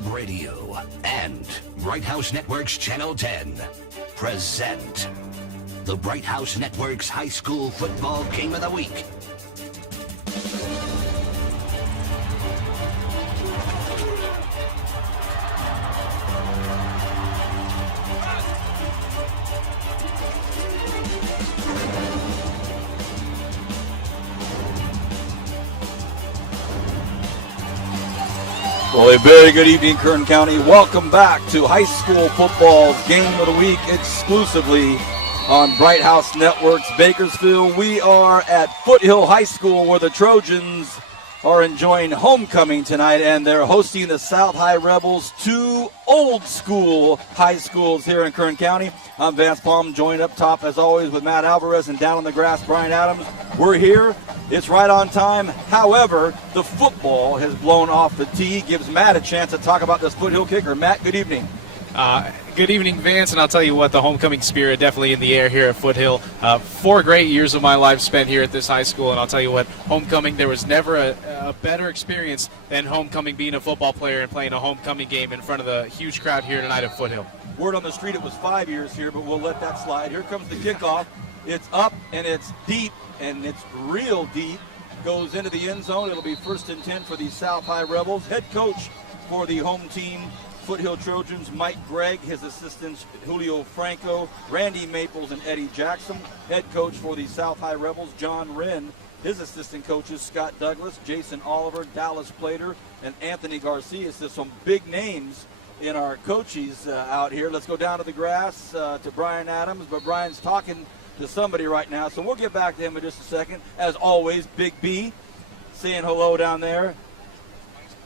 Lab Radio and Bright House Network's Channel 10 present the Bright House Network's High School Football Game of the Week. Well, a very good evening, Kern County. Welcome back to High School Football's Game of the Week, exclusively on Bright House Network's Bakersfield. We are at Foothill High School, where the Trojans are enjoying homecoming tonight, and they're hosting the South High Rebels, two old school high schools here in Kern County. I'm Vance Palm, joined up top, as always, with Matt Alvarez, and down on the grass, Brian Adams. We're here. It's right on time. However, the football has blown off the tee. Gives Matt a chance to talk about this Foothill kicker. Matt, good evening. Good evening, Vance, and I'll tell you what, the homecoming spirit definitely in the air here at Foothill. 4 great years of my life spent here at this high school, and I'll tell you what, homecoming, there was never a better experience than homecoming, being a football player and playing a homecoming game in front of the huge crowd here tonight at Foothill. Word on the street, it was 5 years here, but we'll let that slide. Here comes the kickoff. It's up, and it's deep, and it's real deep. Goes into the end zone. It'll be 1st and 10 for the South High Rebels. Head coach for the home team, Foothill Trojans, Mike Gregg, his assistants Julio Franco, Randy Maples, and Eddie Jackson. Head coach for the South High Rebels, John Wren. His assistant coaches, Scott Douglas, Jason Oliver, Dallas Plater, and Anthony Garcia. So some big names in our coaches out here. Let's go down to the grass to Brian Adams, but Brian's talking to somebody right now, so we'll get back to him in just a second. As always, Big B saying hello down there.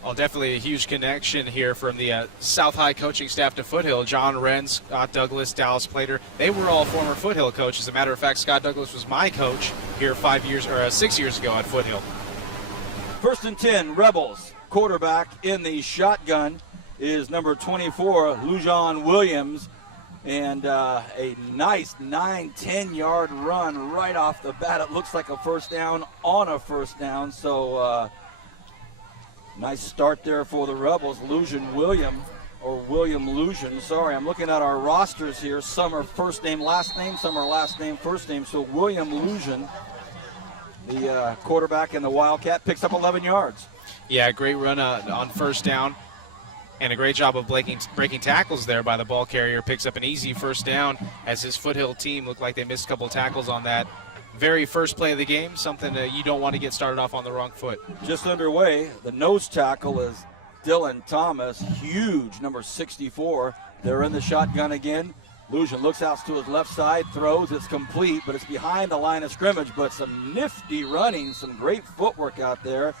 Well, definitely a huge connection here from the South High coaching staff to Foothill. John Wren, Scott Douglas, Dallas Plater, they were all former Foothill coaches. As a matter of fact, Scott Douglas was my coach here 6 years ago at Foothill. 1st and 10, Rebels. Quarterback in the shotgun is number 24, Lujan Williams. And a nice 9-10 yard run right off the bat. It looks like a first down on a first down. So nice start there for the Rebels. William Lujan. Sorry, I'm looking at our rosters here. Some are first name, last name. Some are last name, first name. So William Lujan, the quarterback in the Wildcat, picks up 11 yards. Yeah, great run on first down. And a great job of breaking tackles there by the ball carrier. Picks up an easy first down as his Foothill team looked like they missed a couple tackles on that very first play of the game, something you don't want to get started off on the wrong foot. Just underway, the nose tackle is Dylan Thomas, huge, number 64. They're in the shotgun again. Lujan looks out to his left side, throws, it's complete, but it's behind the line of scrimmage. But some nifty running, some great footwork out there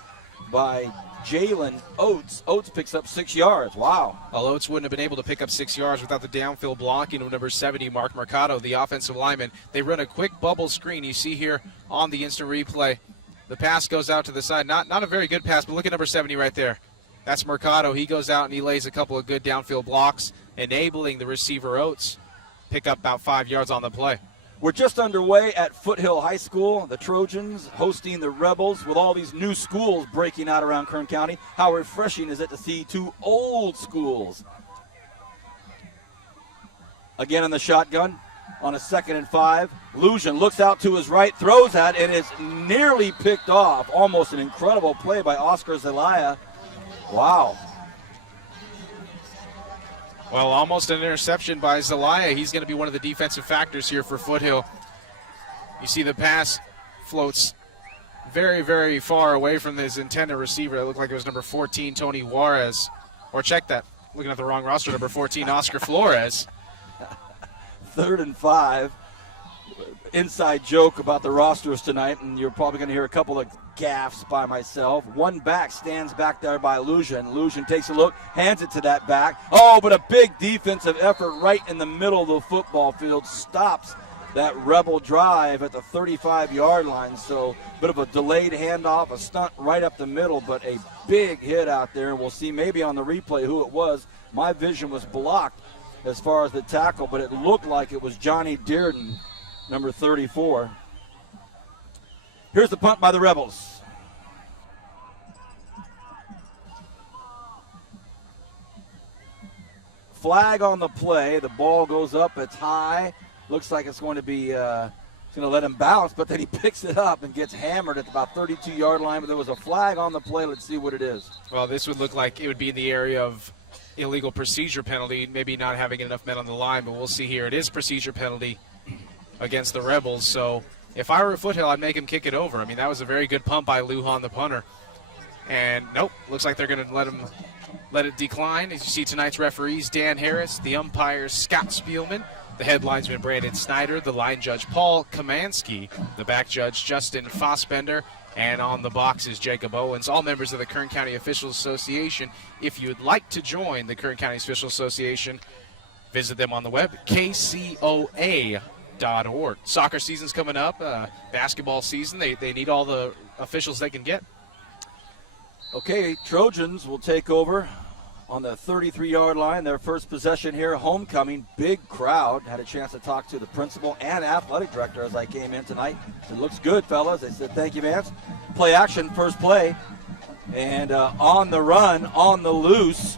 by Jalen Oates. Oates picks up 6 yards. Wow. Well, Oates wouldn't have been able to pick up 6 yards without the downfield blocking of number 70, Mark Mercado, the offensive lineman. They run a quick bubble screen. You see here on the instant replay. The pass goes out to the side. Not a very good pass, but look at number 70 right there. That's Mercado. He goes out and he lays a couple of good downfield blocks, enabling the receiver Oates pick up about 5 yards on the play. We're just underway at Foothill High School. The Trojans hosting the Rebels with all these new schools breaking out around Kern County. How refreshing is it to see two old schools? Again in the shotgun on a 2nd and 5. Lujan looks out to his right, throws that, and it's nearly picked off. Almost an incredible play by Oscar Zelaya. Wow. Well, almost an interception by Zelaya. He's going to be one of the defensive factors here for Foothill. You see the pass floats very, very far away from his intended receiver. It looked like it was number 14, Tony Juarez. Or check that. Looking at the wrong roster, number 14, Oscar Flores. 3rd and 5. Inside joke about the rosters tonight, and you're probably going to hear a couple of gaffes by myself. One back stands back there by Lujan. Lujan takes a look, hands it to that back. Oh, but a big defensive effort right in the middle of the football field stops that Rebel drive at the 35-yard line. So a bit of a delayed handoff, a stunt right up the middle, but a big hit out there. And we'll see maybe on the replay who it was. My vision was blocked as far as the tackle, but it looked like it was Johnny Dearden, number 34. Here's the punt by the Rebels. flag on the play. The ball goes up. It's high. Looks like it's going to be going to let him bounce, but then he picks it up and gets hammered at about 32-yard line. But there was a flag on the play. Let's see what it is. Well, this would look like it would be in the area of illegal procedure penalty, maybe not having enough men on the line, but we'll see here. It is procedure penalty against the Rebels. So if I were at Foothill, I'd make him kick it over. I mean, that was a very good pump by Lujan, the punter. And nope, looks like they're going to let it decline. As you see tonight's referees, Dan Harris, the umpires, Scott Spielman, the head linesman, Brandon Snyder, the line judge, Paul Kamansky, the back judge, Justin Fossbender, and on the box is Jacob Owens, all members of the Kern County Officials Association. If you would like to join the Kern County Officials Association, visit them on the web, kcoa.org. Soccer season's coming up, basketball season. They need all the officials they can get. Okay, Trojans will take over on the 33-yard line. Their first possession here, homecoming, big crowd. Had a chance to talk to the principal and athletic director as I came in tonight. It looks good, fellas. They said, thank you, Vance. Play action, first play. And on the run, on the loose.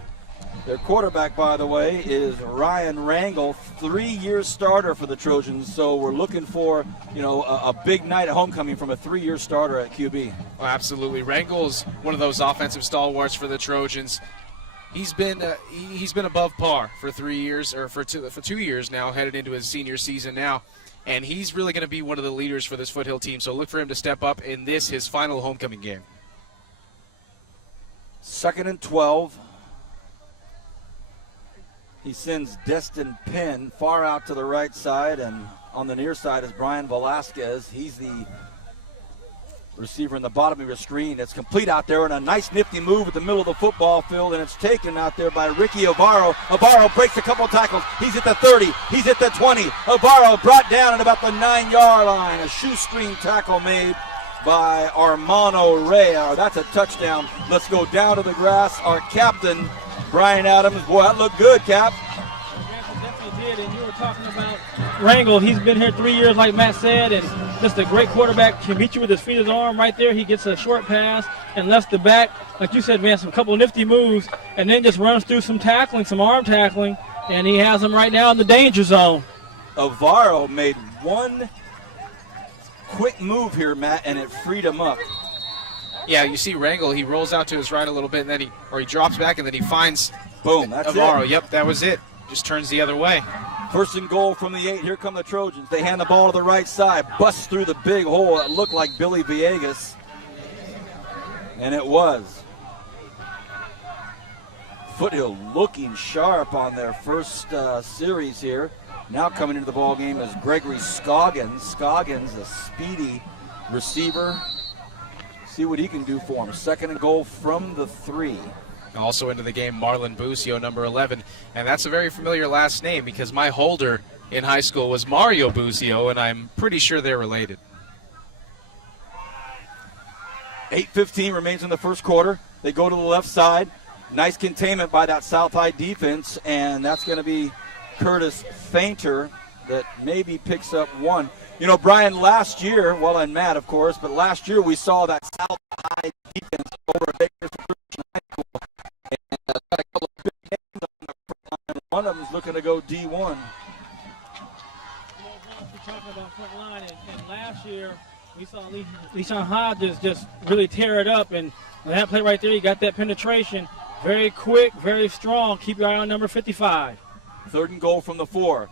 Their quarterback, by the way, is Ryan Rangel, 3-year starter for the Trojans. So we're looking for, a big night at homecoming from a 3-year starter at QB. Well, absolutely. Rangel's one of those offensive stalwarts for the Trojans. He's been above par for 3 years, or for 2 years now, headed into his senior season now, and he's really going to be one of the leaders for this Foothill team. So look for him to step up in this, his final homecoming game. 2nd and 12. He sends Destin Penn far out to the right side, and on the near side is Brian Velasquez. He's the receiver in the bottom of your screen. It's complete out there, and a nice nifty move at the middle of the football field, and it's taken out there by Ricky Avaro. Avaro breaks a couple tackles. He's at the 30. He's at the 20. Avaro brought down at about the 9-yard line. A shoestring tackle made by Armando Rea. That's a touchdown. Let's go down to the grass. Our captain, Brian Adams. Boy, that looked good, Cap. Definitely did, and you were talking about Rangel. He's been here 3 years, like Matt said, and just a great quarterback. Can beat you with his feet, his arm right there. He gets a short pass and lets the back, like you said, man, some couple of nifty moves, and then just runs through some tackling, some arm tackling, and he has him right now in the danger zone. Avaro made one quick move here, Matt, and it freed him up. Yeah, you see Rangel, he rolls out to his right a little bit, and then he drops back, and then he finds boom, that's Avaro. it. Yep, that was it. Just turns the other way. 1st and goal from the 8. Here come the Trojans. They hand the ball to the right side. Busts through the big hole. It looked like Billy Villegas. And it was. Foothill looking sharp on their first series here. Now coming into the ball game is Gregory Scoggins. Scoggins, a speedy receiver. See what he can do for him. 2nd and goal from the 3. Also into the game, Marlon Busio, number 11. And that's a very familiar last name because my holder in high school was Mario Busio, and I'm pretty sure they're related. 8:15 remains in the first quarter. They go to the left side. Nice containment by that South High defense, and that's going to be Curtis Fainter that maybe picks up one. Brian, last year, well, and Matt, of course, but last year we saw that South High defense over at Bakersfield High School. And got a couple of big names on the front line. One of them's looking to go D1. We're talking about front line, and last year we saw LeSean Hodges just really tear it up, and that play right there, he got that penetration. Very quick, very strong. Keep your eye on number 55. 3rd and goal from the 4.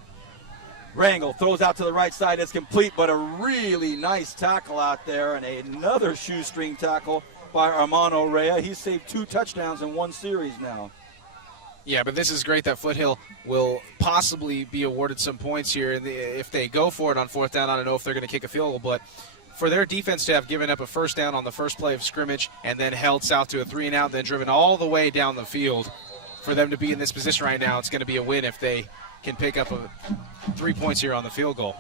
Rangel throws out to the right side. It's complete, but a really nice tackle out there, and another shoestring tackle by Armando Rea. He's saved 2 touchdowns in 1 series now. Yeah, but this is great that Foothill will possibly be awarded some points here. And if they go for it on 4th down, I don't know if they're going to kick a field goal, but for their defense to have given up a 1st down on the first play of scrimmage and then held South to a 3-and-out, then driven all the way down the field, for them to be in this position right now, it's going to be a win if they can pick up 3 points here on the field goal.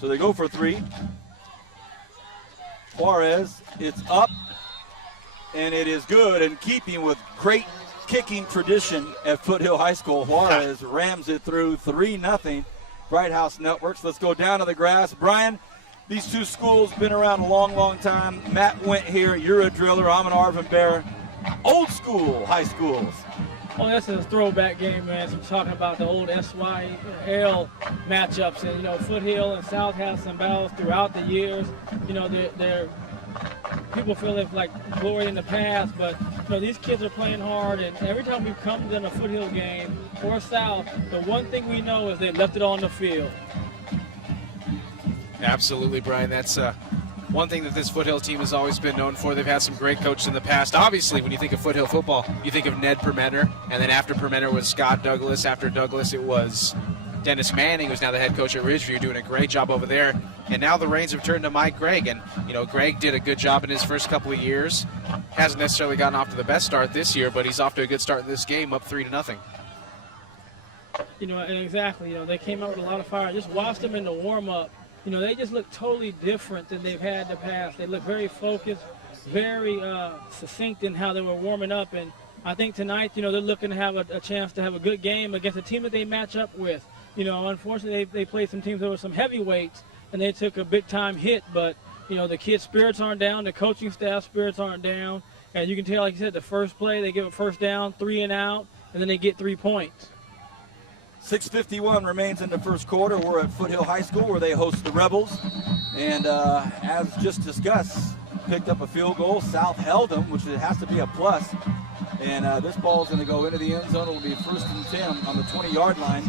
So they go for 3. Juarez, it's up, and it is good, in keeping with great kicking tradition at Foothill High School. Juarez rams it through 3-0. Bright House Networks. Let's go down to the grass. Brian, these 2 schools been around a long, long time. Matt went here. You're a driller. I'm an Arvin Bear. Old school high schools. Oh, that's a throwback game, man. So we're talking about the old SYL matchups. And, Foothill and South have some battles throughout the years. They're people feel it's like glory in the past, but these kids are playing hard, and every time we've come to a Foothill game or South, the one thing we know is they left it on the field. Absolutely, Brian. That's one thing that this Foothill team has always been known for. They've had some great coaches in the past. Obviously, when you think of Foothill football, you think of Ned Permenter, and then after Permenter was Scott Douglas. After Douglas, it was Dennis Manning, who's now the head coach at Ridgeview, doing a great job over there. And now the reins have turned to Mike Gregg, and Gregg did a good job in his first couple of years. Hasn't necessarily gotten off to the best start this year, but he's off to a good start in this game, up 3-0. And exactly, they came out with a lot of fire. Just watched them in the warm-up. They just look totally different than they've had in the past. They look very focused, very succinct in how they were warming up. And I think tonight, they're looking to have a chance to have a good game against a team that they match up with. Unfortunately, they played some teams that were some heavyweights, and they took a big-time hit. But, the kids' spirits aren't down. The coaching staff spirits aren't down. And you can tell, like you said, the first play, they give a first down, 3 and out, and then they get 3 points. 6:51 remains in the first quarter. We're at Foothill High School where they host the Rebels. And as just discussed, picked up a field goal. South held them, which it has to be a plus. And this ball is going to go into the end zone. It will be 1st and 10 on the 20-yard line.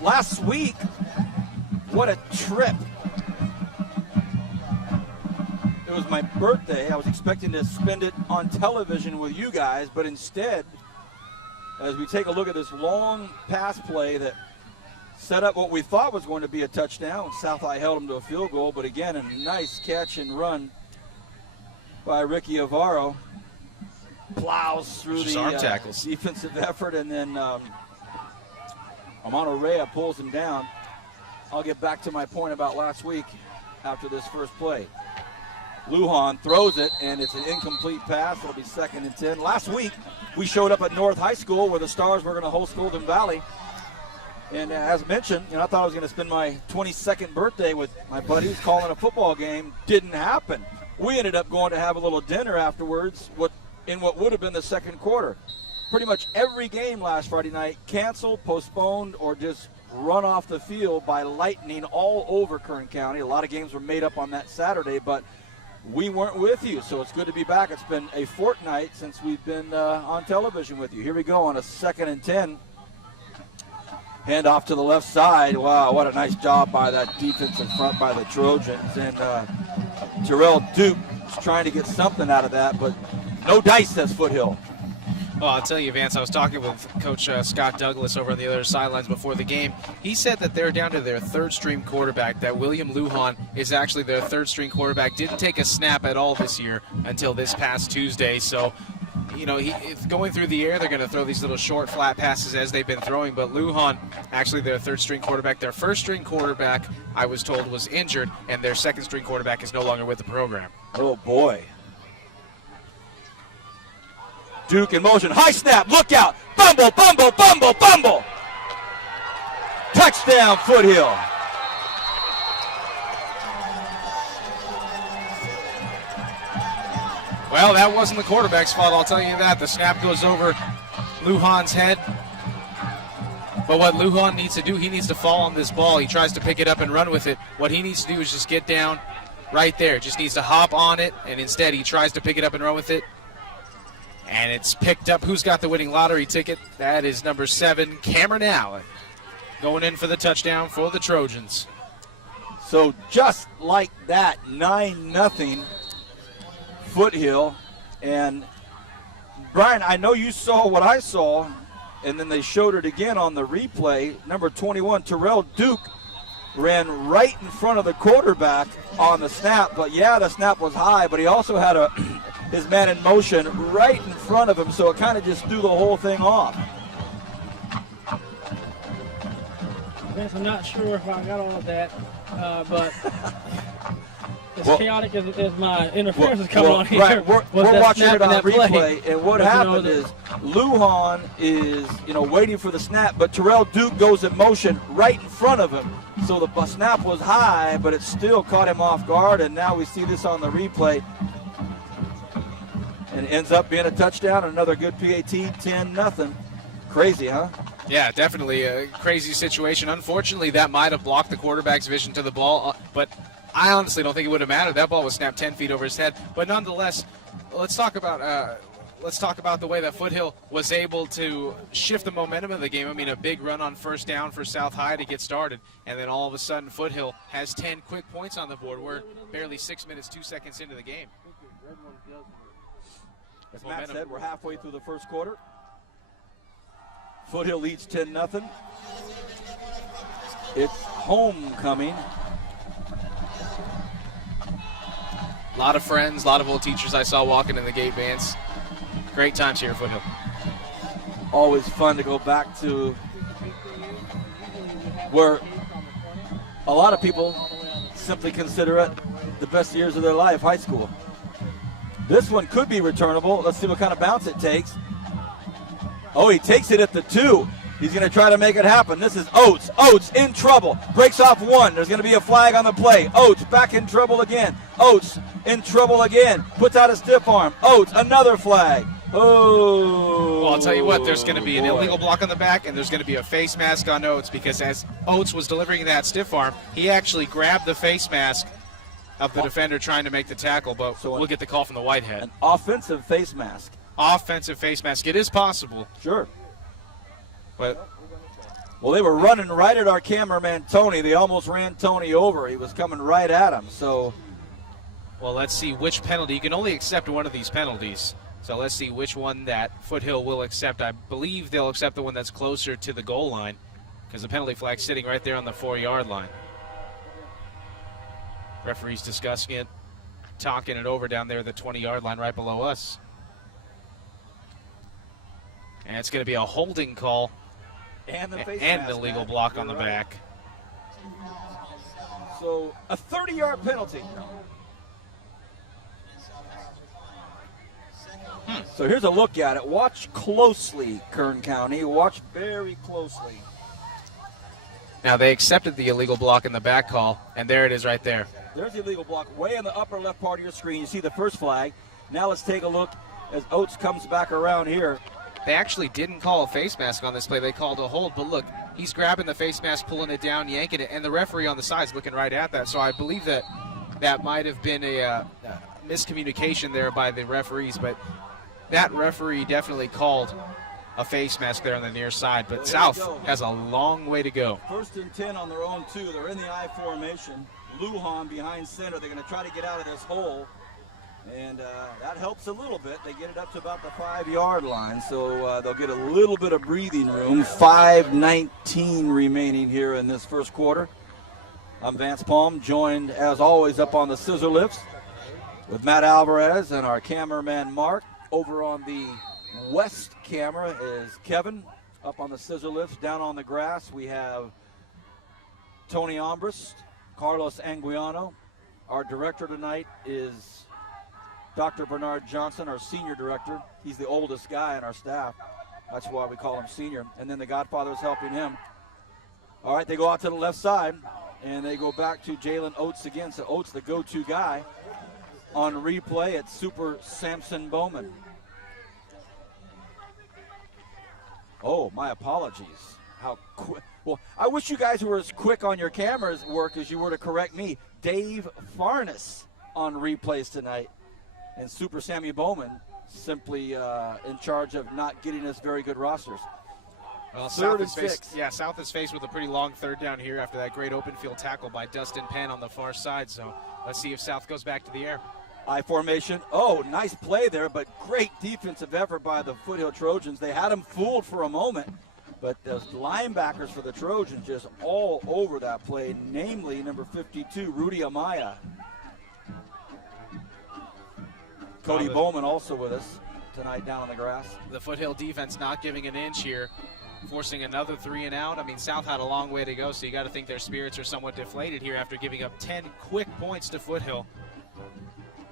Last week, what a trip. It was my birthday. I was expecting to spend it on television with you guys, but instead, as we take a look at this long pass play that set up what we thought was going to be a touchdown, South High held them to a field goal, but again, a nice catch and run by Ricky Avaro. Plows through the arm tackles. Defensive effort, and then Amano Rea pulls him down. I'll get back to my point about last week after this first play. Lujan throws it, and it's an incomplete pass. It'll be 2nd and 10. Last week, we showed up at North High School where the Stars were going to host Golden Valley. And as mentioned, I thought I was going to spend my 22nd birthday with my buddies calling a football game. Didn't happen. We ended up going to have a little dinner afterwards in what would have been the second quarter. Pretty much every game last Friday night canceled, postponed, or just run off the field by lightning all over Kern County. A lot of games were made up on that Saturday, but we weren't with you, so it's good to be back. It's been a fortnight since we've been on television with you. Here we go on a 2nd and 10. Hand off to the left side. Wow, what a nice job by that defensive front by the Trojans. And Terrell Duke is trying to get something out of that, but no dice, says Foothill. Well, I'll tell you, Vance, I was talking with Coach Scott Douglas over on the other sidelines before the game. He said that they're down to their third-string quarterback, that William Lujan is actually their third-string quarterback. Didn't take a snap at all this year until this past Tuesday. So, it's going through the air. They're going to throw these little short, flat passes as they've been throwing. But Lujan, actually their third-string quarterback. Their first-string quarterback, I was told, was injured, and their second-string quarterback is no longer with the program. Oh, boy. Duke in motion. High snap. Look out. Fumble, fumble, fumble, fumble. Touchdown, Foothill. Well, that wasn't the quarterback's fault, I'll tell you that. The snap goes over Lujan's head. But what Lujan needs to do, he needs to fall on this ball. He tries to pick it up and run with it. What he needs to do is just get down right there. Just needs to hop on it, and instead he tries to pick it up and run with it. And it's picked up. Who's got the winning lottery ticket? That is number 7, Cameron Allen, going in for the touchdown for the Trojans. So just like that, 9-0 Foothill. And Brian, I know you saw what I saw, and then they showed it again on the replay. Number 21, Terrell Duke, ran right in front of the quarterback on the snap. But yeah, the snap was high, but he also had his man in motion right in front of him, so it kind of just threw the whole thing off. Vince, I'm not sure if I got all of that, but as chaotic as my interference is coming on here. Right, we're watching it on replay, and what happened is Lujan is waiting for the snap, but Terrell Duke goes in motion right in front of him. So the snap was high, but it still caught him off guard, and now we see this on the replay. and it ends up being a touchdown. Another good PAT, 10-0. Crazy, huh? Yeah, definitely a crazy situation. Unfortunately, that might have blocked the quarterback's vision to the ball, but I honestly don't think it would have mattered. That ball was snapped 10 feet over his head. But nonetheless, let's talk about the way that Foothill was able to shift the momentum of the game. I mean, a big run on first down for South High to get started, and then all of a sudden Foothill has 10 quick points on the board. We're barely 6 minutes, 2 seconds into the game. As Matt said, we're halfway through the first quarter. Foothill leads 10-0. It's homecoming. A lot of friends, a lot of old teachers I saw walking in the gate, Vance. Great times here at Foothill. Always fun to go back to where a lot of people simply consider it the best years of their life, high school. This one could be returnable. Let's see what kind of bounce it takes. Oh, he takes it at the 2. He's going to try to make it happen. This is Oates. Oates in trouble. Breaks off 1. There's going to be a flag on the play. Oates back in trouble again. Oates in trouble again. Puts out a stiff arm. Oates, another flag. Oh. Well, I'll tell you what, there's going to be an illegal block on the back, and there's going to be a face mask on Oates, because as Oates was delivering that stiff arm, he actually grabbed the face mask of the defender trying to make the tackle, but so we'll get the call from the Whitehead. An offensive face mask. Offensive face mask. It is possible. Sure. But well, they were running right at our cameraman, Tony. They almost ran Tony over. He was coming right at him. So, well, let's see which penalty. You can only accept one of these penalties. So let's see which one that Foothill will accept. I believe they'll accept the one that's closer to the goal line, because the penalty flag's sitting right there on the 4-yard line. Referee's discussing it, talking it over down there at the 20-yard line right below us. And it's going to be a holding call and an illegal block on the back. So a 30-yard penalty. So here's a look at it. Watch closely, Kern County. Watch very closely. Now they accepted the illegal block in the back call, and there it is right there. There's the illegal block way in the upper left part of your screen. You see the first flag. Now let's take a look as Oates comes back around here. They actually didn't call a face mask on this play. They called a hold, but look, he's grabbing the face mask, pulling it down, yanking it, and the referee on the side is looking right at that. So I believe that that might have been a miscommunication there by the referees, but that referee definitely called a face mask there on the near side. But South has a long way to go. 1st and 10 on their own 2. They're in the I formation. Lujan behind center. They're going to try to get out of this hole. And that helps a little bit. They get it up to about the 5-yard line, so they'll get a little bit of breathing room. 5:19 remaining here in this first quarter. I'm Vance Palm, joined as always up on the scissor lifts with Matt Alvarez and our cameraman Mark. Over on the west camera is Kevin. Up on the scissor lifts, down on the grass, we have Tony Ombrist, Carlos Anguiano. Our director tonight is Dr. Bernard Johnson, our senior director. He's the oldest guy on our staff. That's why we call him senior. And then the Godfather's helping him. All right, they go out to the left side, and they go back to Jalen Oates again. So Oates, the go-to guy. On replay, it's Super Samson Bowman. Oh, my apologies. How quick. Well, I wish you guys were as quick on your cameras work as you were to correct me. Dave Farnes on replays tonight. And Super Sammy Bowman simply in charge of not getting us very good rosters. Well, South is faced with a pretty long third down here after that great open field tackle by Dustin Penn on the far side. So let's see if South goes back to the air. I formation. Oh, nice play there, but great defensive effort by the Foothill Trojans. They had him fooled for a moment, but those linebackers for the Trojans just all over that play, namely number 52, Rudy Amaya. Cody Bowman also with us tonight down on the grass. The Foothill defense not giving an inch here, forcing another 3 and out. I mean, South had a long way to go, so you got to think their spirits are somewhat deflated here after giving up 10 quick points to Foothill.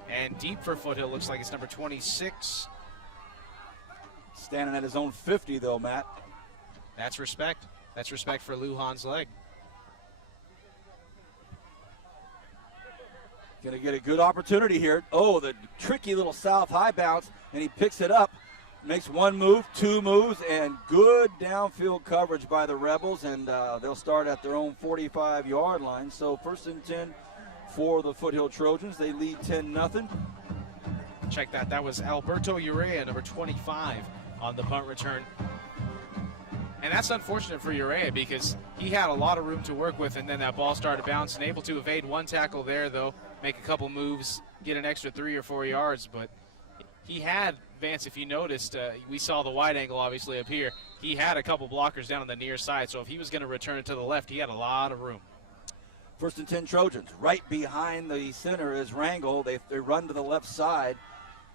And deep for Foothill looks like it's number 26. Standing at his own 50, though, Matt. That's respect. That's respect for Lujan's leg. Going to get a good opportunity here. Oh, the tricky little South high bounce. and he picks it up. Makes one move, two moves, and good downfield coverage by the Rebels, and they'll start at their own 45-yard line. So 1st and 10 for the Foothill Trojans. They lead 10-0. Check that. That was Alberto Urea, number 25, on the punt return. And that's unfortunate for Urea because he had a lot of room to work with, and then that ball started bouncing. Able to evade one tackle there, though, make a couple moves, get an extra 3 or 4 yards. But he had, Vance, if you noticed, we saw the wide angle obviously up here. He had a couple blockers down on the near side, so if he was going to return it to the left, he had a lot of room. 1st and 10 Trojans. Right behind the center is Rangel. They run to the left side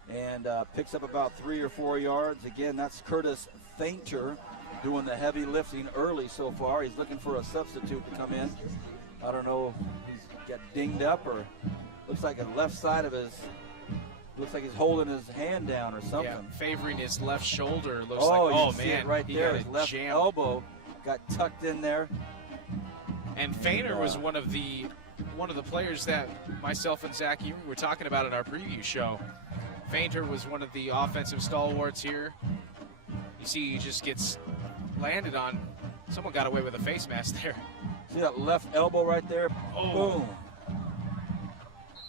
and picks up about 3 or 4 yards. Again, that's Curtis Fainter doing the heavy lifting early so far. He's looking for a substitute to come in. I don't know if he's got dinged up or looks like the left side of his, looks like he's holding his hand down or something. Yeah, favoring his left shoulder. Looks oh man, it right there. His left elbow got tucked in there. And Fainter was one of the players that myself and Zach were talking about in our preview show. Fainter was one of the offensive stalwarts here. You see, he just gets landed on. Someone got away with a face mask there. See that left elbow right there? Oh. Boom.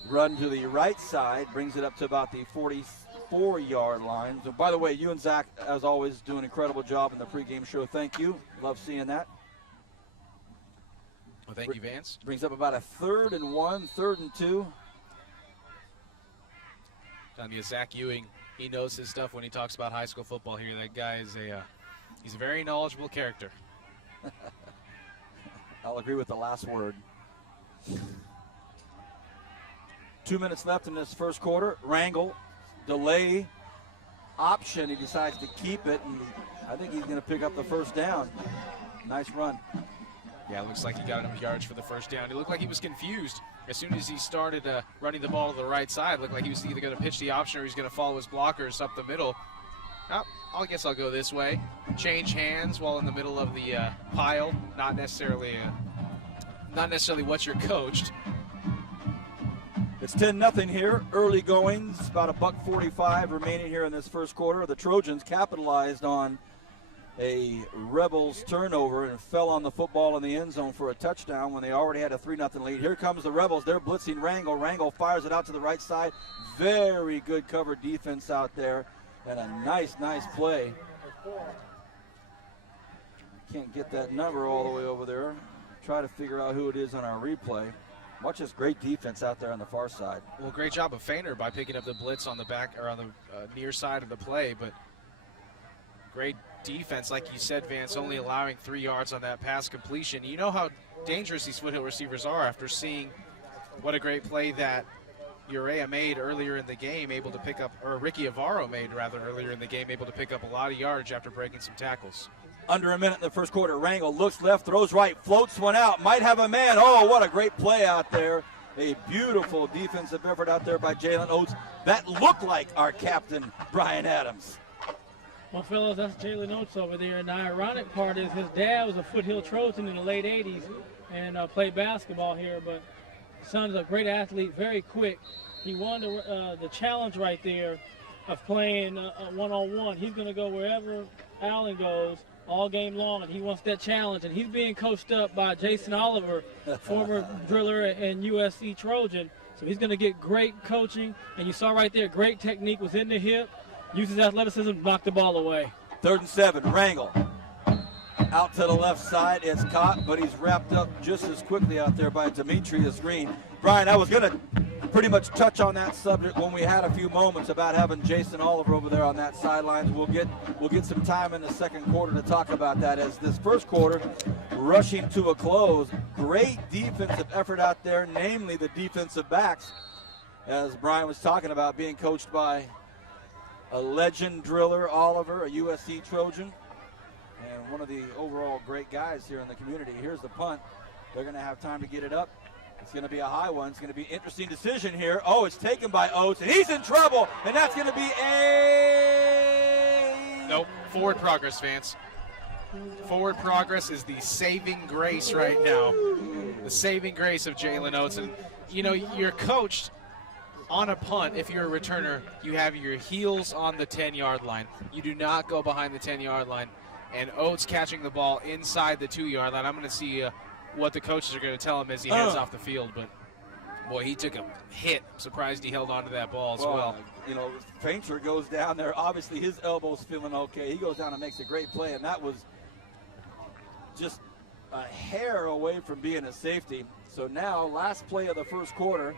Run to the right side, brings it up to about the 44-yard line. So, by the way, you and Zach, as always, do an incredible job in the pregame show. Thank you. Love seeing that. Well, thank you, Vance. Brings up about a 3rd and 1, 3rd and 2. Telling you, Zach Ewing, he knows his stuff when he talks about high school football here. That guy is he's a very knowledgeable character. I'll agree with the last word. 2 minutes left in this first quarter. Rangel, delay option. He decides to keep it, and I think he's going to pick up the first down. Nice run. Yeah, it looks like he got enough yards for the first down. He looked like he was confused. As soon as he started running the ball to the right side, it looked like he was either going to pitch the option or he's going to follow his blockers up the middle. Oh, I guess I'll go this way. Change hands while in the middle of the pile. Not necessarily what you're coached. It's 10-0 here. Early goings, about $1:45 remaining here in this first quarter. The Trojans capitalized on a Rebels turnover and fell on the football in the end zone for a touchdown when they already had a 3-0 lead. Here comes the Rebels. They're blitzing Rangel. Rangel fires it out to the right side. Very good covered defense out there and a nice play. Can't get that number all the way over there. Try to figure out who it is on our replay. Watch this great defense out there on the far side. Well, great job of Fainter by picking up the blitz on the back or on the near side of the play, but great defense, like you said, Vance, only allowing 3 yards on that pass completion. You know how dangerous these Foothill receivers are after seeing what a great play that Urea made earlier in the game, able to pick up, or Ricky Avaro made rather earlier in the game, able to pick up a lot of yardage after breaking some tackles. Under a minute in the first quarter. Rangel looks left, throws right, floats one out, might have a man. Oh, what a great play out there. A beautiful defensive effort out there by Jalen Oates. That looked like our captain, Brian Adams. Well, fellas, that's Jalen Oates over there. And the ironic part is his dad was a Foothill Trojan in the late 80s and played basketball here. But son's a great athlete, very quick. He won the challenge right there of playing one-on-one. He's going to go wherever Allen goes all game long, and he wants that challenge. And he's being coached up by Jason Oliver, former driller and USC Trojan. So he's going to get great coaching. And you saw right there, great technique was in the hip. Uses athleticism, knocked the ball away. 3rd and 7, Rangel. Out to the left side, it's caught, but he's wrapped up just as quickly out there by Demetrius Green. Brian, I was going to pretty much touch on that subject when we had a few moments about having Jason Oliver over there on that sidelines. We'll get some time in the second quarter to talk about that as this first quarter rushing to a close. Great defensive effort out there, namely the defensive backs, as Brian was talking about, being coached by a legend driller, Oliver, a USC Trojan, and one of the overall great guys here in the community. Here's the punt. They're going to have time to get it up. It's going to be a high one. It's going to be an interesting decision here. Oh, it's taken by Oates, and he's in trouble, and that's going to be a... Nope, forward progress, Vance. Forward progress is the saving grace right now. The saving grace of Jalen Oates. And, you know, you're coached on a punt, if you're a returner, you have your heels on the 10-yard line. You do not go behind the 10-yard line. And Oates catching the ball inside the 2-yard line. I'm going to see what the coaches are going to tell him as he heads off the field. But, boy, he took a hit. I'm surprised he held on to that ball as well. You know, Painter goes down there. Obviously, his elbow's feeling okay. He goes down and makes a great play, and that was just a hair away from being a safety. So now, last play of the first quarter,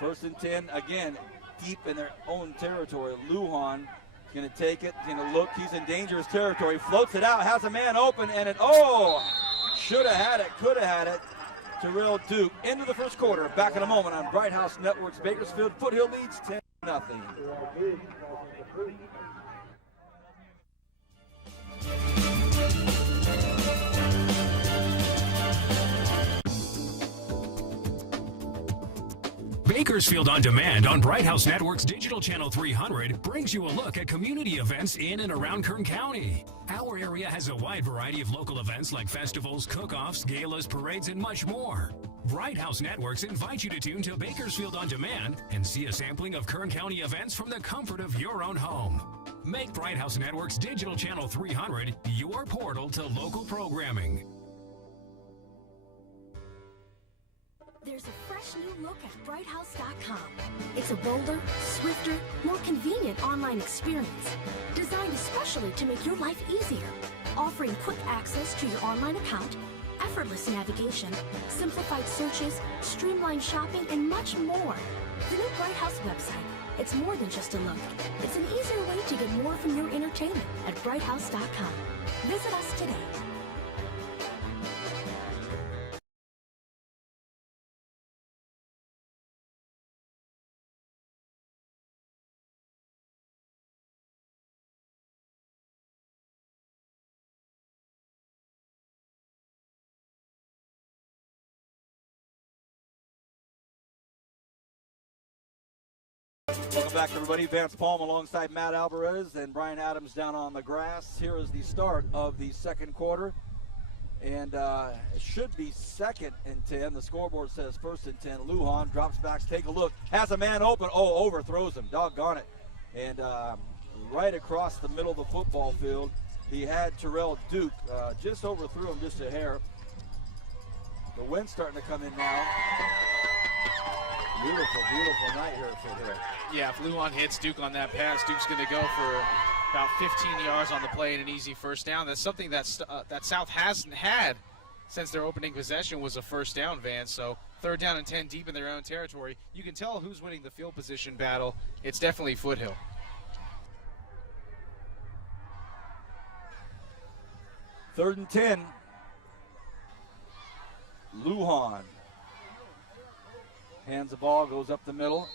1st and 10, again, deep in their own territory. Lujan going to take it, going to look. He's in dangerous territory. Floats it out, has a man open, and it, should have had it, could have had it. Terrell Duke into the first quarter. Back in a moment on Bright House Networks. Bakersfield Foothill leads 10-0. Bakersfield On Demand on Bright House Network's Digital Channel 300 brings you a look at community events in and around Kern County. Our area has a wide variety of local events like festivals, cook-offs, galas, parades, and much more. Bright House Networks invites you to tune to Bakersfield On Demand and see a sampling of Kern County events from the comfort of your own home. Make Bright House Network's Digital Channel 300 your portal to local programming. There's a fresh new look at brighthouse.com. It's a bolder, swifter, more convenient online experience designed especially to make your life easier, offering quick access to your online account, effortless navigation, simplified searches, streamlined shopping, and much more. The new Bright House website, it's more than just a look. It's an easier way to get more from your entertainment at brighthouse.com. Visit us today. Welcome back, everybody. Vance Palm alongside Matt Alvarez and Brian Adams down on the grass. Here is the start of the second quarter. And it should be 2nd and 10. The scoreboard says 1st and 10. Lujan drops back, take a look. Has a man open. Overthrows him. Doggone it. And right across the middle of the football field, he had Terrell Duke. Just overthrew him just a hair. The wind's starting to come in now. Beautiful, beautiful night here at Foothill. Yeah, if Lujan hits Duke on that pass, Duke's going to go for about 15 yards on the play and an easy first down. That's something that South hasn't had since their opening possession was a first down, Van. So 3rd down and 10 deep in their own territory. You can tell who's winning the field position battle. It's definitely Foothill. Third and 10. Lujan hands the ball, goes up the middle.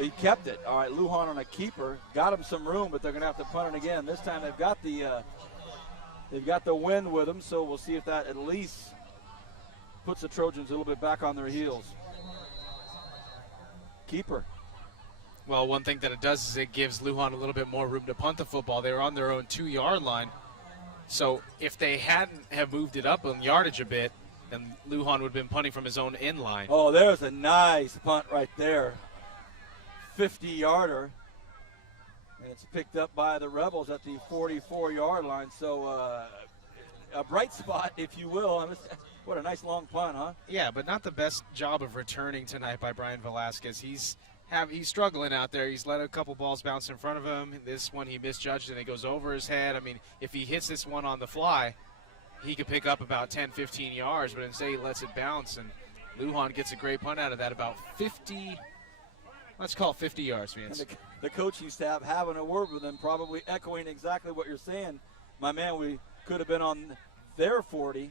He kept it. All right, Lujan on a keeper. Got him some room, but they're going to have to punt it again. This time they've got the wind with them, so we'll see if that at least puts the Trojans a little bit back on their heels. Keeper. Well, one thing that it does is it gives Lujan a little bit more room to punt the football. They were on their own 2-yard line. So if they hadn't have moved it up in yardage a bit, then Lujan would have been punting from his own end line. There's a nice punt right there. 50-yarder. And it's picked up by the Rebels at the 44-yard line. So a bright spot, if you will. What a nice long punt, huh? Yeah, but not the best job of returning tonight by Brian Velasquez. He's struggling out there. He's let a couple balls bounce in front of him. This one he misjudged and it goes over his head. I mean, if he hits this one on the fly, he could pick up about 10, 15 yards, but instead he lets it bounce, and Lujan gets a great punt out of that, about 50, let's call it 50 yards, Vince. And the coaching staff having a word with him, probably echoing exactly what you're saying. My man, we could have been on their 40.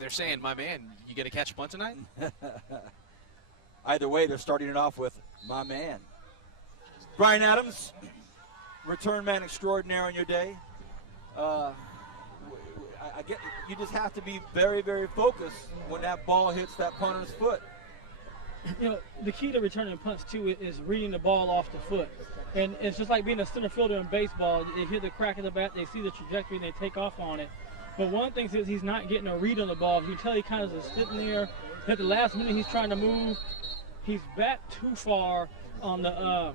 They're saying, my man, you going to catch a punt tonight? Either way, they're starting it off with my man. Brian Adams, return man extraordinaire in your day. I get you just have to be very, very focused when that ball hits that punter's foot. You know, the key to returning punts, too, is reading the ball off the foot. And it's just like being a center fielder in baseball. They hear the crack of the bat, they see the trajectory, and they take off on it. But one thing is he's not getting a read on the ball. You can tell he kind of is sitting there. At the last minute, he's trying to move. he's back too far on the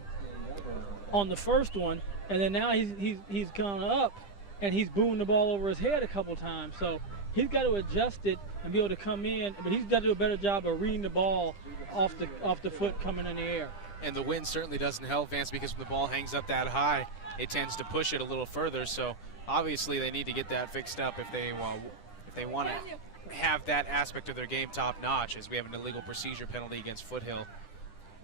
first one, and then now he's gone up, and he's booing the ball over his head a couple times. So he's got to adjust it and be able to come in, but he's got to do a better job of reading the ball off the foot coming in the air. And the wind certainly doesn't help, Vance, because when the ball hangs up that high, it tends to push it a little further. So obviously they need to get that fixed up if they want to have that aspect of their game top notch, as we have an illegal procedure penalty against Foothill.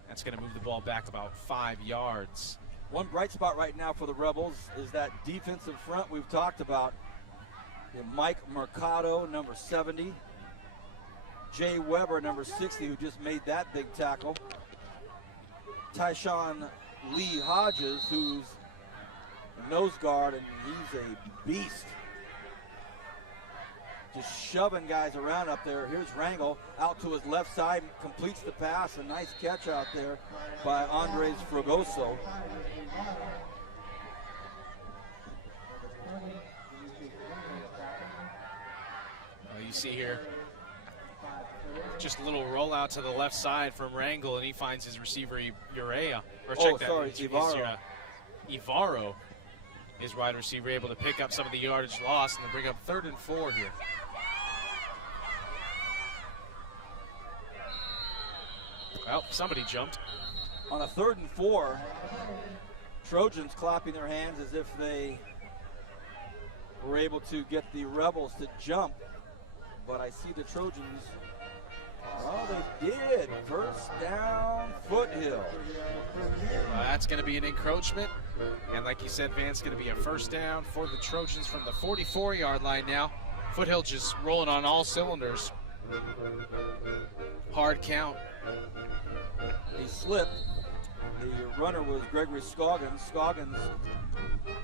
That's going to move the ball back about 5 yards. One bright spot right now for the Rebels is that defensive front we've talked about. Mike Mercado, number 70. Jay Weber, number 60, who just made that big tackle. Tyshawn Lee Hodges, who's a nose guard, and he's a beast. Just shoving guys around up there. Here's Rangel out to his left side, completes the pass. A nice catch out there by Andres Fragoso. Well, you see here, just a little rollout to the left side from Rangel, and he finds his receiver Urea. Ivaro. Ivaro, his wide receiver, able to pick up some of the yardage lost, and they bring up 3rd and 4 here. Well, somebody jumped. On a 3rd and 4, Trojans clapping their hands as if they were able to get the Rebels to jump. But I see the Trojans, oh, they did. First down, Foothill. That's going to be an encroachment. And like you said, Vance, going to be a first down for the Trojans from the 44-yard line now. Foothill just rolling on all cylinders. Hard count. He slipped. The runner was Gregory Scoggins. Scoggins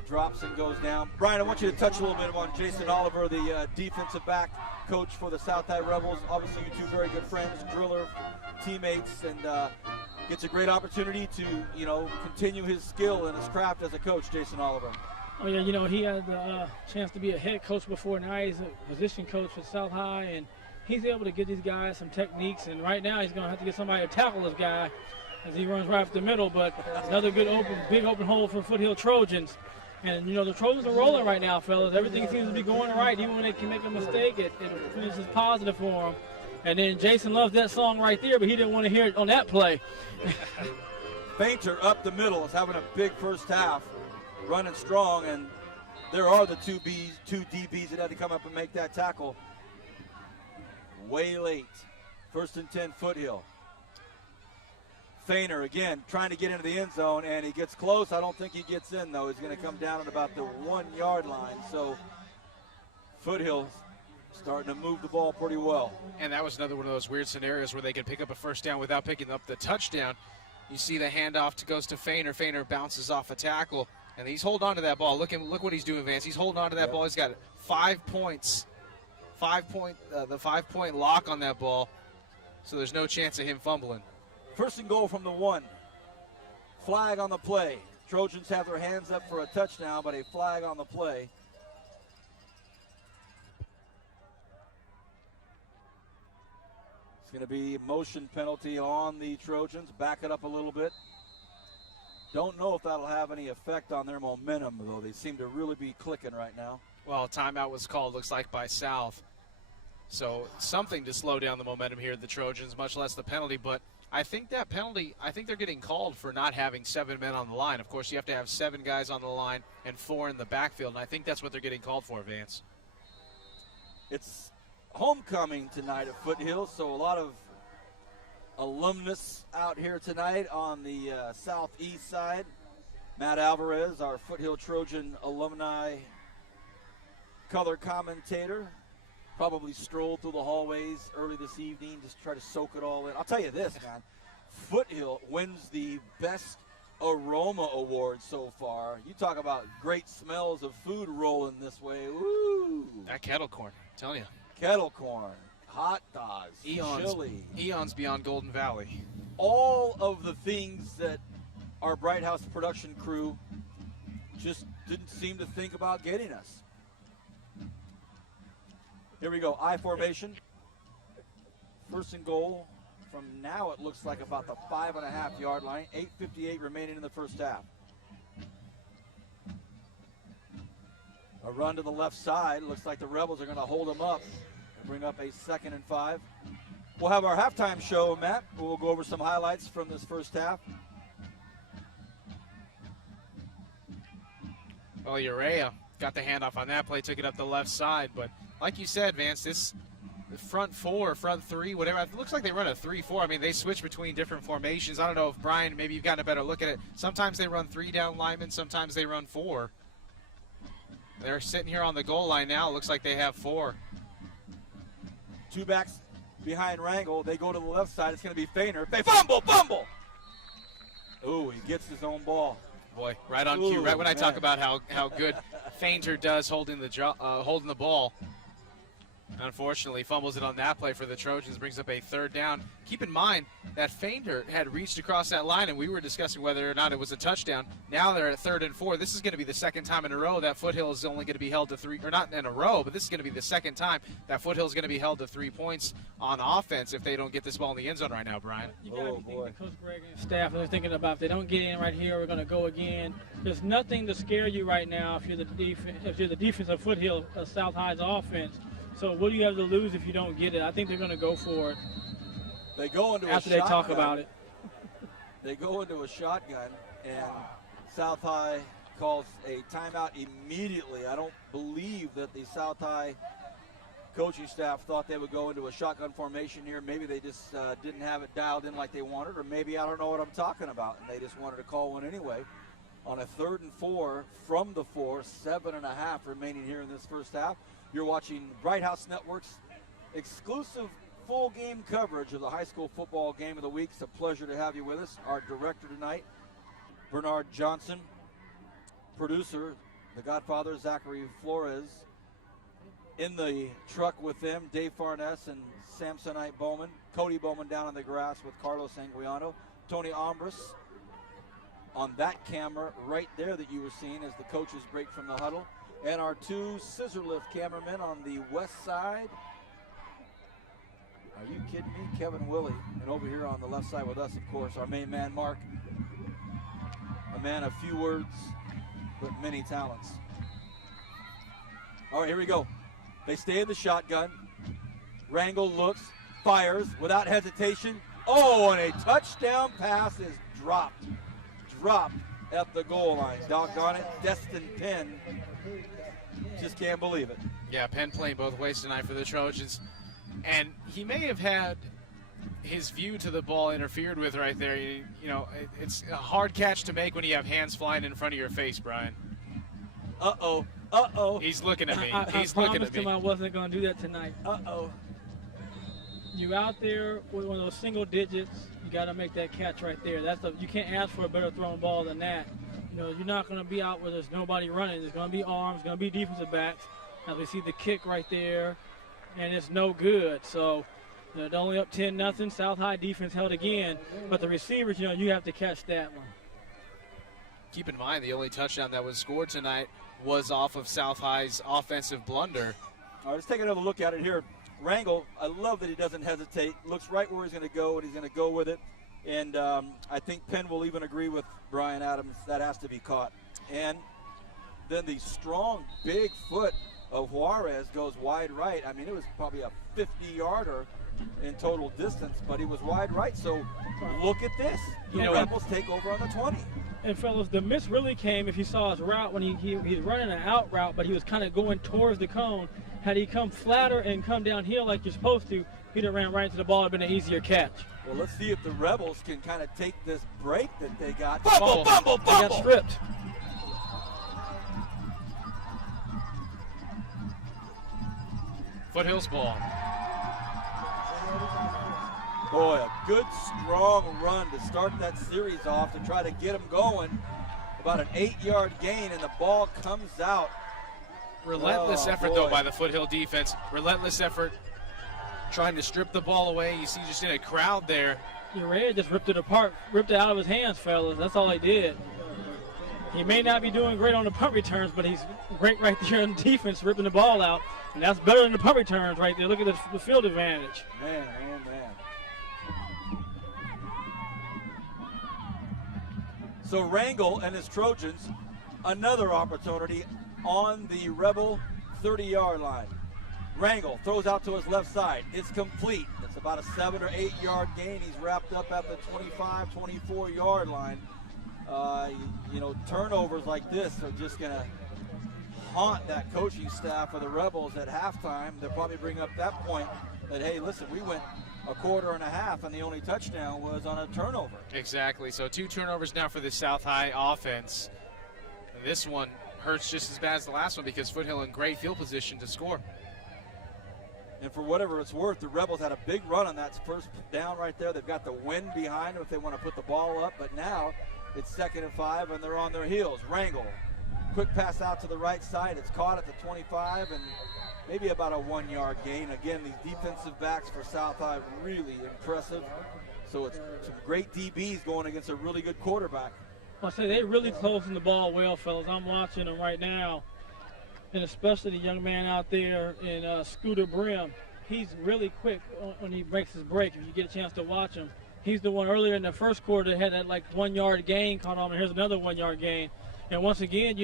drops and goes down. Brian, I want you to touch a little bit on Jason Oliver, the defensive back coach for the South High Rebels. Obviously, you two very good friends, driller, teammates, and gets a great opportunity to, continue his skill and his craft as a coach, Jason Oliver. Oh, yeah, he had the chance to be a head coach before. Now he's a position coach for South High, and he's able to get these guys some techniques. And right now he's going to have to get somebody to tackle this guy as he runs right up the middle. But another good big open hole for Foothill Trojans. And, the Trojans are rolling right now, fellas. Everything seems to be going right. Even when they can make a mistake, it finishes positive for them. And then Jason loves that song right there, but he didn't want to hear it on that play. Fainter up the middle is having a big first half, running strong, and there are the two DBs that had to come up and make that tackle. Way late. 1st and 10, Foothill. Fainter again trying to get into the end zone, and he gets close. I don't think he gets in, though. He's going to come down at about the 1 yard line. So Foothill starting to move the ball pretty well. And that was another one of those weird scenarios where they could pick up a first down without picking up the touchdown. You see the handoff goes to Fainter. Fainter bounces off a tackle, and he's holding on to that ball. Look what he's doing, Vance. He's holding on to that ball. He's got 5 points. The 5-point lock on that ball, so there's no chance of him fumbling. 1st and goal from the 1. Flag on the play. Trojans have their hands up for a touchdown, but a flag on the play. It's going to be motion penalty on the Trojans. Back it up a little bit. Don't know if that'll have any effect on their momentum, though. They seem to really be clicking right now. Well, timeout was called, looks like, by South. So something to slow down the momentum here, the Trojans, much less the penalty. But I think that penalty, I think they're getting called for not having 7 men on the line. Of course, you have to have 7 guys on the line and 4 in the backfield, and I think that's what they're getting called for, Vance. It's homecoming tonight at Foothill, so a lot of alumnus out here tonight on the southeast side. Matt Alvarez, our Foothill Trojan alumni color commentator, probably strolled through the hallways early this evening, just try to soak it all in. I'll tell you this, man. Foothill wins the Best Aroma Award so far. You talk about great smells of food rolling this way. Woo! That kettle corn, I'm telling you. Kettle corn, hot dogs, chili. Eons beyond Golden Valley. All of the things that our Bright House production crew just didn't seem to think about getting us. Here we go, I formation. 1st and goal from now, it looks like about the 5.5-yard line. 8:58 remaining in the first half. A run to the left side. Looks like the Rebels are going to hold them up and bring up a 2nd and 5. We'll have our halftime show, Matt. We'll go over some highlights from this first half. Well, Urea got the handoff on that play, took it up the left side. But like you said, Vance, this front four, front three, whatever, it looks like they run a 3-4. I mean, they switch between different formations. I don't know if, Brian, maybe you've gotten a better look at it. Sometimes they run 3 down linemen, sometimes they run 4. They're sitting here on the goal line now. It looks like they have 4. 2 backs behind Rangel. They go to the left side. It's going to be Feiner. Fumble! Ooh, he gets his own ball. Boy, right on cue. Right when I talk about how good Feiner does holding the ball. Unfortunately, fumbles it on that play for the Trojans, brings up a 3rd down. Keep in mind that Feiner had reached across that line, and we were discussing whether or not it was a touchdown. Now they're at 3rd and 4. This is going to be the 2nd time in a row that Foothill is only going to be held to 3, or not in a row, but this is going to be the 2nd time that Foothill is going to be held to 3 points on offense if they don't get this ball in the end zone right now, Brian. You got to be thinking, Coach Greg and staff, they're thinking about if they don't get in right here, we're going to go again. There's nothing to scare you right now if you're the defense of Foothill, South High's offense. So what do you have to lose if you don't get it? I think they're going to go for it. They go into after a they shotgun. talk about it. They go into a shotgun, and South High calls a timeout immediately. I don't believe that the South High coaching staff thought they would go into a shotgun formation here. Maybe they just didn't have it dialed in like they wanted, or maybe I don't know what I'm talking about, and they just wanted to call one anyway. On a 3rd and 4 from the 4, 7.5 remaining here in this first half. You're watching Bright House Network's exclusive full game coverage of the high school football game of the week. It's a pleasure to have you with us. Our director tonight, Bernard Johnson. Producer, the Godfather, Zachary Flores. In the truck with them, Dave Farness and Samsonite Bowman. Cody Bowman down on the grass with Carlos Anguiano. Tony Ombras on that camera right there that you were seeing as the coaches break from the huddle. And our 2 scissor lift cameramen on the west side. Are you kidding me? Kevin Willie. And over here on the left side with us, of course, our main man, Mark. A man of few words, but many talents. All right, here we go. They stay in the shotgun. Rangel looks, fires without hesitation. Oh, and a touchdown pass is dropped. Dropped at the goal line. Doggone it. Destin Penn. Just can't believe it. Yeah, Penn playing both ways tonight for the Trojans. And he may have had his view to the ball interfered with right there. You know, it's a hard catch to make when you have hands flying in front of your face, Brian. Uh-oh. Uh-oh. He's looking at me. He's looking at me. I wasn't going to do that tonight. Uh-oh. You out there with one of those single digits, you got to make that catch right there. You can't ask for a better thrown ball than that. You know, you're not going to be out where there's nobody running. There's going to be arms, going to be defensive backs. As we see the kick right there, and it's no good. So they're only up 10-0. South High defense held again, but the receivers, you know, you have to catch that one. Keep in mind, the only touchdown that was scored tonight was off of South High's offensive blunder. All right, let's take another look at it here. Rangel, I love that he doesn't hesitate. Looks right where he's going to go, and he's going to go with it. And I think Penn will even agree with Brian Adams. That has to be caught. And then the strong, big foot of Juarez goes wide right. I mean, it was probably a 50-yarder in total distance, but he was wide right. So look at this. The Rebels take over on the 20. And, fellas, the miss really came if you saw his route when he's running an out route, but he was kind of going towards the cone. Had he come flatter and come downhill like you're supposed to, he'd have ran right into the ball. It would have been an easier catch. Well, let's see if the Rebels can kind of take this break that they got. Fumble! They got stripped. Foothill's ball. Boy, a good, strong run to start that series off to try to get them going. About an 8-yard gain, and the ball comes out. Relentless effort, though, by the Foothill defense. Relentless effort trying to strip the ball away. You see just in a crowd there. Urea just ripped it apart, ripped it out of his hands, fellas. That's all he did. He may not be doing great on the punt returns, but he's great right there in defense, ripping the ball out. And that's better than the punt returns right there. Look at the field advantage. Man, oh man. So Wrangle and his Trojans, another opportunity on the Rebel 30-yard line. Wrangle throws out to his left side. It's complete. It's about a 7 or 8 yard gain. He's wrapped up at the 25, 24-yard line. Turnovers like this are just going to haunt that coaching staff of the Rebels at halftime. They'll probably bring up that point that, hey, listen, we went a quarter and a half and the only touchdown was on a turnover. Exactly. So 2 turnovers now for the South High offense. And this one hurts just as bad as the last one because Foothill in great field position to score. And for whatever it's worth, the Rebels had a big run on that first down right there. They've got the wind behind them if they want to put the ball up, but now it's 2nd and 5 and they're on their heels. Wrangle, quick pass out to the right side. It's caught at the 25 and maybe about a 1 yard gain. Again, these defensive backs for South High really impressive. So it's some great DBs going against a really good quarterback. I say they're really closing the ball well, fellas. I'm watching them right now, and especially the young man out there in Scooter Brim. He's really quick when he breaks his break. If you get a chance to watch him, he's the one earlier in the first quarter that had that like 1 yard gain caught on, and here's another 1 yard gain. And once again,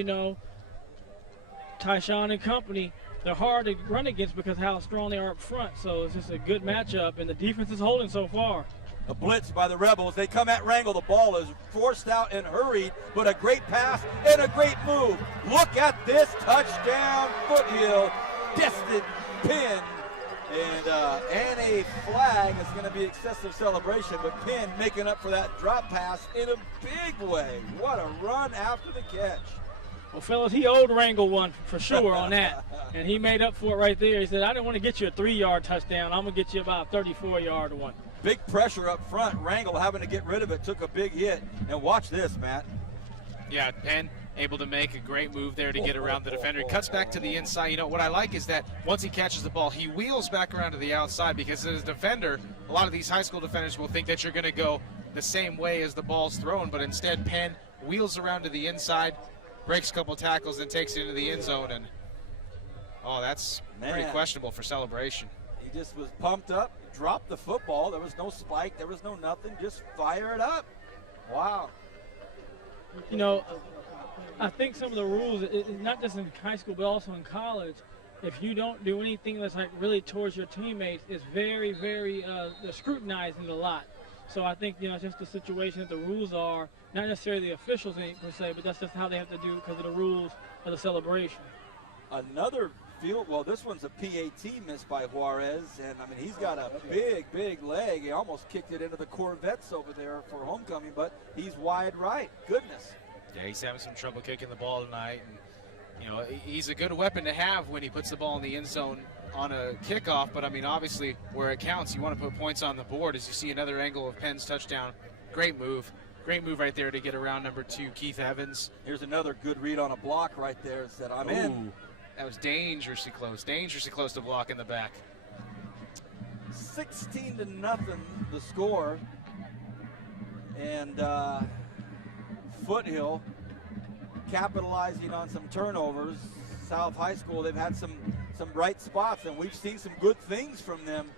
Tyshawn and company, they're hard to run against because of how strong they are up front. So it's just a good matchup, and the defense is holding so far. A blitz by the Rebels. They come at Wrangle. The ball is forced out and hurried, but a great pass and a great move. Look at this touchdown, Foothill, destined pin. And a flag is going to be excessive celebration, but Penn making up for that drop pass in a big way. What a run after the catch. Well, fellas, he owed Wrangle one for sure on that, and he made up for it right there. He said, I didn't want to get you a 3 yard touchdown. I'm going to get you about a 34 yard one. Big pressure up front. Wrangle having to get rid of it, took a big hit. And watch this, Matt. Yeah, Penn able to make a great move there to get around the defender. He cuts back to the inside. What I like is that once he catches the ball, he wheels back around to the outside because as a defender, a lot of these high school defenders will think that you're going to go the same way as the ball's thrown, but instead Penn wheels around to the inside, breaks a couple tackles, and takes it into the end zone. And, that's pretty questionable for celebration. He just was pumped up, dropped the football. There was no spike. There was no nothing. Just fire it up. Wow. I think some of the rules, not just in high school but also in college, if you don't do anything that's like really towards your teammates, it's very, very they're scrutinizing it a lot. So I think it's just the situation that the rules are, not necessarily the officials per se, but that's just how they have to do it because of the rules of the celebration. Another field, this one's a PAT miss by Juarez, and he's got a big leg. He almost kicked it into the Corvettes over there for homecoming, but he's wide right. Goodness. Yeah, he's having some trouble kicking the ball tonight, and he's a good weapon to have when he puts the ball in the end zone on a kickoff. But obviously, where it counts, you want to put points on the board. As you see another angle of Penn's touchdown, great move right there to get around number 2, Keith Evans. Here's another good read on a block right there. It said, I'm in. That was dangerously close to block in the back. 16-0 the score, and Foothill capitalizing on some turnovers. South High School, they've had some bright spots, and we've seen some good things from them,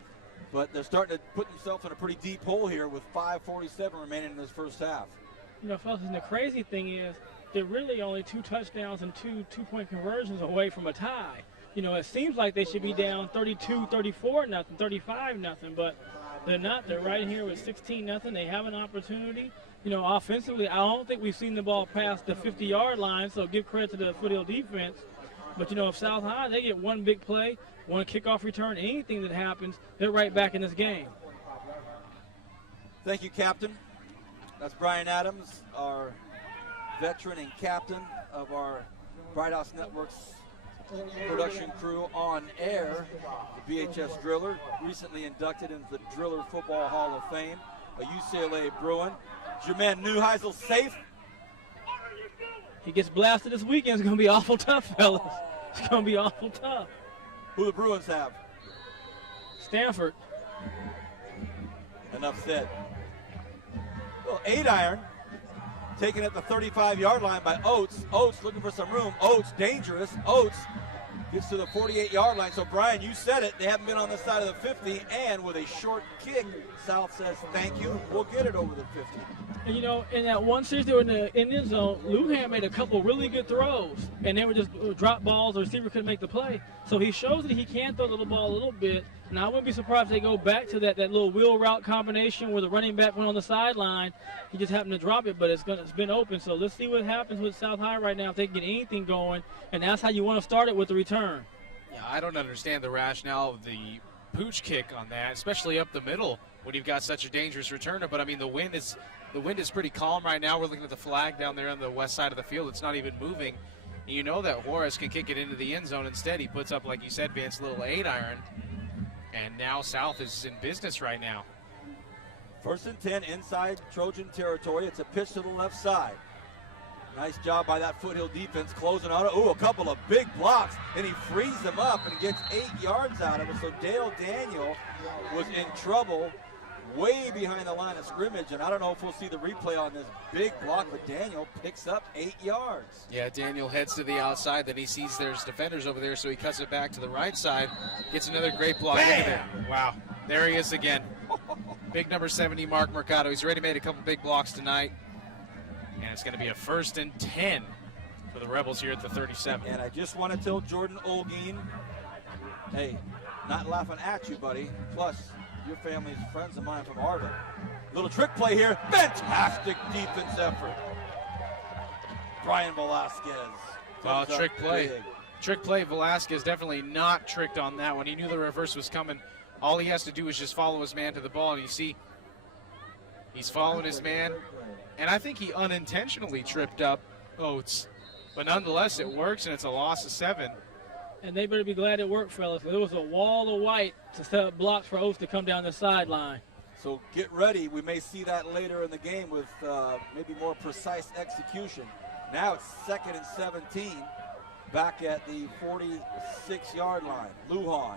but they're starting to put themselves in a pretty deep hole here with 5:47 remaining in this first half. Fellas, and the crazy thing is they're really only 2 touchdowns and 2 two-point conversions away from a tie. It seems like they should be down 32, 34 nothing, 35 nothing, but they're not. They're right here with 16 nothing. They have an opportunity. Offensively, I don't think we've seen the ball past the 50-yard line, so give credit to the Foothill defense. But, if South High, they get one big play, one kickoff return, anything that happens, they're right back in this game. Thank you, Captain. That's Brian Adams, our veteran and captain of our Bright House Network's production crew on air, the BHS Driller, recently inducted into the Driller Football Hall of Fame, a UCLA Bruin. Jermaine Neuheisel safe. He gets blasted this weekend. It's going to be awful tough, fellas. It's going to be awful tough. Who the Bruins have? Stanford. Enough said. Well, 8-iron taken at the 35-yard line by Oates. Oates looking for some room. Oates dangerous. Oates gets to the 48-yard line. So, Brian, you said it. They haven't been on the side of the 50. And with a short kick, South says, thank you. We'll get it over the 50. And, you know, in that one series they were in the end zone, Lujan made a couple really good throws, and they were just drop balls. The receiver couldn't make the play. So he shows that he can throw the little ball a little bit. Now, I wouldn't be surprised if they go back to that little wheel route combination where the running back went on the sideline. He just happened to drop it, but it's been open. So let's see what happens with South High right now if they can get anything going, and that's how you want to start it with the return. Yeah, I don't understand the rationale of the pooch kick on that, especially up the middle when you've got such a dangerous returner. But I mean, the wind is pretty calm right now. We're looking at the flag down there on the west side of the field. It's not even moving. And you know that Juarez can kick it into the end zone. Instead, he puts up, like you said, Vance, a little 8-iron. And now South is in business right now. 1st and 10 inside Trojan territory. It's a pitch to the left side. Nice job by that Foothill defense closing on it. Ooh, a couple of big blocks, and he frees them up and gets 8 yards out of it. So Dale Daniel was in trouble way behind the line of scrimmage, and I don't know if we'll see the replay on this big block, but Daniel picks up 8 yards. Yeah, Daniel heads to the outside, then he sees there's defenders over there, so he cuts it back to the right side, gets another great block. Look at that. Wow, there he is again. Big number 70, Mark Mercado. He's already made a couple big blocks tonight. And it's going to be a 1st and 10 for the Rebels here at the 37. And I just want to tell Jordan Olguin, hey, not laughing at you, buddy. Plus, your family's friends of mine from Arvin. Little trick play here. Fantastic defense effort. Brian Velasquez. Well, trick play. Big. Trick play. Velasquez definitely not tricked on that one. He knew the reverse was coming. All he has to do is just follow his man to the ball. And you see, he's following his man. And I think he unintentionally tripped up Oates. But nonetheless, it works, and it's a loss of 7. And they better be glad it worked, fellas. There was a wall of white to set up blocks for Oates to come down the sideline. So get ready. We may see that later in the game with maybe more precise execution. Now it's 2nd and 17, back at the 46-yard line. Lujan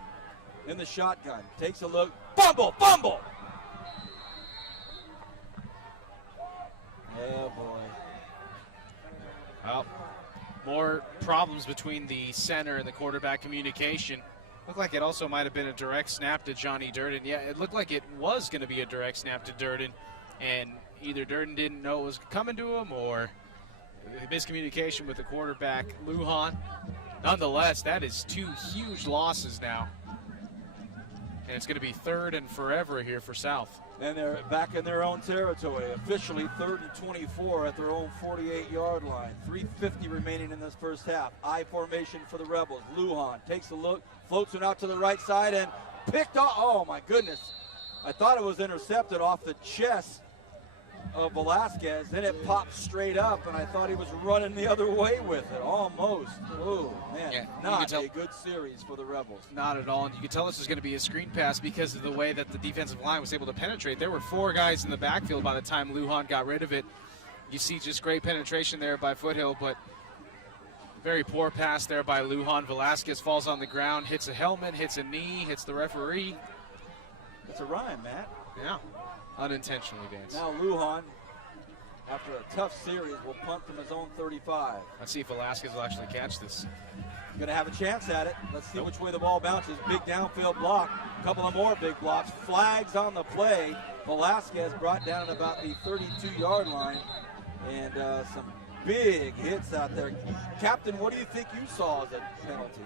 in the shotgun, takes a look, fumble! Oh, boy. Well, more problems between the center and the quarterback communication. Looked like it also might have been a direct snap to Johnny Durden. Yeah, it looked like it was going to be a direct snap to Durden, and either Durden didn't know it was coming to him or miscommunication with the quarterback, Lujan. Nonetheless, that is 2 huge losses now. And it's going to be 3rd and forever here for South. And they're back in their own territory. Officially 3rd and 24 at their own 48-yard line. 3:50 remaining in this first half. I formation for the Rebels. Lujan takes a look, floats it out to the right side, and picked off. Oh, my goodness. I thought it was intercepted off the chest of Velasquez. Then it popped straight up, and I thought he was running the other way with it. Almost. Oh, man. Yeah, not a good series for the Rebels. Not at all. And you could tell this was going to be a screen pass because of the way that the defensive line was able to penetrate. There were 4 guys in the backfield by the time Lujan got rid of it. You see just great penetration there by Foothill, but very poor pass there by Lujan. Velasquez falls on the ground, hits a helmet, hits a knee, hits the referee. It's a rhyme, Matt. Yeah. Unintentionally, Vance. Now Lujan, after a tough series, will punt from his own 35. Let's see if Velasquez will actually catch this. Going to have a chance at it. Let's see which way the ball bounces. Big downfield block. A couple of more big blocks. Flags on the play. Velasquez brought down at about the 32-yard line. And some big hits out there. Captain, what do you think you saw as a penalty?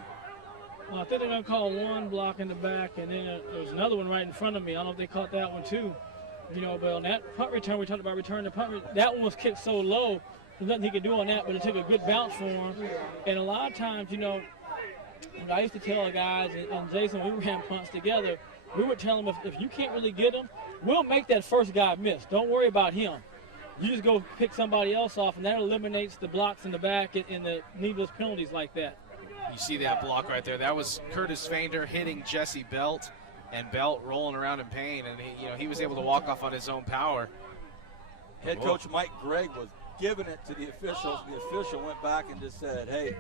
Well, I think they're going to call one block in the back, and then there's another one right in front of me. I don't know if they caught that one too. You know, but on that punt return, we talked about return to punt. That one was kicked so low, there's nothing he could do on that, but it took a good bounce for him. And a lot of times, you know, I used to tell the guys, and Jason, we ran punts together, we would tell them if you can't really get him, we'll make that first guy miss. Don't worry about him. You just go pick somebody else off, and that eliminates the blocks in the back and the needless penalties like that. You see that block right there. That was Curtis Faender hitting Jesse Belt, and Belt rolling around in pain, and he was able to walk off on his own power. Head coach Mike Gregg was giving it to the officials. The official went back and just said, hey,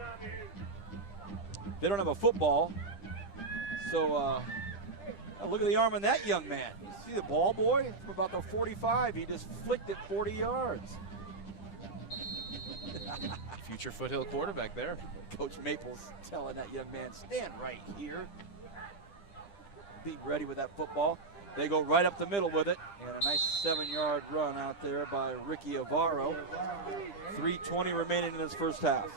they don't have a football, so look at the arm on that young man. You see the ball boy from about the 45. He just flicked it 40 yards. Future Foothill quarterback there. Coach Maples telling that young man, stand right here. be ready with that football. They go right up the middle with it, and a nice 7-yard run out there by Ricky Avaro. 3:20 remaining in this first half.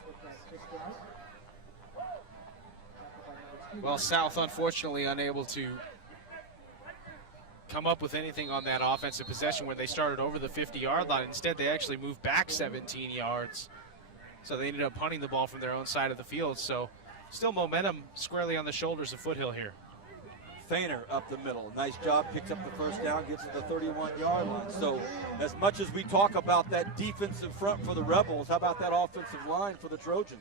Well, South unfortunately unable to come up with anything on that offensive possession where they started over the 50-yard line. Instead, they actually moved back 17 yards. So they ended up punting the ball from their own side of the field. So still momentum squarely on the shoulders of Foothill here. Feiner up the middle. Nice job, picks up the first down, gets to the 31-yard line. So as much as we talk about that defensive front for the Rebels, how about that offensive line for the Trojans?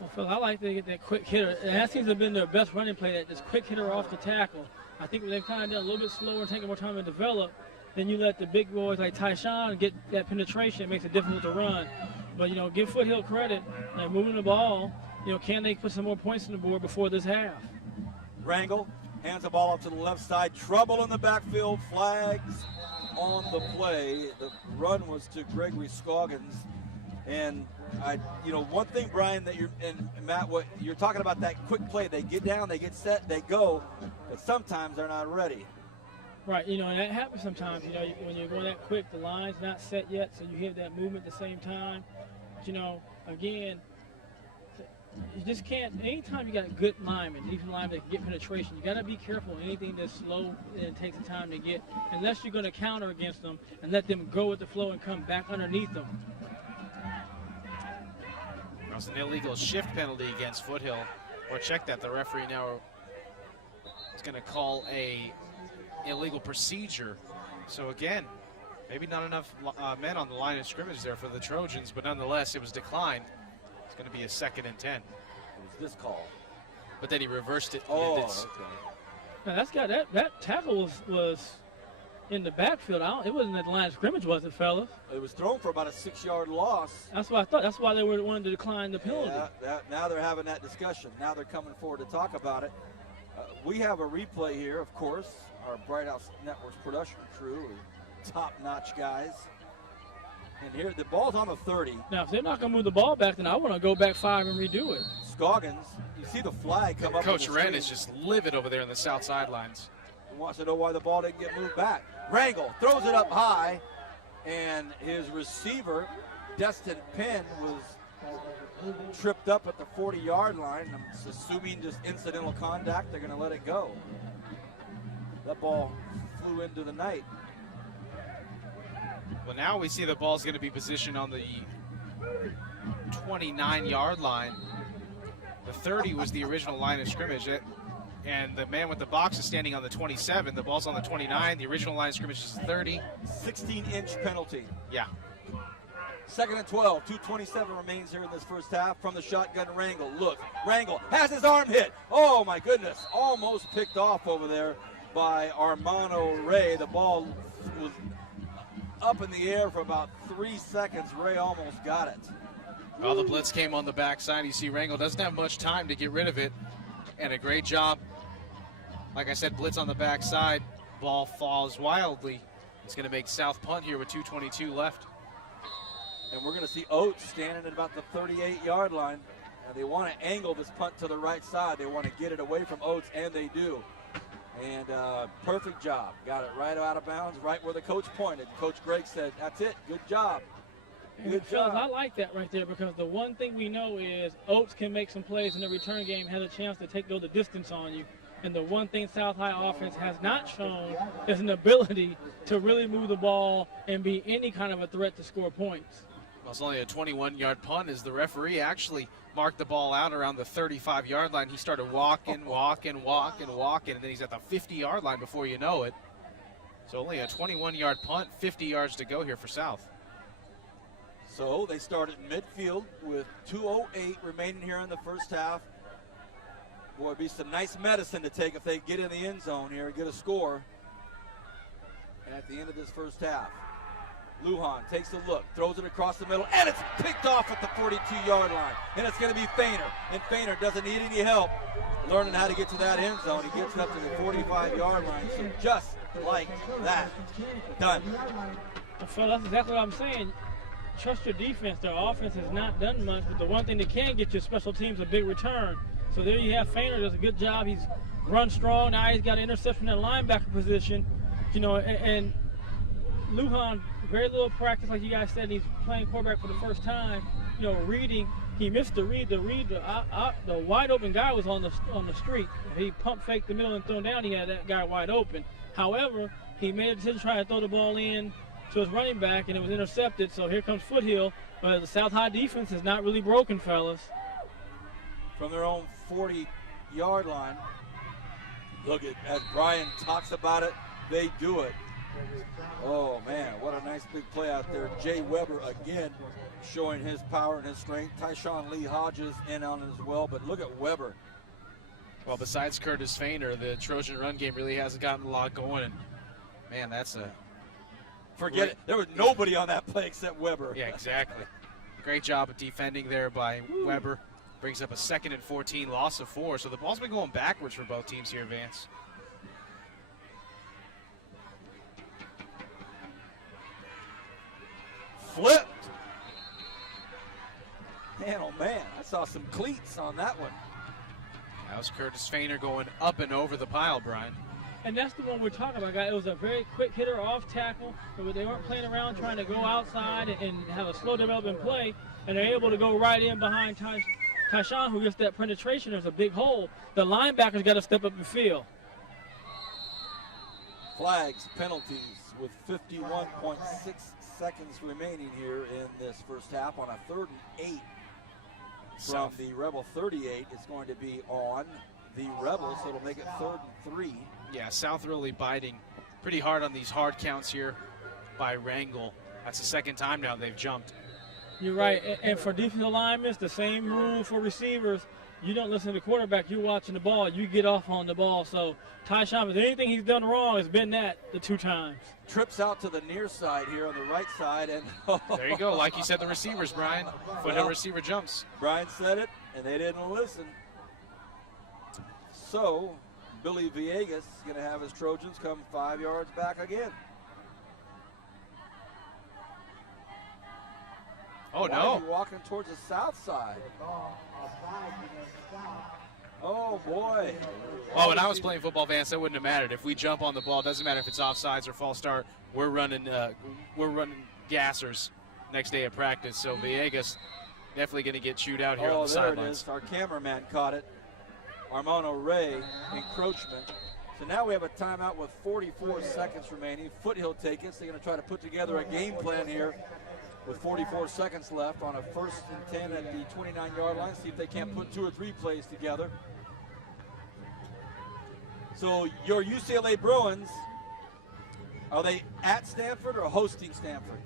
Well, Phil, I like to get that quick hitter. And that seems to have been their best running play, that just quick hitter off the tackle. I think they've kind of done a little bit slower, taking more time to develop. Then you let the big boys like Tyshawn get that penetration. It makes it difficult to run. But, give Foothill credit. They're moving the ball. Can they put some more points on the board before this half? Rangel hands the ball up to the left side. Trouble in the backfield. Flags on the play. The run was to Gregory Scoggins. And one thing, Brian, that and Matt, what you're talking about, that quick play. They get down, they get set, they go, but sometimes they're not ready. Right, and that happens sometimes. When you're going that quick, the line's not set yet, so you have that movement at the same time. But, again, you just can't. Anytime you got a good lineman, even lineman that can get penetration, you got to be careful. Anything that's slow and takes the time to get, unless you're going to counter against them and let them go with the flow and come back underneath them. That was an illegal shift penalty against Foothill. Or check that, the referee now is going to call a illegal procedure. So again, maybe not enough men on the line of scrimmage there for the Trojans, but nonetheless, it was declined. It's going to be a 2nd and 10. It was this call. But then he reversed it. Oh, okay. Now that tackle was in the backfield. It wasn't at the line of scrimmage, was it, fellas? It was thrown for about a 6-yard loss. That's what I thought. That's why they were wanting to decline the penalty. Yeah, now they're having that discussion. Now they're coming forward to talk about it. We have a replay here, of course. Our Bright House Networks production crew, top-notch guys. And here, the ball's on the 30. Now, if they're not going to move the ball back, then I want to go back 5 and redo it. Scoggins, you see the flag come up. Coach Wren is just livid over there on the south sidelines. He wants to know why the ball didn't get moved back. Rangel throws it up high, and his receiver, Destin Penn, was tripped up at the 40-yard line. I'm assuming just incidental contact. They're going to let it go. That ball flew into the night. Well, now we see the ball's going to be positioned on the 29-yard line. The 30 was the original line of scrimmage. And the man with the box is standing on the 27. The ball's on the 29. The original line of scrimmage is 30. 16-inch penalty. Yeah. 2nd and 12. 2:27 remains here in this first half. From the shotgun, Rangel. Look, Rangel has his arm hit. Oh, my goodness. Almost picked off over there by Armando Ray. The ball was up in the air for about 3 seconds. Ray almost got it. Well, the blitz came on the backside. You see Rangel doesn't have much time to get rid of it. And a great job. Like I said, blitz on the backside. Ball falls wildly. It's going to make South punt here with 2:22 left. And we're going to see Oates standing at about the 38-yard line. And they want to angle this punt to the right side. They want to get it away from Oates, and they do. And perfect job. Got it right out of bounds, right where the coach pointed. Coach Greg said, that's it. Good job. Good job. I like that right there, because the one thing we know is Oates can make some plays in the return game, has a chance to go the distance on you. And the one thing South High offense has not shown is an ability to really move the ball and be any kind of a threat to score points. Well, it's only a 21-yard punt as the referee actually marked the ball out around the 35-yard line. He started walking, and then he's at the 50-yard line before you know it. So only a 21-yard punt, 50 yards to go here for South. So they start at midfield with 2:08 remaining here in the first half. Boy, it'd be some nice medicine to take if they get in the end zone here, get a score at the end of this first half. Lujan takes a look, throws it across the middle, and it's picked off at the 42-yard line. And it's going to be Feiner. And Feiner doesn't need any help learning how to get to that end zone. He gets it up to the 45-yard line. So just like that, done. So that's exactly what I'm saying. Trust your defense. Their offense has not done much, but the one thing that can get your special teams a big return. So there you have Fainer does a good job. He's run strong. Now he's got an interception in linebacker position. You know, and Lujan, very little practice, like you guys said. He's playing quarterback for the first time. You know, reading. He missed the read. The wide open guy was on the street. He pump faked the middle and thrown down. He had that guy wide open. However, he made a decision to try to throw the ball in to his running back, and it was intercepted. So here comes Foothill. But the South High defense is not really broken, fellas. From their own 40-yard line. Look at, as Brian talks about it, they do it. Oh, man, what a nice big play out there. Jay Weber again showing his power and his strength. Tyshawn Lee Hodges in on it as well, but look at Weber. Well, besides Curtis Fainer, the Trojan run game really hasn't gotten a lot going. And, man, that's a... Forget it. There was nobody on that play except Weber. Yeah, exactly. Great job of defending there by Weber. Brings up a 2nd and 14, loss of 4. So the ball's been going backwards for both teams here, Vance. Flipped. Man, oh man, I saw some cleats on that one. That was Curtis Fainer going up and over the pile, Brian. And that's the one we're talking about, guys. It was a very quick hitter off tackle. They weren't playing around trying to go outside and have a slow development play, and they're able to go right in behind Tyshawn, who gets that penetration. There's a big hole. The linebacker's got to step up and field. Flags, penalties with 51.6 seconds remaining here in this first half on a 3rd and 8 from the Rebel 38. It's going to be on the Rebels, so it'll make it 3rd and 3. Yeah, South really biting pretty hard on these hard counts here by Wrangell. That's the 2nd time now they've jumped. You're right, and for defensive linemen, the same rule for receivers. You don't listen to the quarterback, you're watching the ball, you get off on the ball. So Tyshawn, if anything he's done wrong, has been that the 2 times. Trips out to the near side here on the right side. And there you go, like you said, the receivers, Brian. Foothill receiver jumps. Brian said it, and they didn't listen. So Billy Villegas is going to have his Trojans come 5 yards back again. Oh, Why no. is he walking towards the south side? Oh, boy. Well, when I was playing football, Vance, that wouldn't have mattered. If we jump on the ball, it doesn't matter if it's offsides or false start. We're running gassers next day of practice. So Villegas definitely going to get chewed out here on the sidelines. Oh, there it is. Our cameraman caught it. Armando Ray, encroachment. So now we have a timeout with 44 seconds remaining. Foothill take it. So they're going to try to put together a game plan here with 44 seconds left on a 1st and 10 at the 29-yard line. See if they can't put 2 or 3 plays together. So your UCLA Bruins, are they at Stanford or hosting Stanford?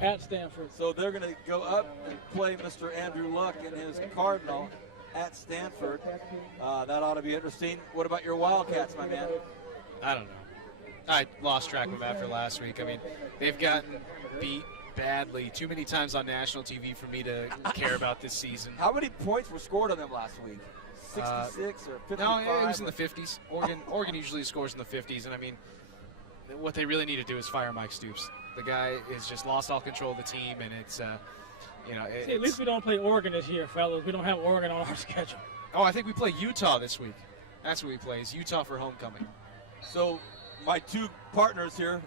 At Stanford. So they're going to go up and play Mr. Andrew Luck and his Cardinal at Stanford. That ought to be interesting. What about your Wildcats, my man? I don't know. I lost track of them after last week. I mean, they've gotten beat badly too many times on national TV for me to care about this season. How many points were scored on them last week? 66 or 55? No, it was in the 50s. Oregon usually scores in the 50s, and I mean, what they really need to do is fire Mike Stoops. The guy has just lost all control of the team, and it's, See, at least we don't play Oregon this year, fellas. We don't have Oregon on our schedule. Oh, I think we play Utah this week. That's what we play, is Utah for homecoming. So my 2 partners here,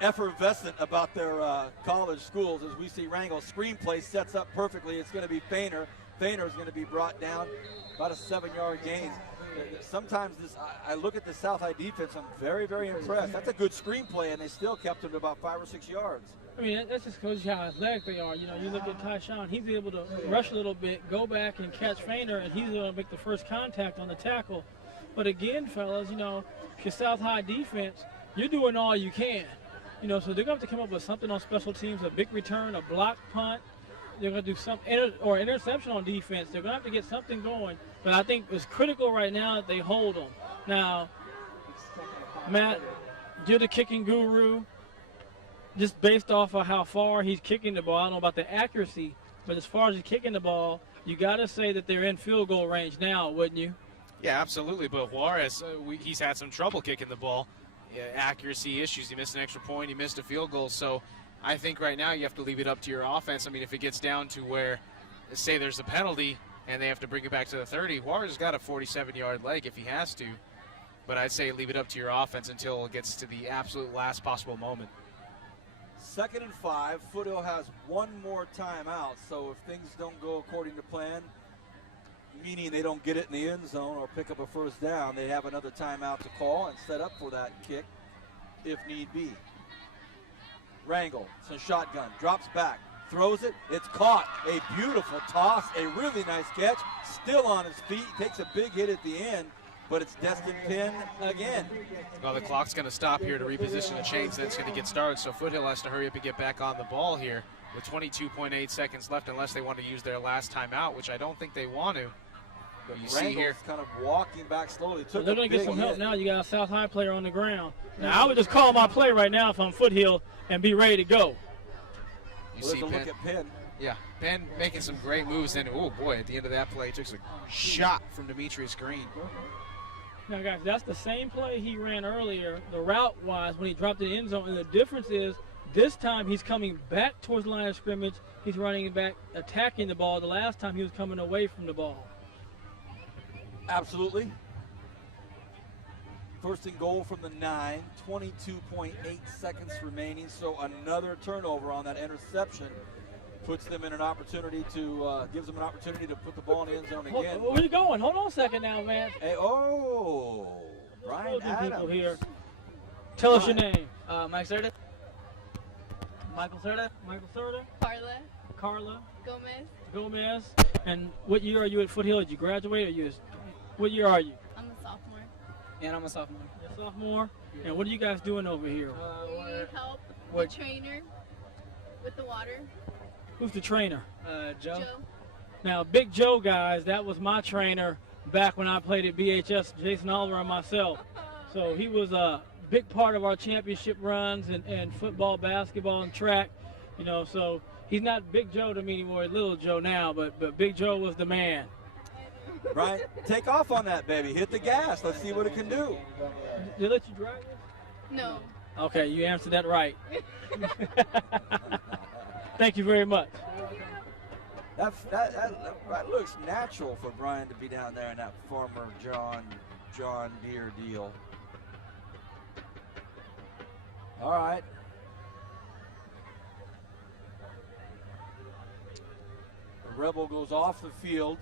effervescent about their college schools, as we see Wrangell screenplay sets up perfectly. It's going to be Fainer. Fainer is going to be brought down, about a 7-yard gain. Sometimes I look at the South High defense, I'm very, very impressed. That's a good screenplay, and they still kept him to about 5 or 6 yards. I mean, that just shows you how athletic they are. You know, you look at Tyshawn, he's able to rush a little bit, go back and catch Fainer, and he's able to make the first contact on the tackle. But again, fellas, you know, if you're South High defense, you're doing all you can. You know, so they're going to have to come up with something on special teams, a big return, a block punt. They're going to do some or interception on defense. They're going to have to get something going. But I think it's critical right now that they hold them. Now, Matt, you're the kicking guru. Just based off of how far he's kicking the ball, I don't know about the accuracy, but as far as he's kicking the ball, you got to say that they're in field goal range now, wouldn't you? Yeah, absolutely. But Juarez, he's had some trouble kicking the ball. Accuracy issues. He missed an extra point. He missed a field goal. So I think right now you have to leave it up to your offense. I mean, if it gets down to where, say there's a penalty, and they have to bring it back to the 30. Juarez got a 47-yard leg if he has to, but I'd say leave it up to your offense until it gets to the absolute last possible moment. 2nd and 5. Foothill has one more timeout, so if things don't go according to plan, meaning they don't get it in the end zone or pick up a first down, they have another timeout to call and set up for that kick if need be. Rangel, it's a shotgun, drops back, throws it, it's caught. A beautiful toss, a really nice catch, still on his feet, takes a big hit at the end, but it's Destin Penn again. Well, the clock's going to stop here to reposition the chains. That's going to get started, so Foothill has to hurry up and get back on the ball here with 22.8 seconds left unless they want to use their last timeout, which I don't think they want to. But you see here, kind of walking back slowly. They're going to get some help now. You got a South High player on the ground. Now, I would just call my play right now if I'm Foothill and be ready to go. You see Penn. Look at Penn. Yeah, Penn making some great moves. And, oh, boy, at the end of that play, he took a shot from Demetrius Green. Now, guys, that's the same play he ran earlier, the route-wise, when he dropped in the end zone. And the difference is this time he's coming back towards the line of scrimmage. He's running back, attacking the ball. The last time he was coming away from the ball. Absolutely. 1st and goal from the 9, 22.8 seconds remaining. So another turnover on that interception puts them in an opportunity to, gives them an opportunity to put the ball in the end zone again. Where are you going? Hold on a second now, man. Hey, Brian Adams. Here. Tell us your name. Mike Serta. Michael Serta. Michael Serta. Carla. Carla. Gomez. And what year are you at Foothill? Did you graduate? What year are you? I'm a sophomore. And I'm a sophomore. You're a sophomore? And what are you guys doing over here? We help the trainer with the water. Who's the trainer? Joe. Now, Big Joe, guys, that was my trainer back when I played at BHS, Jason Oliver and myself. So he was a big part of our championship runs and football, basketball, and track. You know, so he's not Big Joe to me anymore, Little Joe now, but Big Joe was the man. Brian, take off on that, baby. Hit the gas. Let's see what it can do. Did they let you drive it? No. Okay, you answered that right. Thank you very much. That looks natural for Brian to be down there in that former John Deere deal. All right. The Rebel goes off the field.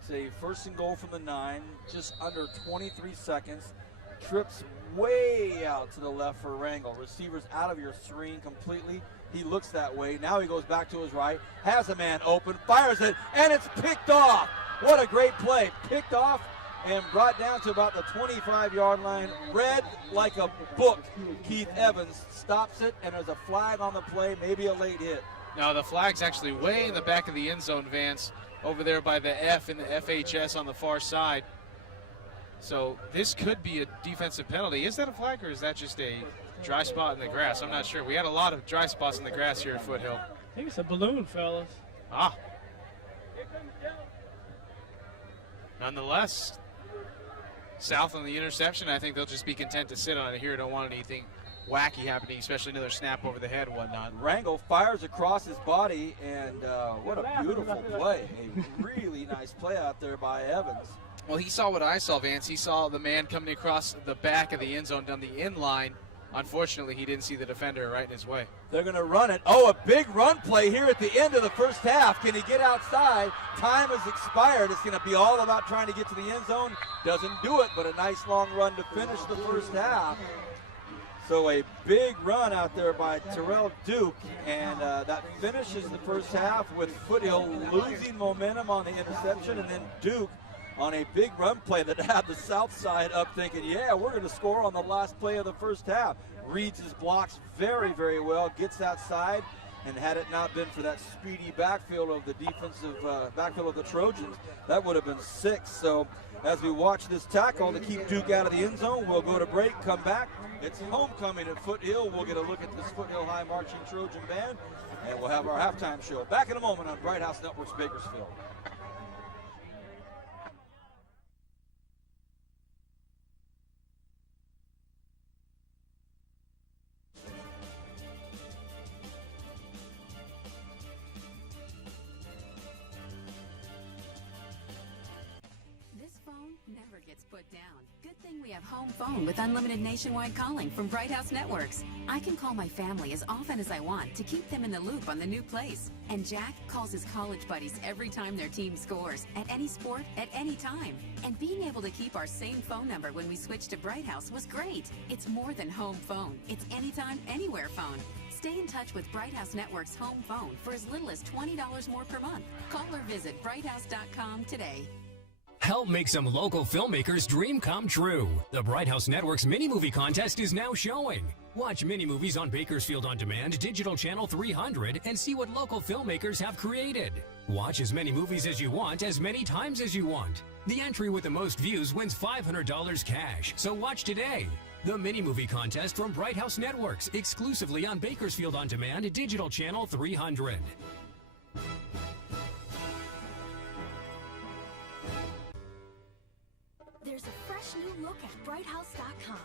It's a 1st and goal from the 9, just under 23 seconds. Trips way out to the left for Rangel. Receiver's out of your screen completely. He looks that way. Now he goes back to his right, has a man open, fires it, and it's picked off. What a great play. Picked off and brought down to about the 25-yard line. Read like a book. Keith Evans stops it, and there's a flag on the play, maybe a late hit. No, the flag's actually way in the back of the end zone, Vance, over there by the F in the FHS on the far side. So this could be a defensive penalty. Is that a flag or is that just a dry spot in the grass? I'm not sure. We had a lot of dry spots in the grass here at Foothill. I think it's a balloon, fellas. Ah. Nonetheless, South on the interception, I think they'll just be content to sit on it here. Don't want anything wacky happening, especially another snap over the head and whatnot. Rangel fires across his body, and what a beautiful play. A really nice play out there by Evans. Well, he saw what I saw, Vance. He saw the man coming across the back of the end zone down the end line. Unfortunately, he didn't see the defender right in his way. They're going to run it. Oh, a big run play here at the end of the first half. Can he get outside? Time has expired. It's going to be all about trying to get to the end zone. Doesn't do it, but a nice long run to finish the first half. So a big run out there by Terrell Duke, and that finishes the first half with Foothill losing momentum on the interception, and then Duke on a big run play that had the south side up thinking, yeah, we're going to score on the last play of the first half. Reads his blocks very, very well, gets outside, and had it not been for that speedy backfield of the defensive backfield of the Trojans, that would have been 6. So as we watch this tackle to keep Duke out of the end zone, we'll go to break, come back. It's homecoming at Foothill. We'll get a look at this Foothill High Marching Trojan Band, and we'll have our halftime show. Back in a moment on Bright House Networks Bakersfield. never gets put down. Good thing we have home phone with unlimited nationwide calling from Bright House Networks. I can call my family as often as I want to keep them in the loop on the new place. And Jack calls his college buddies every time their team scores, at any sport, at any time. And being able to keep our same phone number when we switched to Bright House was great. It's more than home phone. It's anytime, anywhere phone. Stay in touch with Bright House Network's home phone for as little as $20 more per month. Call or visit brighthouse.com today. Help make some local filmmakers' dream come true. The Bright House Network's mini-movie contest is now showing. Watch mini-movies on Bakersfield On Demand, Digital Channel 300, and see what local filmmakers have created. Watch as many movies as you want, as many times as you want. The entry with the most views wins $500 cash, so watch today. The mini-movie contest from Bright House Networks, exclusively on Bakersfield On Demand, Digital Channel 300. There's a fresh new look at brighthouse.com.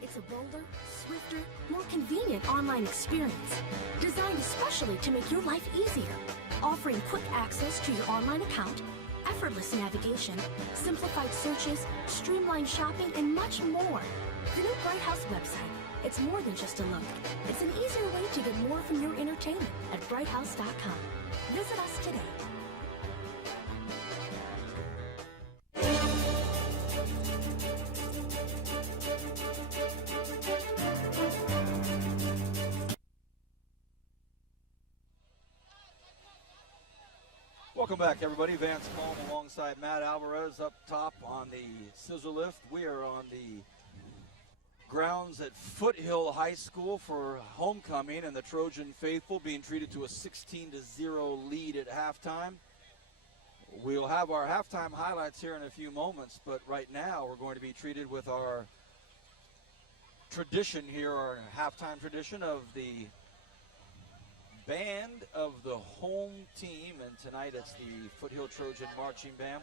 It's a bolder, swifter, more convenient online experience designed especially to make your life easier, offering quick access to your online account, effortless navigation, simplified searches, streamlined shopping, and much more. The new Bright House website, it's more than just a look. It's an easier way to get more from your entertainment at brighthouse.com. Visit us today. Welcome back, everybody. Vance Coleman alongside Matt Alvarez up top on the scissor lift. We are on the grounds at Foothill High School for homecoming, and the Trojan faithful being treated to a 16-0 lead at halftime. We'll have our halftime highlights here in a few moments, but right now we're going to be treated with our tradition here, our halftime tradition of the band of the home team, and tonight it's the Foothill Trojan Marching Band.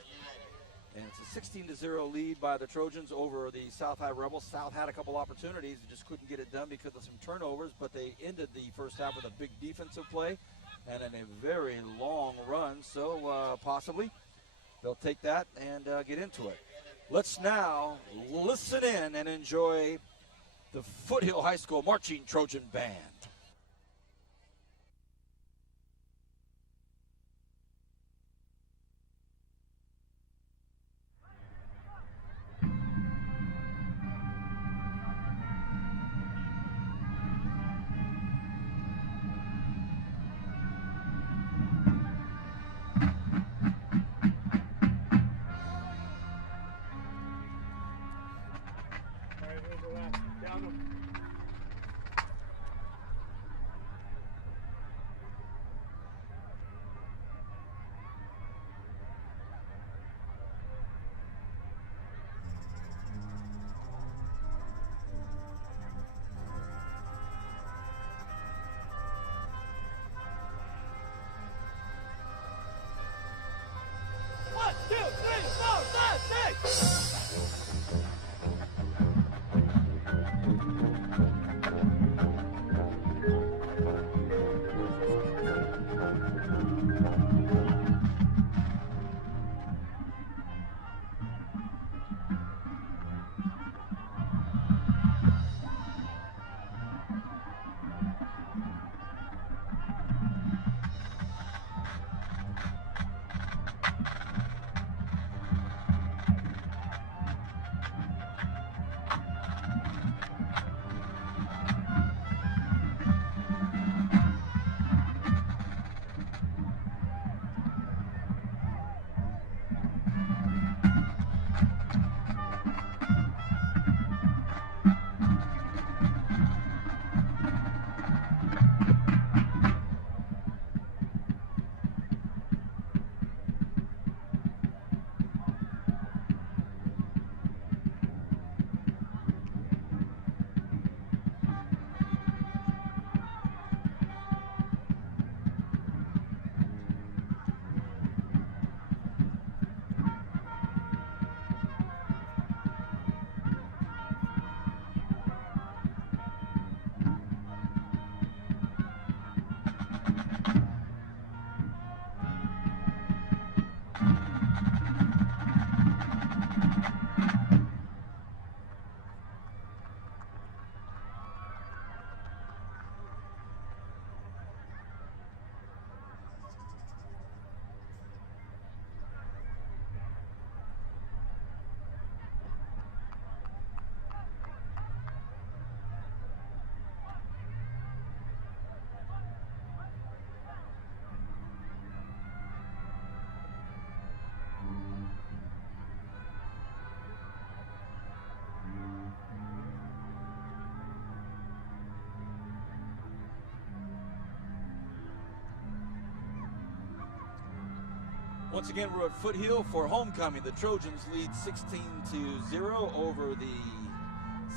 And it's a 16-0 lead by the Trojans over the South High Rebels. South had a couple opportunities, just couldn't get it done because of some turnovers, but they ended the first half with a big defensive play and in a very long run, so possibly they'll take that and get into it. Let's now listen in and enjoy the Foothill High School Marching Trojan Band. Once again, we're at Foothill for homecoming. The Trojans lead 16-0 over the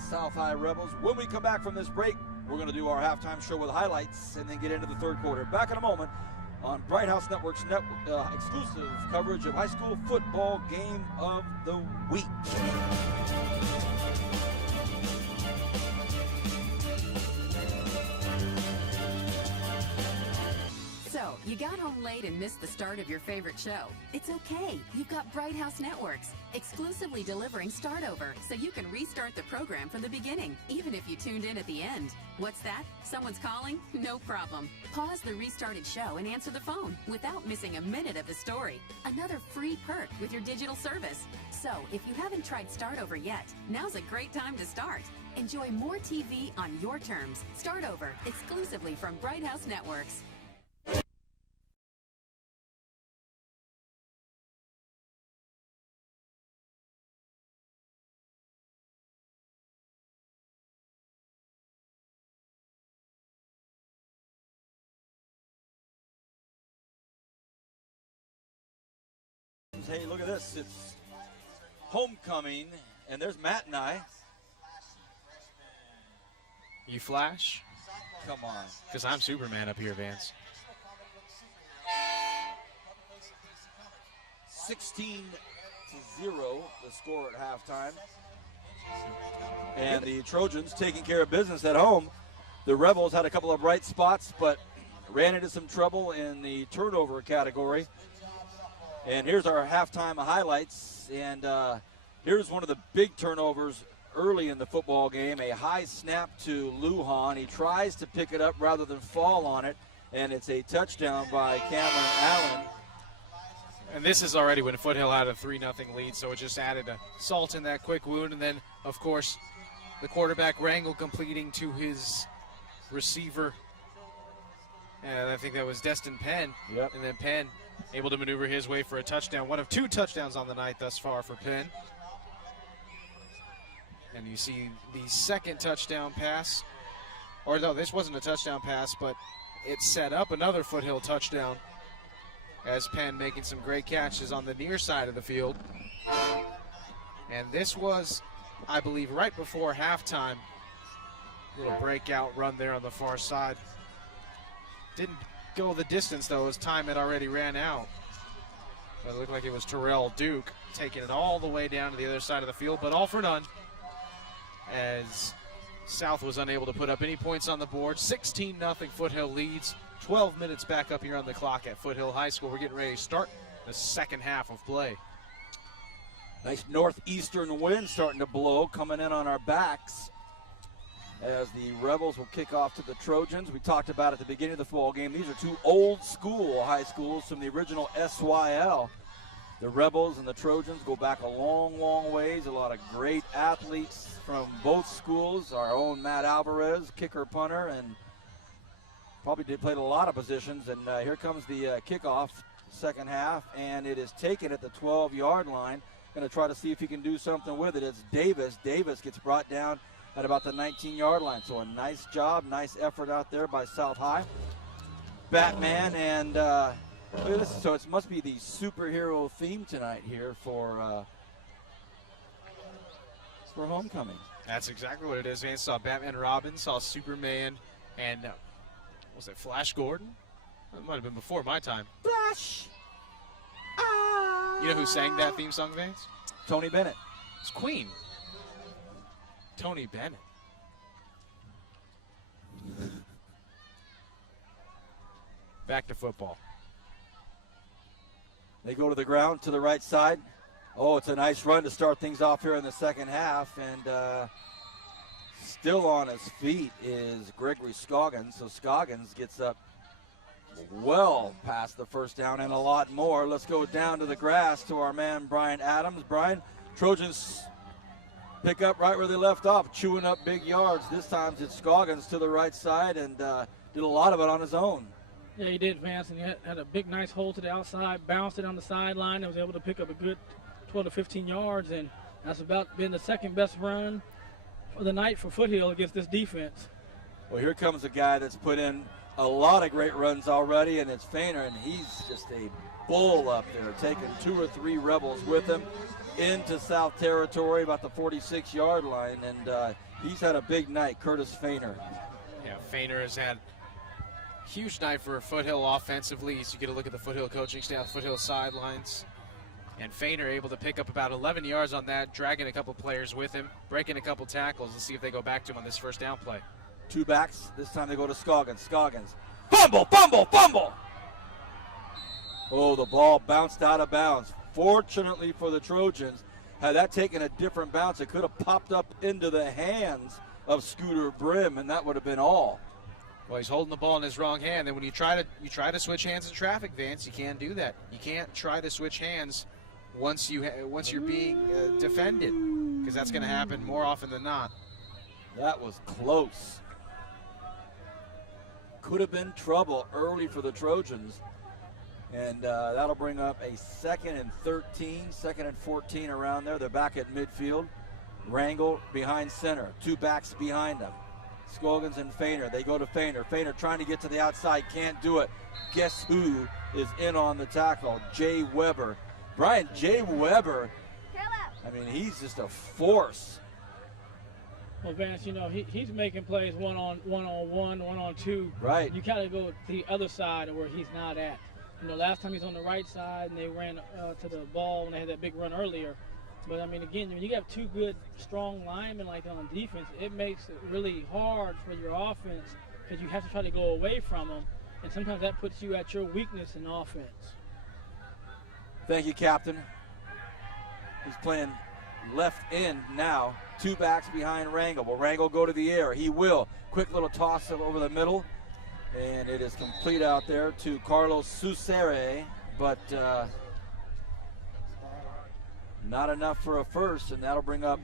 South High Rebels. When we come back from this break, we're going to do our halftime show with highlights and then get into the third quarter. Back in a moment on Bright House Network's exclusive coverage of high school football game of the week. So, you got home late and missed the start of your favorite show. It's okay. You've got Bright House Networks, exclusively delivering start over, so you can restart the program from the beginning, even if you tuned in at the end. What's that? Someone's calling? No problem. Pause the restarted show and answer the phone without missing a minute of the story. Another free perk with your digital service. So, if you haven't tried Start Over yet, now's a great time to start. Enjoy more TV on your terms. Start Over, exclusively from Bright House Networks. Hey, look at this. It's homecoming, and there's Matt and I. You flash? Come on. Because I'm Superman up here, Vance. 16-0, the score at halftime. And the Trojans taking care of business at home. The Rebels had a couple of bright spots, but ran into some trouble in the turnover category. And here's our halftime highlights. And here's one of the big turnovers early in the football game. A high snap to Lujan. He tries to pick it up rather than fall on it. And it's a touchdown by Cameron Allen. And this is already when Foothill had a 3-0 lead, so it just added a salt in that quick wound. And then, of course, the quarterback Rangel completing to his receiver. And I think that was Destin Penn. Yep. And then Penn able to maneuver his way for a touchdown. One of 2 touchdowns on the night thus far for Penn. And you see the second touchdown pass. Or no, this wasn't a touchdown pass, but it set up another Foothill touchdown as Penn making some great catches on the near side of the field. And this was, I believe, right before halftime. Little breakout run there on the far side. Didn't go the distance, though, as time had already ran out. But it looked like it was Terrell Duke taking it all the way down to the other side of the field, but all for none, as South was unable to put up any points on the board. 16-0 Foothill leads. 12 minutes back up here on the clock at Foothill High School. We're getting ready to start the second half of play. Nice northeastern wind starting to blow, coming in on our backs as the Rebels will kick off to the Trojans. We talked about at the beginning of the football game, these are 2 old school high schools from the original SYL. The Rebels and the Trojans go back a long, long ways. A lot of great athletes from both schools. Our own Matt Alvarez, kicker, punter, and probably played a lot of positions. And here comes the kickoff, second half, and it is taken at the 12-yard line. Going to try to see if he can do something with it. It's Davis. Davis gets brought down at about the 19-yard line. So a nice job, nice effort out there by South High. Batman and look at this. So it must be the superhero theme tonight here for homecoming. That's exactly what it is, man. Saw Batman Robin, saw Superman, and was it Flash Gordon? That might have been before my time. Flash! You know who sang that theme song, Vance? Tony Bennett. It's Queen. Tony Bennett. Back to football. They go to the ground to the right side. Oh, it's a nice run to start things off here in the second half. And still on his feet is Gregory Scoggins. So Scoggins gets up well past the first down and a lot more. Let's go down to the grass to our man Brian Adams. Brian, Trojans pick up right where they left off, chewing up big yards. This time it's Scoggins to the right side and did a lot of it on his own. Yeah, he did, Vance, and he had a big, nice hole to the outside, bounced it on the sideline, and was able to pick up a good 12 to 15 yards, and that's about been the second best run for the night for Foothill against this defense. Well, here comes a guy that's put in a lot of great runs already, and it's Fainer, and he's just a bull up there, taking 2 or 3 Rebels with him into South Territory, about the 46-yard line, and he's had a big night, Curtis Fainer. Yeah, Fainer has had a huge night for Foothill offensively. So you get a look at the Foothill coaching staff, Foothill sidelines. And Fainer able to pick up about 11 yards on that, dragging a couple players with him, breaking a couple tackles. Let's see if they go back to him on this first down play. 2 backs. This time they go to Scoggins. Scoggins. Fumble, fumble, fumble! Oh, the ball bounced out of bounds. Fortunately for the Trojans, had that taken a different bounce, it could have popped up into the hands of Scooter Brim, and that would have been all. Well, he's holding the ball in his wrong hand. And when you try to switch hands in traffic, Vance, you can't do that. You can't try to switch hands once you're being defended, because that's going to happen more often than not. That was close. Could have been trouble early for the Trojans. And that'll bring up a 2nd and 13, 2nd and 14 around there. They're back at midfield. Rangel behind center. 2 backs behind them. Scoggins and Fainer. They go to Fainer. Fainer trying to get to the outside. Can't do it. Guess who is in on the tackle? Jay Weber. Brian, Jay Weber, I mean, he's just a force. Well, Vance, you know, he's making plays one-on-one, one-on-two. Right. You kind of go to the other side of where he's not at. You know, last time he's on the right side and they ran to the ball when they had that big run earlier. But, I mean, again, when you have 2 good, strong linemen like that on defense, it makes it really hard for your offense because you have to try to go away from them. And sometimes that puts you at your weakness in offense. Thank you, Captain. He's playing left end now. 2 backs behind Rangel. Will Rangel go to the air? He will. Quick little toss over the middle. And it is complete out there to Carlos Susere, but not enough for a first, and that'll bring up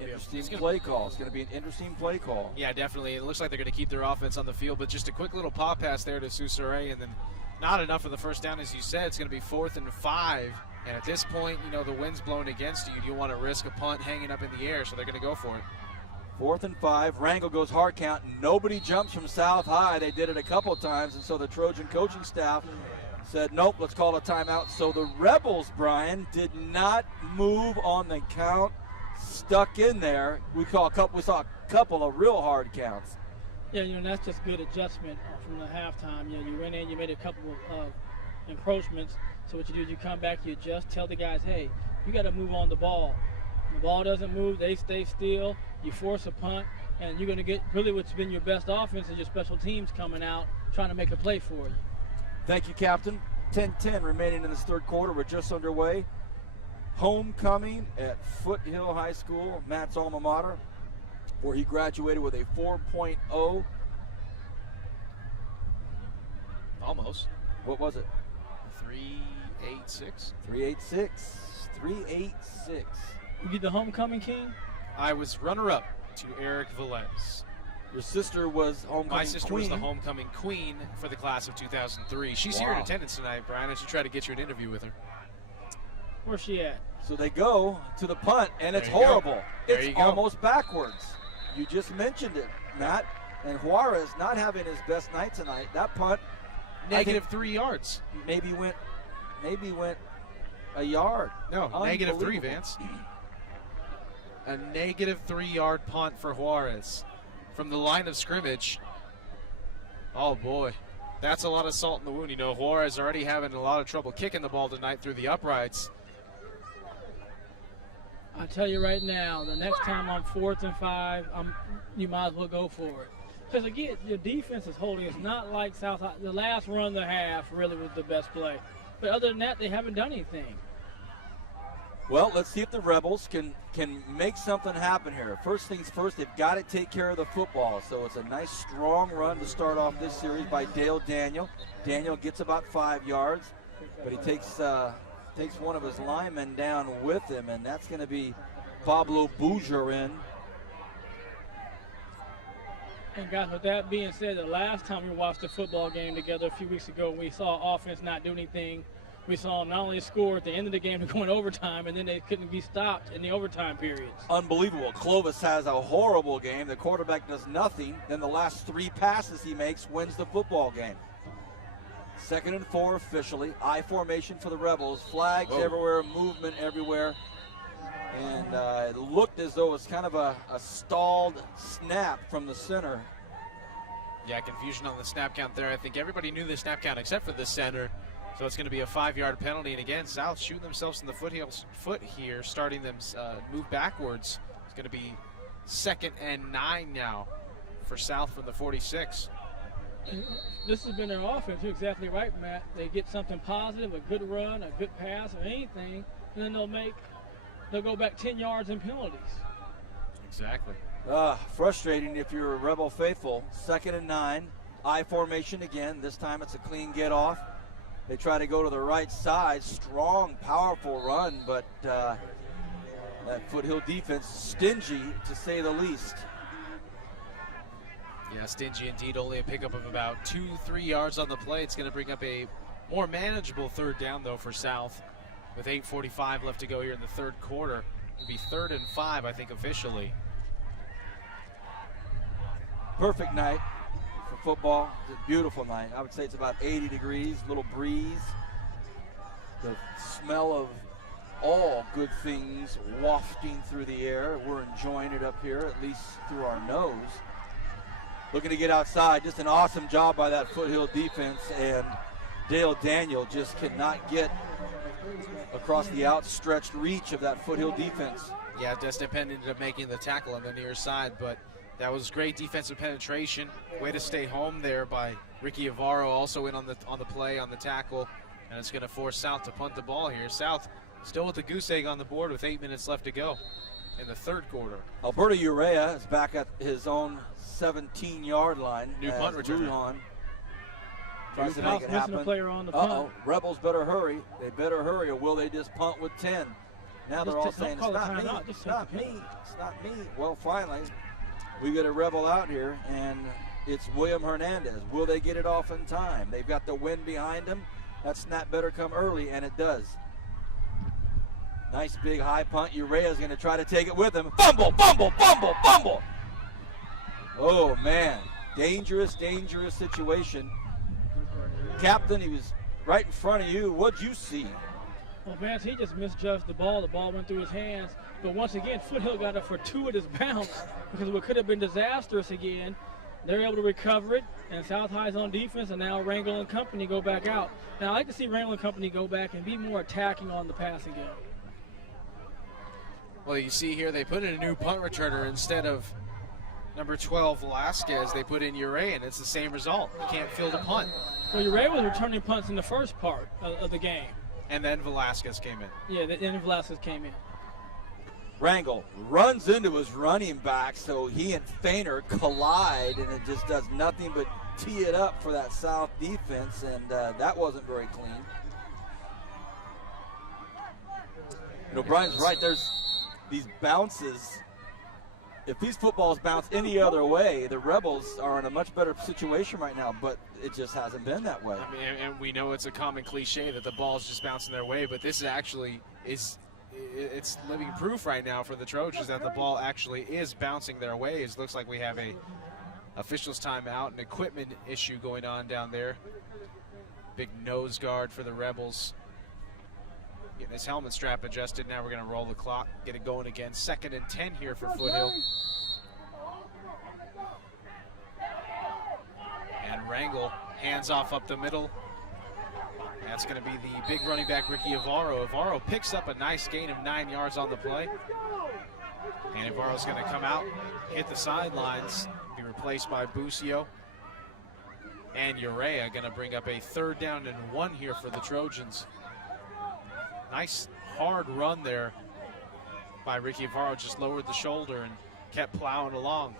interesting play call. It's going to be an interesting play call. Yeah, definitely. It looks like they're going to keep their offense on the field, but just a quick little pop pass there to Susere, and then not enough for the first down. As you said, it's going to be 4th and 5, and at this point, you know, the wind's blowing against you. You don't want to risk a punt hanging up in the air, so they're going to go for it. 4th and 5. Rangel goes hard count. Nobody jumps from South High. They did it a couple times, and so the Trojan coaching staff said, nope, let's call a timeout. So the Rebels, Brian, did not move on the count, stuck in there. We saw a couple of real hard counts. Yeah, you know, that's just good adjustment from the halftime. You know, you went in, you made a couple of encroachments. So what you do is you come back, you adjust, tell the guys, hey, you got to move on the ball. When the ball doesn't move, they stay still. You force a punt, and you're going to get really what's been your best offense is your special teams coming out trying to make a play for you. Thank you, Captain. 10-10 remaining in this 3rd quarter. We're just underway. Homecoming at Foothill High School, Matt's alma mater, where he graduated with a 4.0. Almost. What was it? 386. 386. 386. You get the homecoming king? I was runner-up to Eric Velez. Your sister was homecoming My sister queen. was the homecoming queen for the class of 2003. She's here in attendance tonight, Brian. I should try to get you an interview with her. Where's she at? So they go to the punt, and it's horrible. It's go. almost backwards. You just mentioned it, Matt. And Juarez not having his best night tonight. That punt, Negative 3 yards. maybe went a yard. No, negative 3, Vance. A negative 3-yard punt for Juarez from the line of scrimmage. Oh boy, that's a lot of salt in the wound. You know, Juarez already having a lot of trouble kicking the ball tonight through the uprights. I tell you right now, the next time I'm 4th and 5, you might as well go for it. Because again, your defense is holding. It's not like South High. The last run of the half really was the best play. But other than that, they haven't done anything. Well, let's see if the Rebels can make something happen here. First things first, they've got to take care of the football. So it's a nice, strong run to start off this series by Dale Daniel. Daniel gets about 5 yards, but he takes one of his linemen down with him, and that's going to be Pablo Bujarin. And guys, with that being said, the last time we watched a football game together a few weeks ago, we saw offense not do anything. we saw them not only score at the end of the game to go in overtime, and then they couldn't be stopped in the overtime periods. Unbelievable. Clovis has a horrible game. The quarterback does nothing. Then the last 3 passes he makes wins the football game. 2nd and 4 officially. I formation for the Rebels. Flags everywhere, movement everywhere. And it looked as though it was kind of a stalled snap from the center. Yeah, confusion on the snap count there. I think everybody knew the snap count except for the center. So it's going to be a 5-yard penalty. And again, South shooting themselves in the foot here, starting them move backwards. It's going to be 2nd and 9 now for South from the 46. This has been their offense. You're exactly right, Matt. They get something positive, a good run, a good pass, or anything, and then they'll go back 10 yards in penalties. Exactly. Frustrating if you're a Rebel faithful. 2nd and 9. I formation again. This time it's a clean get off. They try to go to the right side. Strong, powerful run, but that Foothill defense stingy to say the least. Yeah, stingy indeed. Only a pickup of about 2-3 yards on the play. It's going to bring up a more manageable 3rd down, though, for South. With 8:45 left to go here in the 3rd quarter. It'll be 3rd and 5, I think, officially. Perfect night for football. It's a beautiful night. I would say it's about 80 degrees, little breeze. The smell of all good things wafting through the air. We're enjoying it up here, at least through our nose. Looking to get outside. Just an awesome job by that Foothill defense, and Dale Daniel just cannot get across the outstretched reach of that Foothill defense. Yeah, Destin Penn ended up making the tackle on the near side, but that was great defensive penetration. Way to stay home there by Ricky Avaro, also in on the play on the tackle, and it's going to force South to punt the ball here. South still with the goose egg on the board with 8 minutes left to go in the 3rd quarter. Alberto Urea is back at his own 17-yard line. New punt returner. Tries to make it happen. A player on the punt. Rebels better hurry. They better hurry, or will they just punt with 10? Now they're all saying, it's not me, it's not me, it's not me. Well, finally, we get a Rebel out here, and it's William Hernandez. Will they get it off in time? They've got the wind behind them. That snap better come early, and it does. Nice big high punt. Urea's going to try to take it with him. Fumble, fumble, fumble, fumble. Oh, man. Dangerous, dangerous situation. Captain, he was right in front of you. What'd you see? Well, Vance, he just misjudged the ball. The ball went through his hands. But once again, Foothill got a fortuitous bounce because what could have been disastrous again. They're able to recover it, and South High's on defense, and now Rangel and company go back out. Now, I like to see Rangel and company go back and be more attacking on the passing game. Well, you see here they put in a new punt returner instead of number 12 Velasquez. They put in Uray, and it's the same result. You can't field a punt. Well, Uray was returning punts in the first part of the game. And then Velasquez came in. Yeah, then Velasquez came in. Rangel runs into his running back, so he and Feiner collide, and it just does nothing but tee it up for that South defense, and that wasn't very clean. You know, Brian's right. There's these bounces. If these footballs bounce any other way, the Rebels are in a much better situation right now, but it just hasn't been that way. I mean, and we know it's a common cliche that the ball's just bouncing their way, but this actually is it's living proof right now for the Trojans that the ball actually is bouncing their ways. Looks like we have a officials timeout, an equipment issue going on down there. Big nose guard for the Rebels. Getting his helmet strap adjusted. Now we're going to roll the clock, get it going again. 2nd and 10 here for Foothill. And Rangel hands off up the middle. That's going to be the big running back, Ricky Avaro. Avaro picks up a nice gain of 9 yards on the play. And Avaro's going to come out, hit the sidelines, be replaced by Busio. And Urea going to bring up a 3rd down and 1 here for the Trojans. Nice hard run there by Ricky Avaro. Just lowered the shoulder and kept plowing along.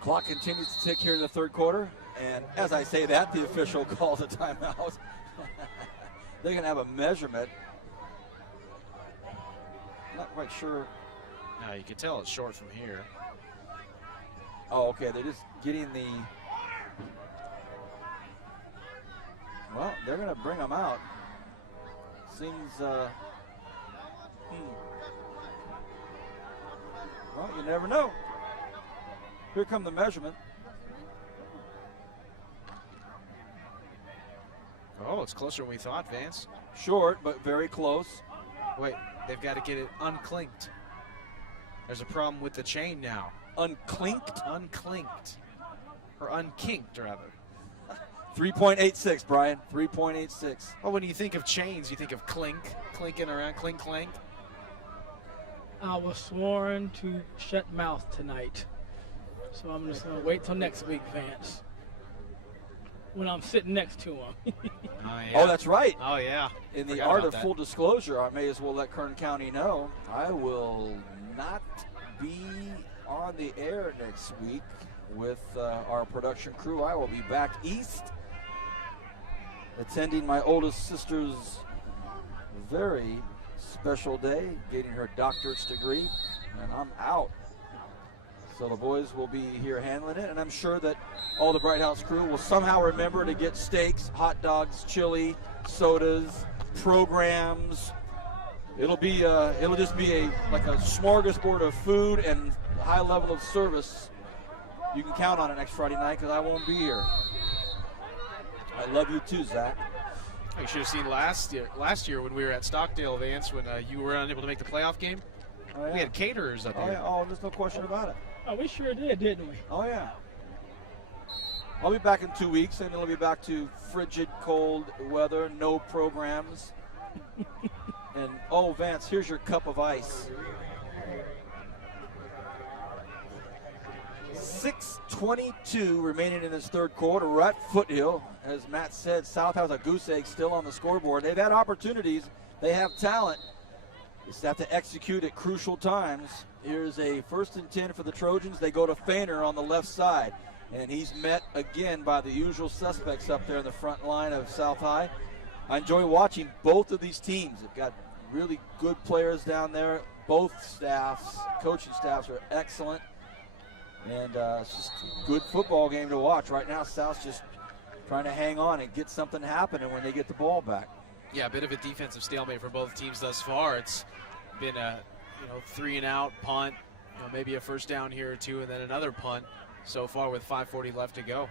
Clock continues to tick here in the 3rd quarter. And as I say that, the official calls a timeout. They're going to have a measurement. Not quite sure. No, you can tell it's short from here. Oh, okay. They're just getting the Well, they're going to bring him out. Seems, well, you never know. Here come the measurement. Oh, it's closer than we thought, Vance. Short, but very close. Wait, they've got to get it unclinked. There's a problem with the chain now. Unclinked? Unclinked. Or unkinked, rather. 3.86, Brian. 3.86. Well, when you think of chains, you think of clink, clinking around, clink, clank. I was sworn to shut mouth tonight. So I'm just going to wait till next week, Vance, when I'm sitting next to him. Oh, that's right. Oh, yeah. In the Forgot art about of that. full disclosure, I may as well let Kern County know I will not be on the air next week with our production crew. I will be back east attending my oldest sister's very special day, getting her doctorate's degree, and I'm out. So the boys will be here handling it, and I'm sure that all the Bright House crew will somehow remember to get steaks, hot dogs, chili, sodas, programs. It'll just be like a smorgasbord of food and high level of service. You can count on it next Friday night because I won't be here. I love you too, Zach. You should have seen last year when we were at Stockdale, Vance, when you were unable to make the playoff game. Oh, yeah. We had caterers up Oh, here. yeah. Oh, there's no question about it. Oh, we sure did, didn't we? Oh, yeah. I'll be back in 2 weeks, and it'll be back to frigid, cold weather, no programs. And, oh, Vance, here's your cup of ice. 6:22 remaining in this third quarter. We're at Foothill. As Matt said, South has a goose egg still on the scoreboard. They've had opportunities. They have talent. Just have to execute at crucial times. Here's a 1st and 10 for the Trojans. They go to Feiner on the left side. And he's met again by the usual suspects up there in the front line of South High. I enjoy watching both of these teams. They've got really good players down there. Both staffs, coaching staffs are excellent. And it's just a good football game to watch. Right now, South's just trying to hang on and get something happening when they get the ball back. Yeah, a bit of a defensive stalemate for both teams thus far. It's been a 3-and-out punt, maybe a first down here or two, and then another punt so far with 5:40 left to go.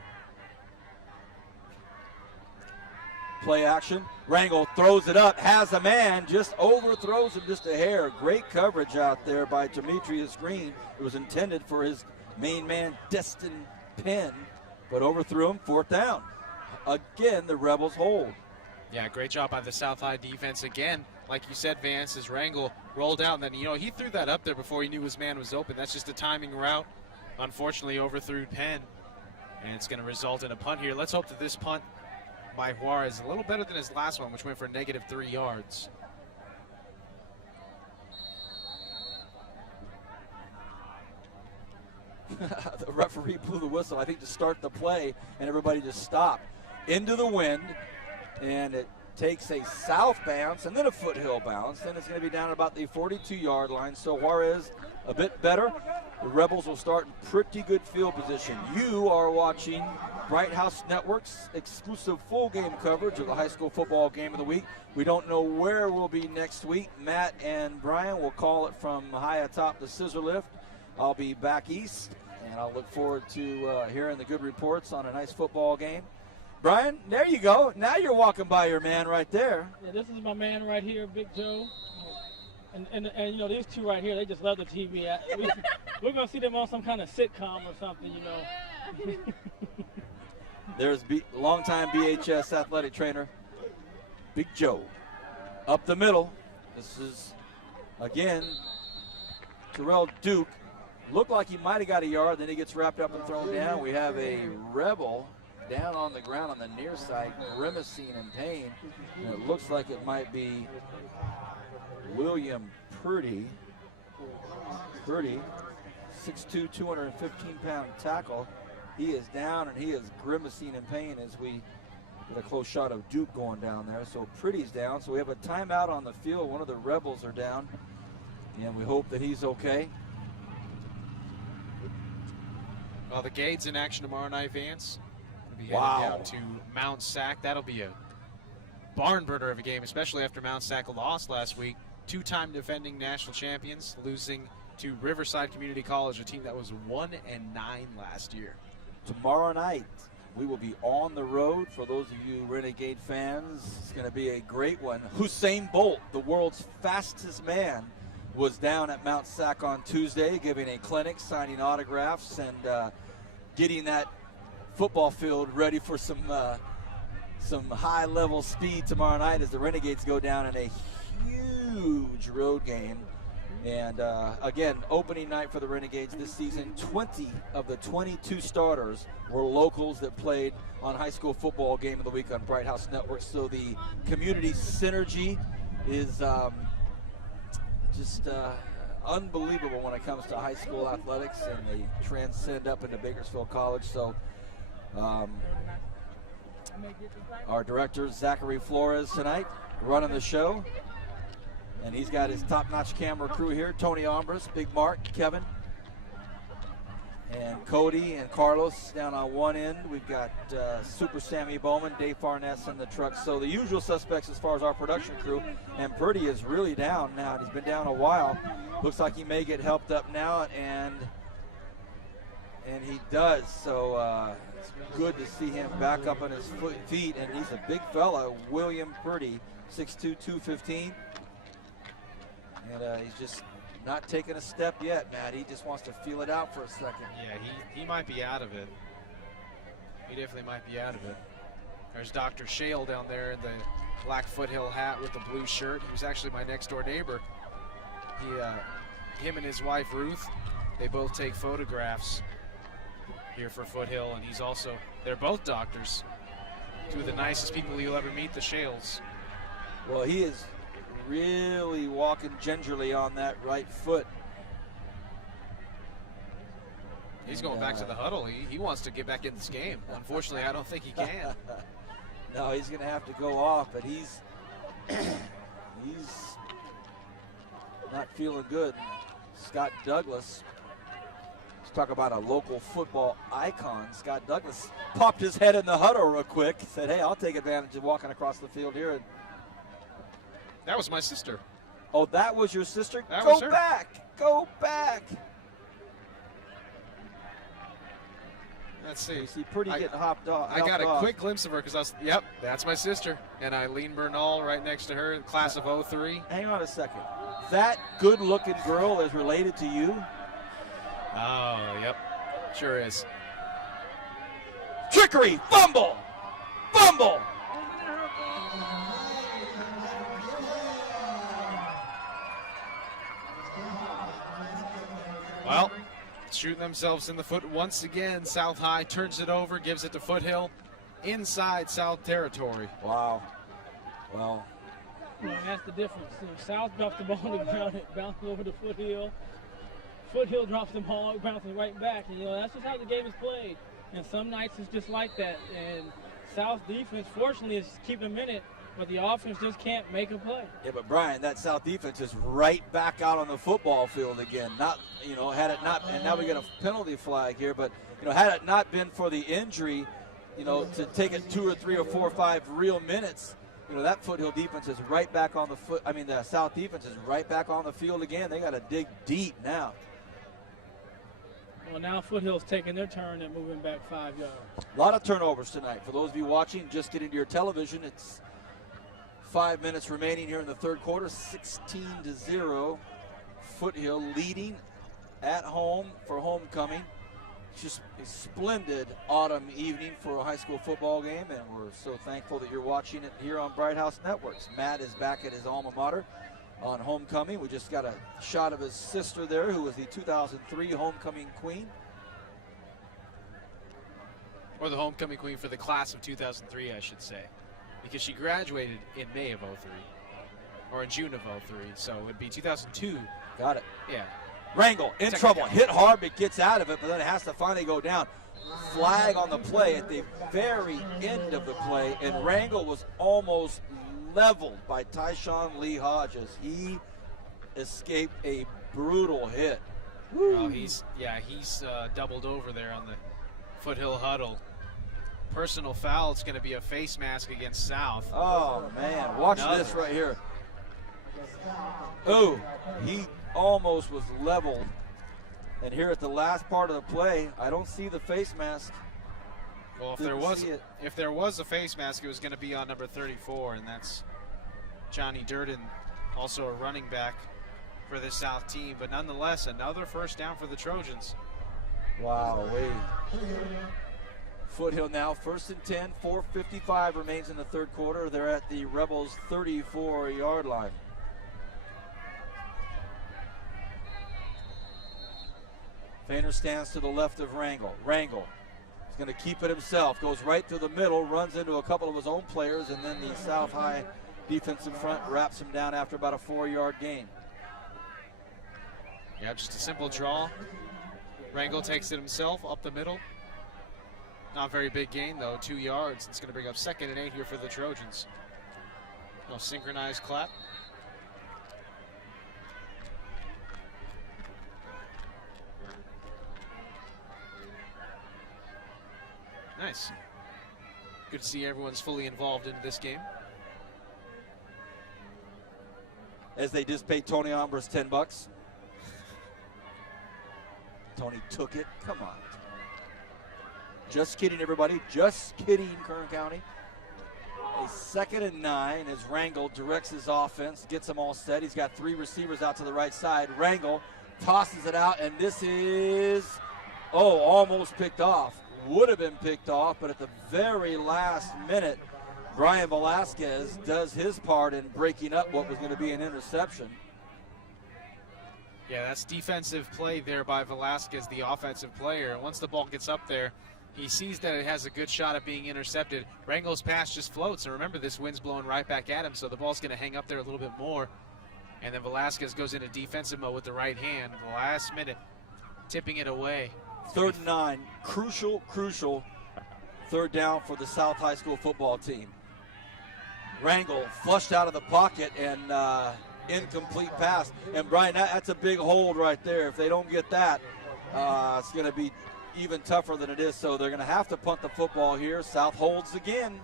Play action. Rangel throws it up, has a man, just overthrows him just a hair. Great coverage out there by Demetrius Green. It was intended for his main man, Destin Penn, but overthrew him. 4th down. Again, the Rebels hold. Yeah, great job by the South High defense again. Like you said, Vance, as Rangel rolled out, and then, he threw that up there before he knew his man was open. That's just a timing route. Unfortunately, overthrew Penn, and it's going to result in a punt here. Let's hope that this punt by Juarez is a little better than his last one, which went for -3 yards. The referee blew the whistle, I think, to start the play, and everybody just stopped. Into the wind, and it takes a south bounce and then a Foothill bounce. Then it's going to be down at about the 42-yard line. So Juarez a bit better. The Rebels will start in pretty good field position. You are watching Bright House Network's exclusive full game coverage of the high school football game of the week. We don't know where we'll be next week. Matt and Brian will call it from high atop the scissor lift. I'll be back east, and I'll look forward to hearing the good reports on a nice football game. Brian, there you go. Now you're walking by your man right there. Yeah, this is my man right here, Big Joe. And these two right here, they just love the TV. We're going to see them on some kind of sitcom or something, There's longtime BHS athletic trainer, Big Joe. Up the middle. This is, again, Terrell Duke. Looked like he might have got a yard, then he gets wrapped up and thrown down. We have a Rebel down on the ground on the near side, grimacing in pain. And it looks like it might be William Purdy. Purdy, 6'2", 215-pound tackle. He is down and he is grimacing in pain as we get a close shot of Duke going down there. So Purdy's down. So we have a timeout on the field. One of the Rebels are down, and we hope that he's okay. Well, the Gade's in action tomorrow night, Vance. Be Wow. headed down to Mount Sac. That'll be a barn burner of a game, especially after Mount Sac lost last week. Two-time defending national champions, losing to Riverside Community College, a team that was 1-9 last year. Tomorrow night, we will be on the road. For those of you Renegade fans, it's going to be a great one. Usain Bolt, the world's fastest man, was down at Mount Sac on Tuesday, giving a clinic, signing autographs, and getting that football field ready for some high-level speed tomorrow night as the Renegades go down in a huge road game. And again, opening night for the Renegades this season, 20 of the 22 starters were locals that played on High School Football Game of the Week on Bright House Network. So the community synergy is just unbelievable when it comes to high school athletics, and they transcend up into Bakersfield College. So our director, Zachary Flores, tonight running the show. And he's got his top-notch camera crew here. Tony Ombras, Big Mark, Kevin, and Cody and Carlos down on one end. We've got Super Sammy Bowman, Dave Farness in the truck. So the usual suspects as far as our production crew. And Purdy is really down now. He's been down a while. Looks like he may get helped up now, and he does. So it's good to see him back up on his feet. And he's a big fella, William Purdy, 6'2", 215. And he's just not taking a step yet, Matt. He just wants to feel it out for a second. Yeah, he might be out of it. He definitely might be out of it. There's Dr. Shale down there in the black Foothill hat with the blue shirt. He was actually my next-door neighbor. Him and his wife, Ruth, they both take photographs here for Foothill, and they're both doctors. Two of the nicest people you'll ever meet, the Shales. Well, he is really walking gingerly on that right foot. He's going back to the huddle. He wants to get back in this game. Unfortunately, I don't think he can. No, he's going to have to go off, but he's not feeling good. Scott Douglas, let's talk about a local football icon. Scott Douglas popped his head in the huddle real quick, said, hey, I'll take advantage of walking across the field here. And that was my sister. Oh, that was your sister? Go back. Go back. Let's see. See, Purdy getting hopped off. I got a quick glimpse of her because that's my sister. And Eileen Bernal right next to her, class of 03. Hang on a second. That good-looking girl is related to you? Oh, yep. Sure is. Trickery! Fumble! Fumble! Well, shooting themselves in the foot once again. South High turns it over, gives it to Foothill inside South territory. Wow. Well, that's the difference. South drops the ball on the ground, it bounces over to Foothill. Foothill drops the ball, it bounces right back. And, that's just how the game is played. And some nights it's just like that. And South's defense, fortunately, is keeping them in it. But the offense just can't make a play. Yeah, but Brian, that South defense is right back out on the football field again. Not, had it not, and now we get a penalty flag here, but, had it not been for the injury, to take it 2 or 3 or 4 or 5 real minutes, that Foothill defense is right back on the South defense is right back on the field again. They got to dig deep now. Well, now Foothill's taking their turn and moving back 5 yards. A lot of turnovers tonight. For those of you watching, just get into your television. It's 5 minutes remaining here in the third quarter, 16-0. Foothill leading at home for homecoming. Just a splendid autumn evening for a high school football game, and we're so thankful that you're watching it here on Bright House Networks. Matt is back at his alma mater on homecoming. We just got a shot of his sister there, who was the 2003 homecoming queen. Or the homecoming queen for the class of 2003, I should say. Because she graduated in May of 03, or in June of 03, so it would be 2002. Got it. Yeah. Rangel in trouble, hit hard, but gets out of it, but then it has to finally go down. Flag on the play at the very end of the play, and Rangel was almost leveled by Tyshawn Lee Hodges. He escaped a brutal hit. Well, he's doubled over there on the Foothill huddle. personal foul. It's going to be a face mask against South. Oh, man. Watch this right here. Oh, he almost was leveled. And here at the last part of the play, I don't see the face mask. Well, if there was a face mask, it was going to be on number 34, and that's Johnny Durden, also a running back for the South team. But nonetheless, another first down for the Trojans. Wow, Foothill now 1st and 10, 4:55 remains in the third quarter. They're at the Rebels' 34-yard line. Fainer stands to the left of Rangel. Rangel is going to keep it himself, goes right through the middle, runs into a couple of his own players, and then the South High defensive front wraps him down after about a 4-yard gain. Yeah, just a simple draw. Rangel takes it himself up the middle. Not very big gain, though, 2 yards. It's going to bring up 2nd and 8 here for the Trojans. No synchronized clap. Nice. Good to see everyone's fully involved in this game. As they just paid Tony Ombras $10. Tony took it. Come on. Just kidding, everybody. Just kidding, Kern County. A 2nd and 9 as Rangel directs his offense, gets them all set. He's got 3 receivers out to the right side. Rangel tosses it out, and this is, almost picked off. Would have been picked off, but at the very last minute, Brian Velasquez does his part in breaking up what was going to be an interception. Yeah, that's defensive play there by Velasquez, the offensive player. Once the ball gets up there, he sees that it has a good shot at being intercepted. Rangel's pass just floats, and remember, this wind's blowing right back at him, so the ball's going to hang up there a little bit more. And then Velasquez goes into defensive mode with the right hand. The last minute, tipping it away. 3rd and 9, crucial 3rd down for the South High School football team. Rangel flushed out of the pocket and incomplete pass. And Brian, that's a big hold right there. If they don't get that, it's going to be even tougher than it is. So they're going to have to punt the football here. South holds again.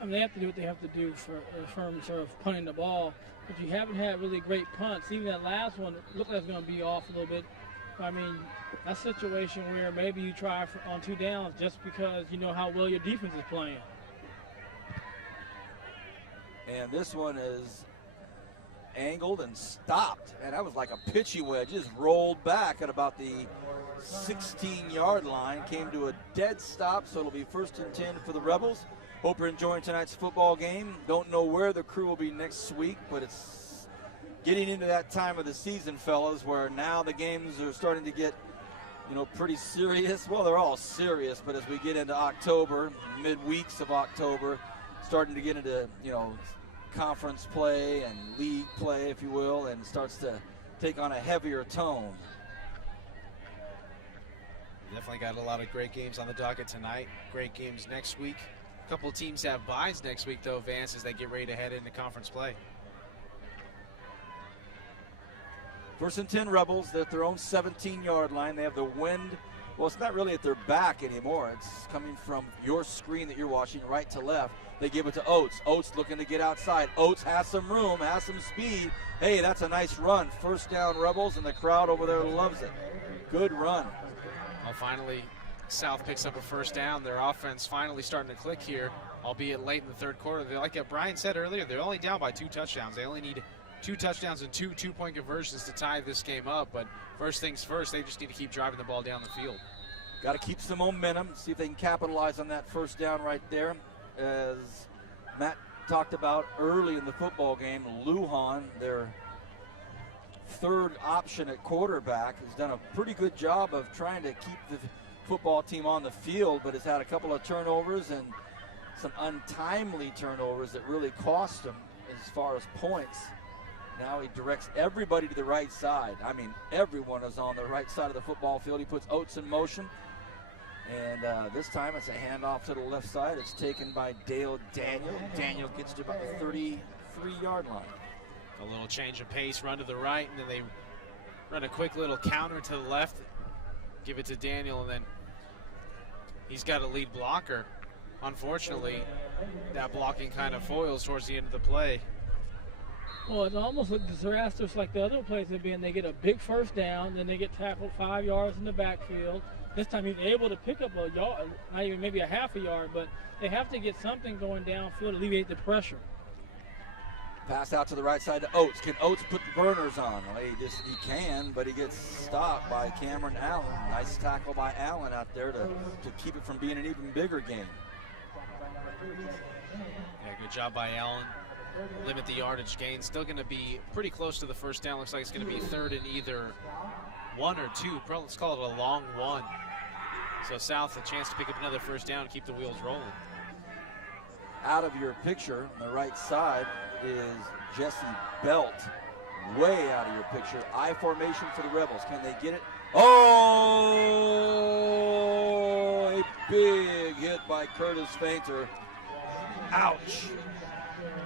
I mean, they have to do what they have to do for sort of punting the ball. But you haven't had really great punts. Even that last one looked like it's going to be off a little bit. I mean, that's a situation where maybe you try on 2 downs just because you know how well your defense is playing. And this one is angled and stopped. And that was like a pitchy wedge. Just rolled back at about the 16-yard line. Came to a dead stop, so it'll be 1st and 10 for the Rebels. Hope you're enjoying tonight's football game. Don't know where the crew will be next week, but it's getting into that time of the season, fellas, where now the games are starting to get, pretty serious. Well, they're all serious, but as we get into October, mid-weeks of October, starting to get into, conference play and league play, if you will, and starts to take on a heavier tone. Definitely got a lot of great games on the docket tonight. Great games next week. A couple of teams have byes next week, though, Vance, as they get ready to head into conference play. 1st and 10 Rebels. They're at their own 17-yard line. They have the wind. Well, it's not really at their back anymore. It's coming from your screen that you're watching right to left. They give it to Oates. Oates looking to get outside. Oates has some room, has some speed. Hey, that's a nice run. 1st down Rebels, and the crowd over there loves it. Good run. Well, finally, South picks up a 1st down. Their offense finally starting to click here, albeit late in the third quarter. They, like Brian said earlier, they're only down by 2 touchdowns. They only need 2 touchdowns and 2 two-point conversions to tie this game up. But first things first, they just need to keep driving the ball down the field. Got to keep some momentum, see if they can capitalize on that 1st down right there. As Matt talked about early in the football game, Lujan, their 3rd option at quarterback, has done a pretty good job of trying to keep the football team on the field, but has had a couple of turnovers and some untimely turnovers that really cost him as far as points. Now he directs everybody to the right side. I mean, everyone is on the right side of the football field. He puts Oates in motion. And this time it's a handoff to the left side. It's taken by Dale Daniel. Daniel gets to about the 33-yard line. A little change of pace, run to the right, and then they run a quick little counter to the left. give it to Daniel, and then he's got a lead blocker. Unfortunately, that blocking kind of foils towards the end of the play. Well, it almost looked disastrous like the other plays have been. They get a big first down, then they get tackled 5 yards in the backfield. This time he's able to pick up a yard, not even maybe a half a yard, but they have to get something going downfield to alleviate the pressure. Pass out to the right side to Oates. Can Oates put the burners on? Well, he can, but he gets stopped by Cameron Allen. Nice tackle by Allen out there to keep it from being an even bigger game. Yeah, good job by Allen. Limit the yardage gain. Still going to be pretty close to the first down. Looks like it's going to be third and either 1 or 2. Probably let's call it a long 1. So South a chance to pick up another first down and keep the wheels rolling. Out of your picture on the right side is Jesse Belt. Way out of your picture. I formation for the Rebels. Can they get it? Oh, a big hit by Curtis Fainter. Ouch.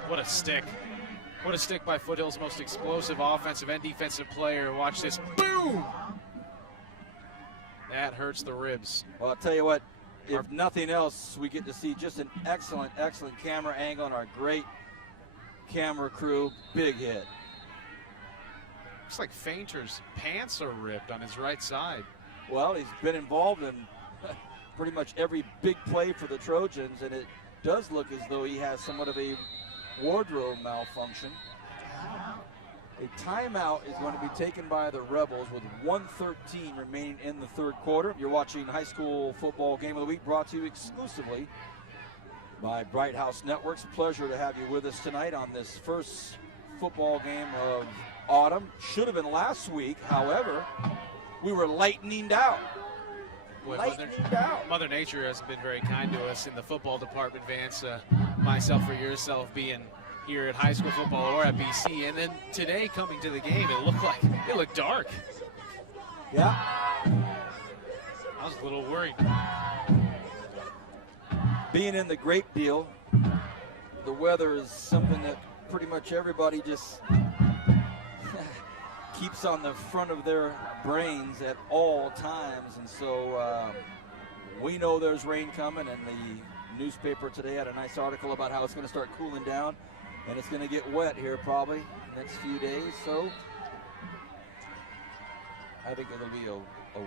What a stick. What a stick by Foothill's most explosive offensive and defensive player. Watch this. Boom! That hurts the ribs. Well, I'll tell you what, if nothing else, we get to see just an excellent, excellent camera angle on our great camera crew. Big hit. Looks like Fainter's pants are ripped on his right side. Well, he's been involved in pretty much every big play for the Trojans, and it does look as though he has somewhat of a wardrobe malfunction. A timeout is going to be taken by the Rebels with 1:13 remaining in the third quarter. You're watching High School Football Game of the Week, brought to you exclusively by Bright House Networks. Pleasure to have you with us tonight on this first football game of autumn. Should have been last week, however, we were lightninged out. Boy, Mother Nature has been very kind to us in the football department, Vance. Myself or yourself being here at high school football or at BC, and then today coming to the game, it looked dark. Yeah. I was a little worried. Being in the Great Deal, the weather is something that pretty much everybody just keeps on the front of their brains at all times, and so we know there's rain coming, and the newspaper today had a nice article about how it's going to start cooling down, and it's going to get wet here probably next few days, so I think it'll be a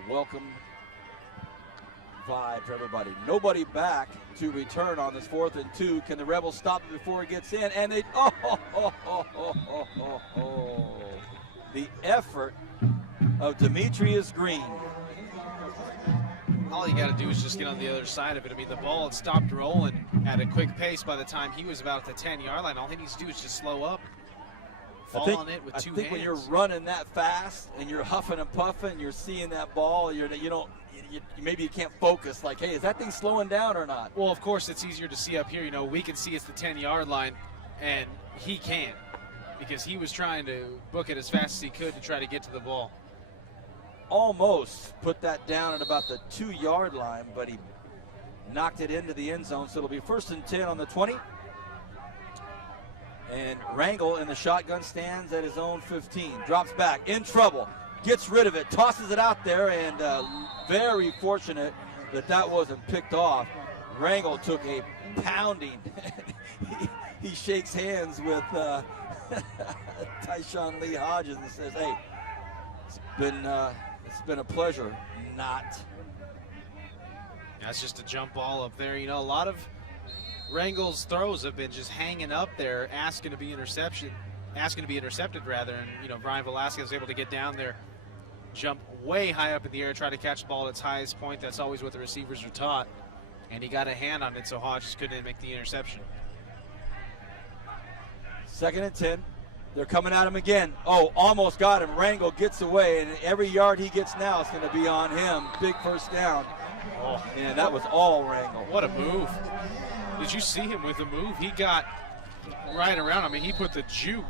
welcome vibe for everybody. Nobody back to return on this 4th and 2. Can the Rebels stop it before it gets in? And they, the effort of Demetrius Green. All you got to do is just get on the other side of it. I mean, the ball had stopped rolling at a quick pace by the time he was about at the 10-yard line. All he needs to do is just slow up, fall on it with two hands. I think when you're running that fast and you're huffing and puffing, you're seeing that ball, maybe you can't focus. Like, hey, is that thing slowing down or not? Well, of course, it's easier to see up here. You know, we can see it's the 10-yard line, and he can't because he was trying to book it as fast as he could to try to get to the ball. Almost put that down at about the 2-yard line, but he knocked it into the end zone. So it'll be 1st and 10 on the 20. And Rangel in the shotgun stands at his own 15. Drops back, in trouble, gets rid of it, tosses it out there, and very fortunate that wasn't picked off. Rangel took a pounding. he shakes hands with Tyshawn Lee Hodges and says, hey, it's been a pleasure. Not. That's just a jump ball up there. You know, a lot of Rangel's throws have been just hanging up there, asking to be intercepted rather. And, you know, Brian Velasquez was able to get down there, jump way high up in the air, try to catch the ball at its highest point. That's always what the receivers are taught. And he got a hand on it, so Hodges couldn't make the interception. 2nd and 10. They're coming at him again. Oh, almost got him. Rangel gets away, and every yard he gets now is going to be on him. Big first down. Oh, and that was all Rangel. What a move. Did you see him with the move? He got right around. I mean, he put the juke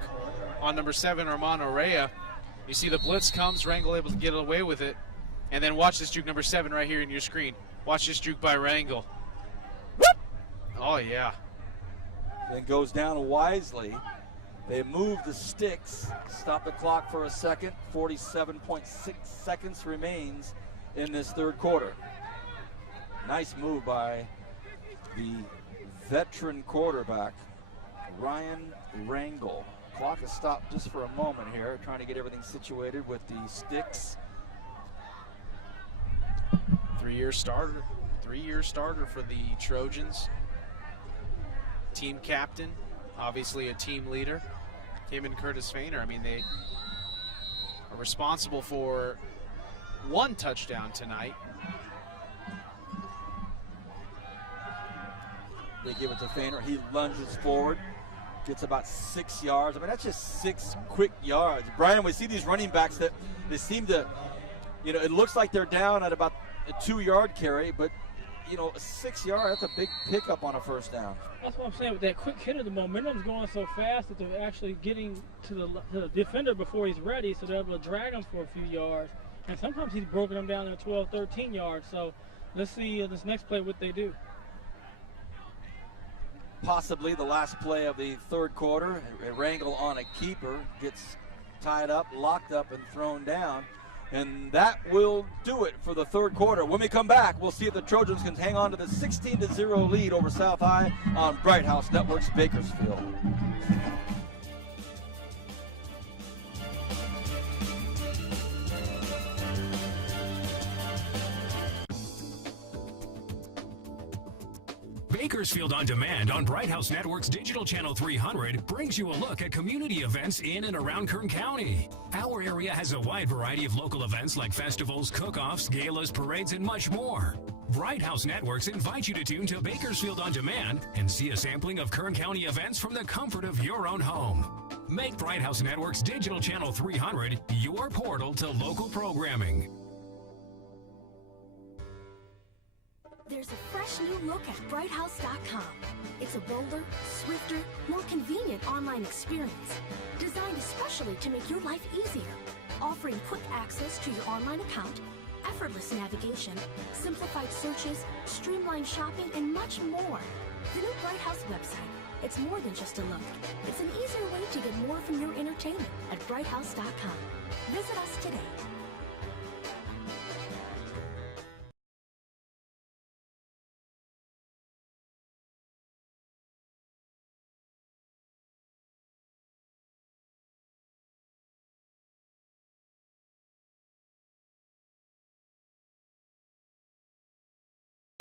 on number 7, Armando Orea. You see the blitz comes, Rangel able to get away with it. And then watch this juke, number 7 right here in your screen. Watch this juke by Rangel. Whoop! Oh, yeah. Then goes down wisely. They move the sticks, stop the clock for a second. 47.6 seconds remains in this third quarter. Nice move by the veteran quarterback, Ryan Rangel. Clock is stopped just for a moment here, trying to get everything situated with the sticks. 3-year starter. 3-year starter for the Trojans. Team captain, obviously a team leader. Him and Curtis Fainer, I mean, they are responsible for 1 touchdown tonight. They give it to Fainer. He lunges forward, gets about 6 yards. I mean, that's just 6 quick yards. Brian, we see these running backs that they seem to, you know, it looks like they're down at about a 2-yard carry, but, you know, a 6 yard, that's a big pickup on a first down. That's what I'm saying. With that quick hitter, the momentum's going so fast that they're actually getting to the defender before he's ready, so they're able to drag him for a few yards. And sometimes he's broken them down to 12, 13 yards. So let's see this next play what they do. Possibly the last play of the third quarter. A wrangle on a keeper, gets tied up, locked up, and thrown down. And that will do it for the third quarter. When we come back, we'll see if the Trojans can hang on to the 16-0 lead over South High on Bright House Networks Bakersfield. Bakersfield On Demand on Bright House Network's Digital Channel 300 brings you a look at community events in and around Kern County. Our area has a wide variety of local events like festivals, cook-offs, galas, parades, and much more. Bright House Networks invite you to tune to Bakersfield On Demand and see a sampling of Kern County events from the comfort of your own home. Make Bright House Network's Digital Channel 300 your portal to local programming. There's a fresh new look at brighthouse.com. It's a bolder, swifter, more convenient online experience designed especially to make your life easier, offering quick access to your online account, effortless navigation, simplified searches, streamlined shopping, and much more. The new Bright House website, it's more than just a look. It's an easier way to get more from your entertainment at brighthouse.com. Visit us today.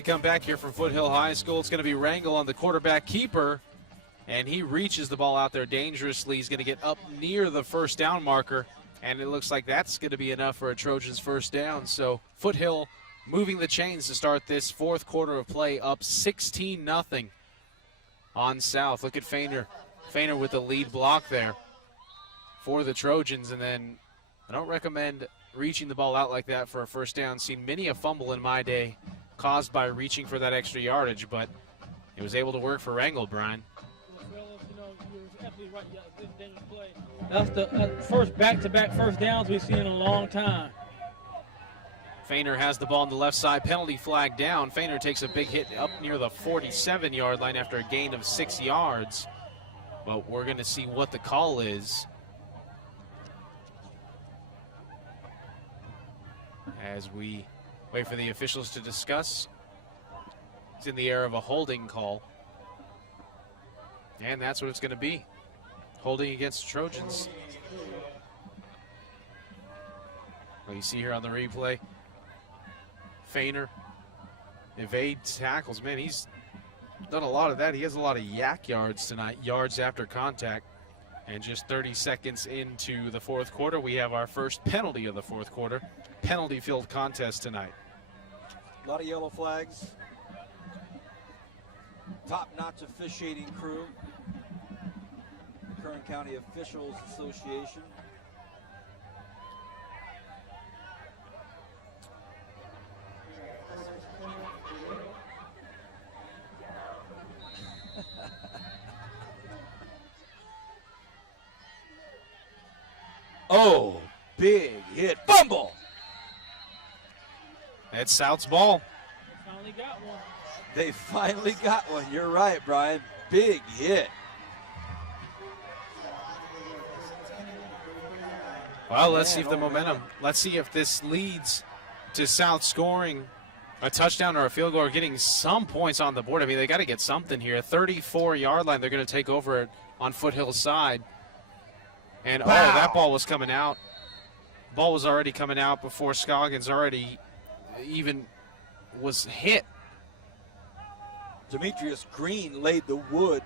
Come back here from Foothill High School. It's going to be Rangel on the quarterback keeper, and he reaches the ball out there dangerously. He's going to get up near the first down marker, and it looks like that's going to be enough for a Trojans first down. So Foothill moving the chains to start this fourth quarter of play, up 16-0 on South. Look at Fainer. Fainer with the lead block there for the Trojans, and then I don't recommend reaching the ball out like that for a first down. Seen many a fumble in my day caused by reaching for that extra yardage, but it was able to work for Rangel, Brian. Well, you know, you're absolutely right. Yeah, this dangerous play. That's the first back-to-back first downs we've seen in a long time. Fainer has the ball on the left side, penalty flag down. Fainer takes a big hit up near the 47-yard line after a gain of 6 yards. But we're going to see what the call is as we wait for the officials to discuss. It's in the air of a holding call. And that's what it's going to be. Holding against the Trojans. Well, you see here on the replay, Fainer evades tackles. Man, he's done a lot of that. He has a lot of yak yards tonight, yards after contact. And just 30 seconds into the fourth quarter, we have our first penalty of the fourth quarter. Penalty-filled contest tonight. A lot of yellow flags. Top-notch officiating crew. The Kern County Officials Association. Oh, big hit. Fumble! It's South's ball. Finally got one. They finally got one. You're right, Brian. Big hit. Well, let's see if the momentum, let's see if this leads to South scoring a touchdown or a field goal or getting some points on the board. I mean, they got to get something here. 34-yard line, they're going to take over it on Foothill's side. And, oh, that ball was coming out. Ball was already coming out before Scoggins already even was hit. Demetrius Green laid the wood.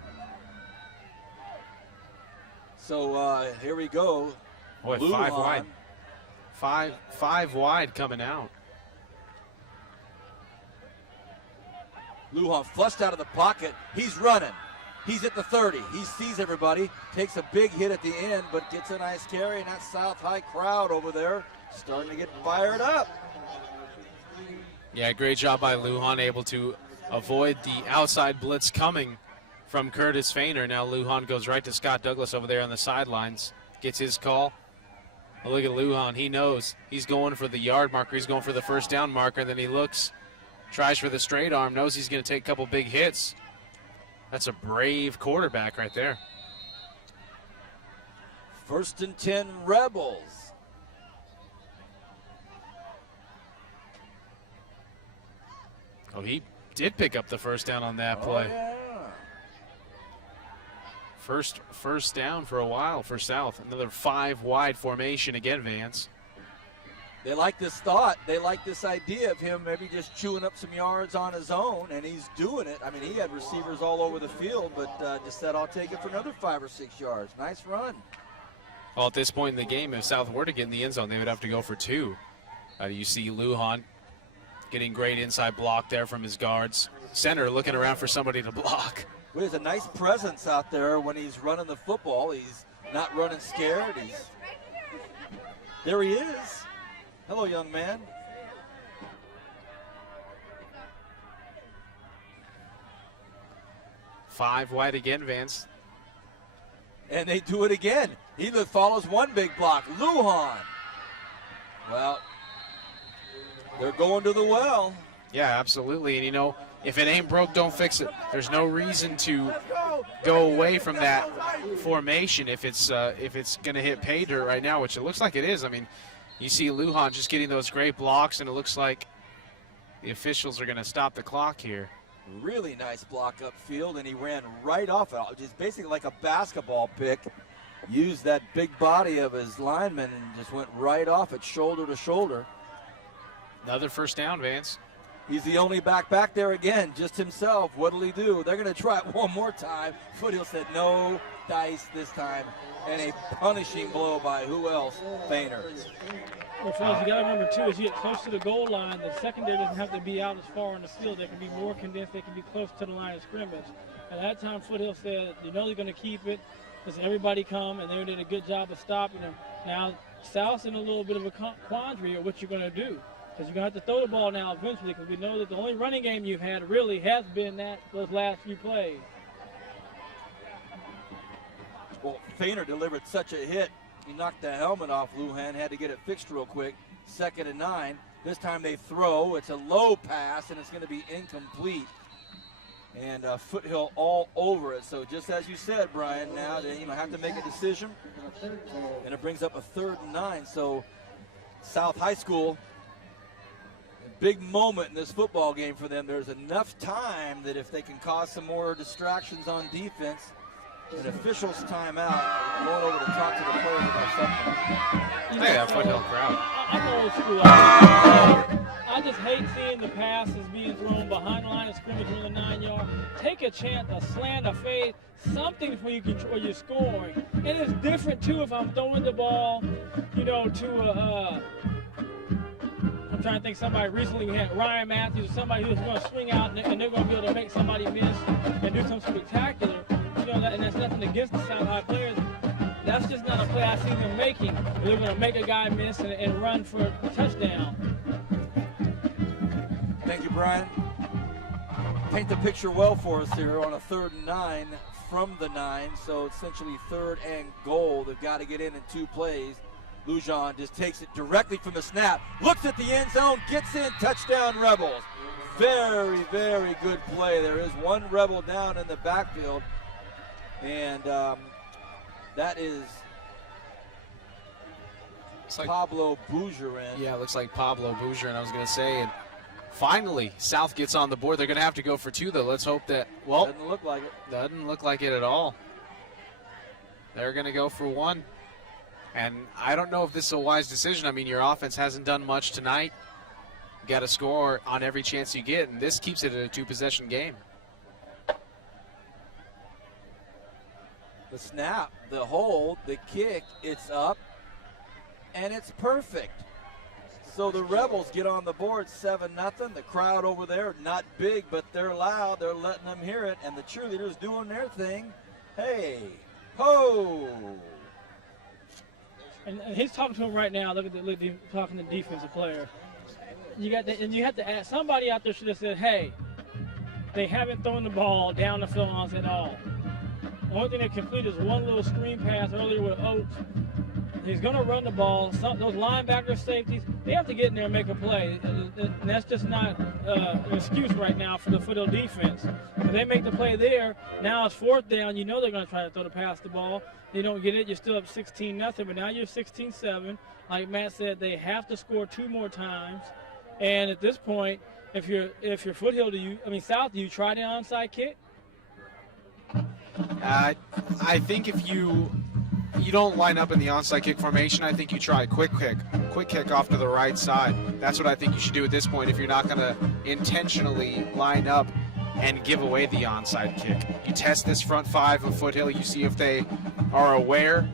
So here we go. Boy, Lujan. 5 wide. Five wide coming out. Lujan flushed out of the pocket. He's running. He's at the 30. He sees everybody. Takes a big hit at the end, but gets a nice carry. And that South High crowd over there starting to get fired up. Yeah, great job by Lujan, able to avoid the outside blitz coming from Curtis Fainer. Now Lujan goes right to Scott Douglas over there on the sidelines. Gets his call. But look at Lujan. He knows he's going for the yard marker. He's going for the first down marker. Then he looks, tries for the straight arm, knows he's going to take a couple big hits. That's a brave quarterback right there. 1st and 10 Rebels. Oh, he did pick up the first down on that play. Yeah. First down for a while for South. Another 5 wide formation again, Vance. They like this thought. They like this idea of him maybe just chewing up some yards on his own, and he's doing it. I mean, he had receivers all over the field, but just said, I'll take it for another 5 or 6 yards. Nice run. Well, at this point in the game, if South were to get in the end zone, they would have to go for 2. You see Lujan getting great inside block there from his guards. Center looking around for somebody to block. Well, there's a nice presence out there when he's running the football. He's not running scared. There he is. Hello, young man. Five wide again, Vance. And they do it again. He follows one big block. Lujan. Well, they're going to the well. Yeah, absolutely. And, you know, if it ain't broke, don't fix it. There's no reason to go away from that formation if it's going to hit pay dirt right now, which it looks like it is. I mean, you see Lujan just getting those great blocks, and it looks like the officials are going to stop the clock here. Really nice block upfield, and he ran right off it. Just basically like a basketball pick. Used that big body of his lineman and just went right off it, shoulder to shoulder. Another first down, Vance. He's the only back there again, just himself. What'll he do? They're going to try it one more time. Foothill said no dice this time. And a punishing blow by who else? Fainer. Well, fellas, you got to remember, too, as you get close to the goal line, the secondary doesn't have to be out as far in the field. They can be more condensed. They can be close to the line of scrimmage. At that time, Foothill said, you know they're going to keep it because everybody come, and they did a good job of stopping them. Now, South's in a little bit of a quandary of what you're going to do. Because you're going to have to throw the ball now eventually, because we know that the only running game you've had really has been those last few plays. Well, Fainer delivered such a hit. He knocked the helmet off Lujan, had to get it fixed real quick. 2nd and 9. This time they throw. It's a low pass, and it's going to be incomplete. And Foothill all over it. So just as you said, Brian, now they have to make a decision. And it brings up a 3rd and 9. So South High School, big moment in this football game for them. There's enough time that if they can cause some more distractions on defense, an official's timeout, going over to talk to the players about something. Hey, that Foothill crowd. I'm old school. I just hate seeing the passes being thrown behind the line of scrimmage on the 9-yard. Take a chance, a slant, a fade, something where you control your scoring. And it's different, too, if I'm throwing the ball, to I'm trying to think somebody recently, we had Ryan Matthews, somebody who's going to swing out and they're going to be able to make somebody miss and do something spectacular. And that's nothing against the South High players. That's just not a play I see them making. They're going to make a guy miss and run for a touchdown. Thank you, Brian. Paint the picture well for us here on a 3rd and 9 from the 9. So essentially 3rd and goal. They've got to get in 2 plays. Lujan just takes it directly from the snap, looks at the end zone, gets in, touchdown Rebels. Very, very good play. There is one Rebel down in the backfield, and that is like Pablo Bougerin. Yeah, it looks like Pablo Bougerin, I was going to say. And finally, South gets on the board. They're going to have to go for 2, though. Let's hope that, well, Doesn't look like it. Doesn't look like it at all. They're going to go for 1. And I don't know if this is a wise decision. I mean, your offense hasn't done much tonight. You got to score on every chance you get, and this keeps it a 2-possession game. The snap, the hold, the kick, it's up, and it's perfect. So the Rebels get on the board 7-0. The crowd over there, not big, but they're loud. They're letting them hear it, and the cheerleaders doing their thing. Hey, ho! And he's talking to him right now. Look at talking to the defensive player. You got that, and you have to ask. Somebody out there should have said, "Hey, they haven't thrown the ball down the field on us at all." The only thing they completed is one little screen pass earlier with Oates. He's going to run the ball. Those linebacker safeties, they have to get in there and make a play. And that's just not an excuse right now for the Foothill defense. If they make the play there, now it's 4th down. You know they're going to try to throw the ball. They don't get it. You're still up 16-0, but now you're 16-7. Like Matt said, they have to score 2 more times. And at this point, if you're Foothill, South, do you try the onside kick? I think if you don't line up in the onside kick formation, I think you try a quick kick off to the right side. That's what I think you should do at this point if you're not going to intentionally line up and give away the onside kick. You test this front 5 of Foothill, you see if they are aware,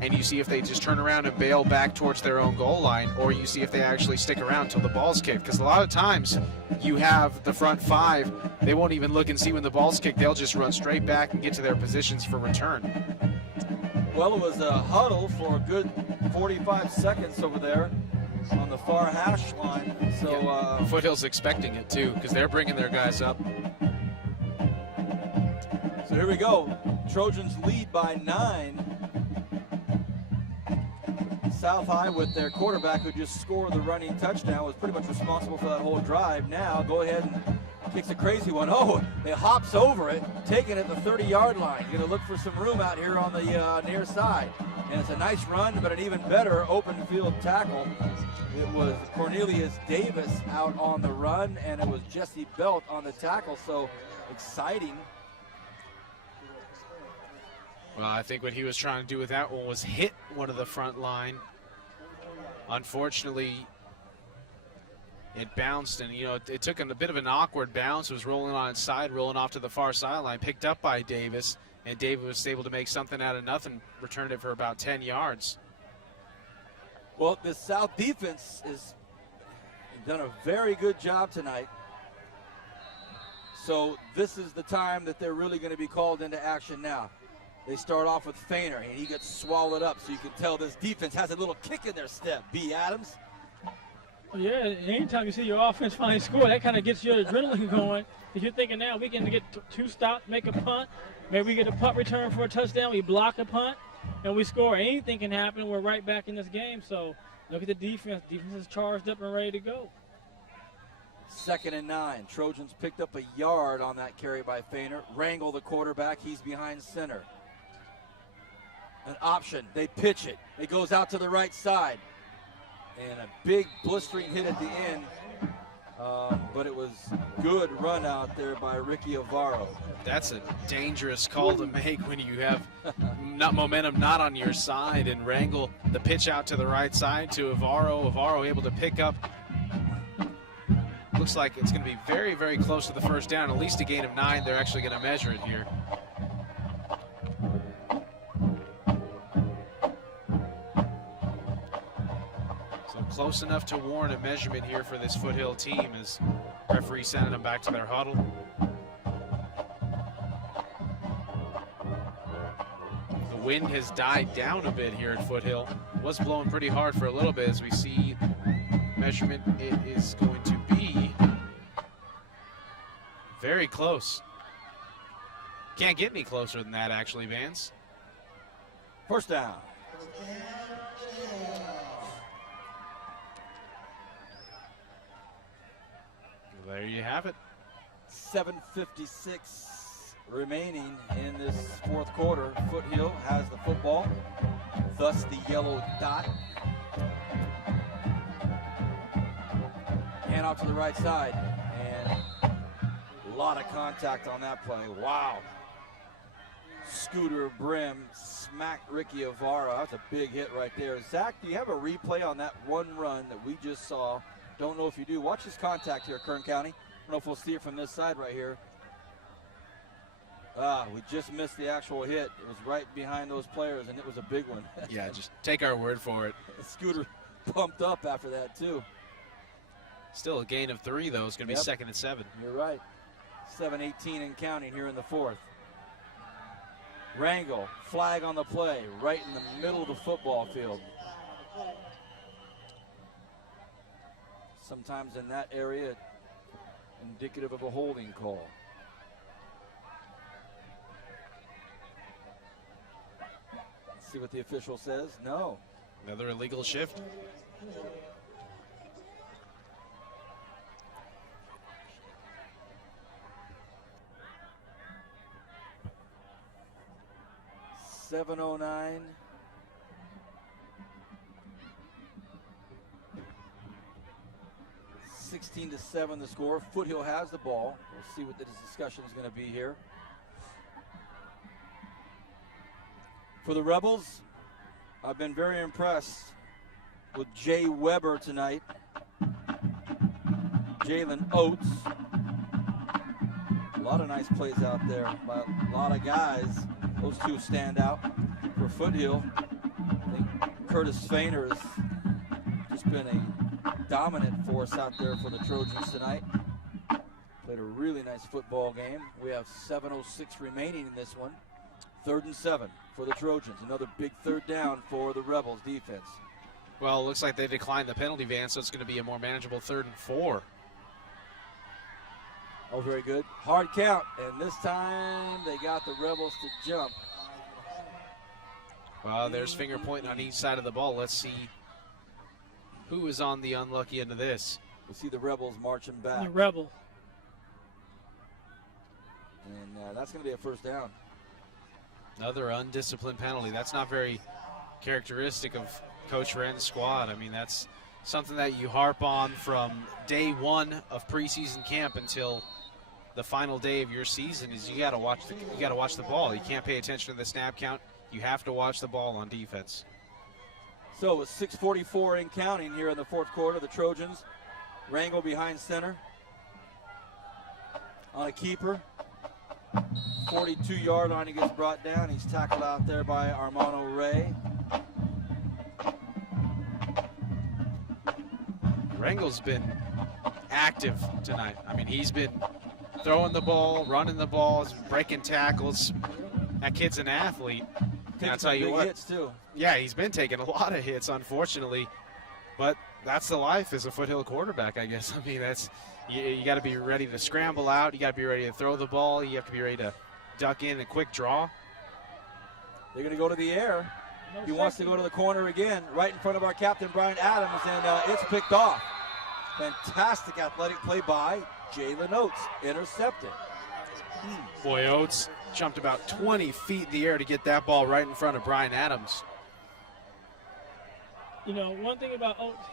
and you see if they just turn around and bail back towards their own goal line, or you see if they actually stick around until the ball's kicked. Because a lot of times you have the front 5, they won't even look and see when the ball's kicked. They'll just run straight back and get to their positions for return. Well, it was a huddle for a good 45 seconds over there on the far hash line. So Foothill's expecting it too, because they're bringing their guys up. So here we go. Trojans lead by 9. South High with their quarterback who just scored the running touchdown was pretty much responsible for that whole drive. Now go ahead and kicks a crazy one. Oh, it hops over it, taking it the 30-yard line. Going to look for some room out here on the near side. And it's a nice run, but an even better open field tackle. It was Cornelius Davis out on the run, and it was Jesse Belt on the tackle. So exciting. Well, I think what he was trying to do with that one was hit one of the front line. Unfortunately, it bounced, and it took a bit of an awkward bounce. It was rolling on its side, rolling off to the far sideline, picked up by Davis, and Davis was able to make something out of nothing, returned it for about 10 yards. Well, the South defense has done a very good job tonight. So this is the time that they're really going to be called into action now. They start off with Feiner, and he gets swallowed up, so you can tell this defense has a little kick in their step. B. Adams. Well, yeah, anytime you see your offense finally score, that kind of gets your adrenaline going. If you're thinking now we can get 2 stops, make a punt, maybe we get a punt return for a touchdown, we block a punt, and we score. Anything can happen. We're right back in this game. So look at the defense. Defense is charged up and ready to go. 2nd and 9. Trojans picked up a yard on that carry by Feiner. Wrangle, the quarterback, he's behind center. An option. They pitch it. It goes out to the right side. And a big blistering hit at the end. But it was good run out there by Ricky Avaro. That's a dangerous call to make when you have momentum not on your side, and Wrangle the pitch out to the right side to Avaro. Avaro able to pick up. Looks like it's going to be very, very close to the first down, at least a gain of 9. They're actually going to measure it here. Close enough to warrant a measurement here for this Foothill team as referee sending them back to their huddle. The wind has died down a bit here at Foothill. It was blowing pretty hard for a little bit as we see measurement. It is going to be very close. Can't get any closer than that, actually, Vance. First down. There you have it. 7:56 remaining in this 4th quarter. Foothill has the football, thus the yellow dot. Handoff to the right side, and a lot of contact on that play. Wow. Scooter Brim smacked Ricky Avara. That's a big hit right there. Zach, do you have a replay on that one run that we just saw? Don't know if you do. Watch his contact here, Kern County. I don't know if we'll see it from this side right here. We just missed the actual hit. It was right behind those players, and it was a big one. Yeah, just take our word for it. Scooter pumped up after that, too. Still a gain of 3, though. It's going to be 2nd and 7. You're right. 7:18 and counting here in the 4th. Rangel, flag on the play, right in the middle of the football field. Sometimes in that area, indicative of a holding call. Let's see what the official says. No. Another illegal shift. .709. (16-7) the score. Foothill has the ball. We'll see what this discussion is going to be here. For the Rebels, I've been very impressed with Jay Weber tonight. Jalen Oates. A lot of nice plays out there by a lot of guys. Those two stand out for Foothill. I think Curtis Fainer has just been a dominant force out there for the Trojans tonight. Played a really nice football game. We have 7:06 remaining in this one. 3rd and 7 for the Trojans. Another big 3rd down for the Rebels defense. Well, it looks like they declined the penalty van, so it's going to be a more manageable 3rd and 4. Oh, very good. Hard count, and this time they got the Rebels to jump. Well, there's finger pointing on each side of the ball. Let's see who is on the unlucky end of this. We'll see the Rebels marching back. The Rebels. And that's going to be a 1st down. Another undisciplined penalty. That's not very characteristic of Coach Wren's squad. I mean, that's something that you harp on from day 1 of preseason camp until the final day of your season. Is you got to watch the ball. You can't pay attention to the snap count. You have to watch the ball on defense. So with 6:44 in counting here in the 4th quarter, the Trojans. Rangel behind center on a keeper. 42-yard line, he gets brought down. He's tackled out there by Armando Ray. Rangel's been active tonight. I mean, he's been throwing the ball, running the balls, breaking tackles. That kid's an athlete. And I'll tell you what, hits too. Yeah, he's been taking a lot of hits, unfortunately. But that's the life as a Foothill quarterback, I guess. I mean, that's you got to be ready to scramble out. You got to be ready to throw the ball. You have to be ready to duck in a quick draw. They're going to go to the air. He wants to go to the corner again, right in front of our captain, Brian Adams, and it's picked off. Fantastic athletic play by Jalen Oates. Intercepted. Boy, Oates jumped about 20 feet in the air to get that ball right in front of Brian Adams. You know, one thing about Oates,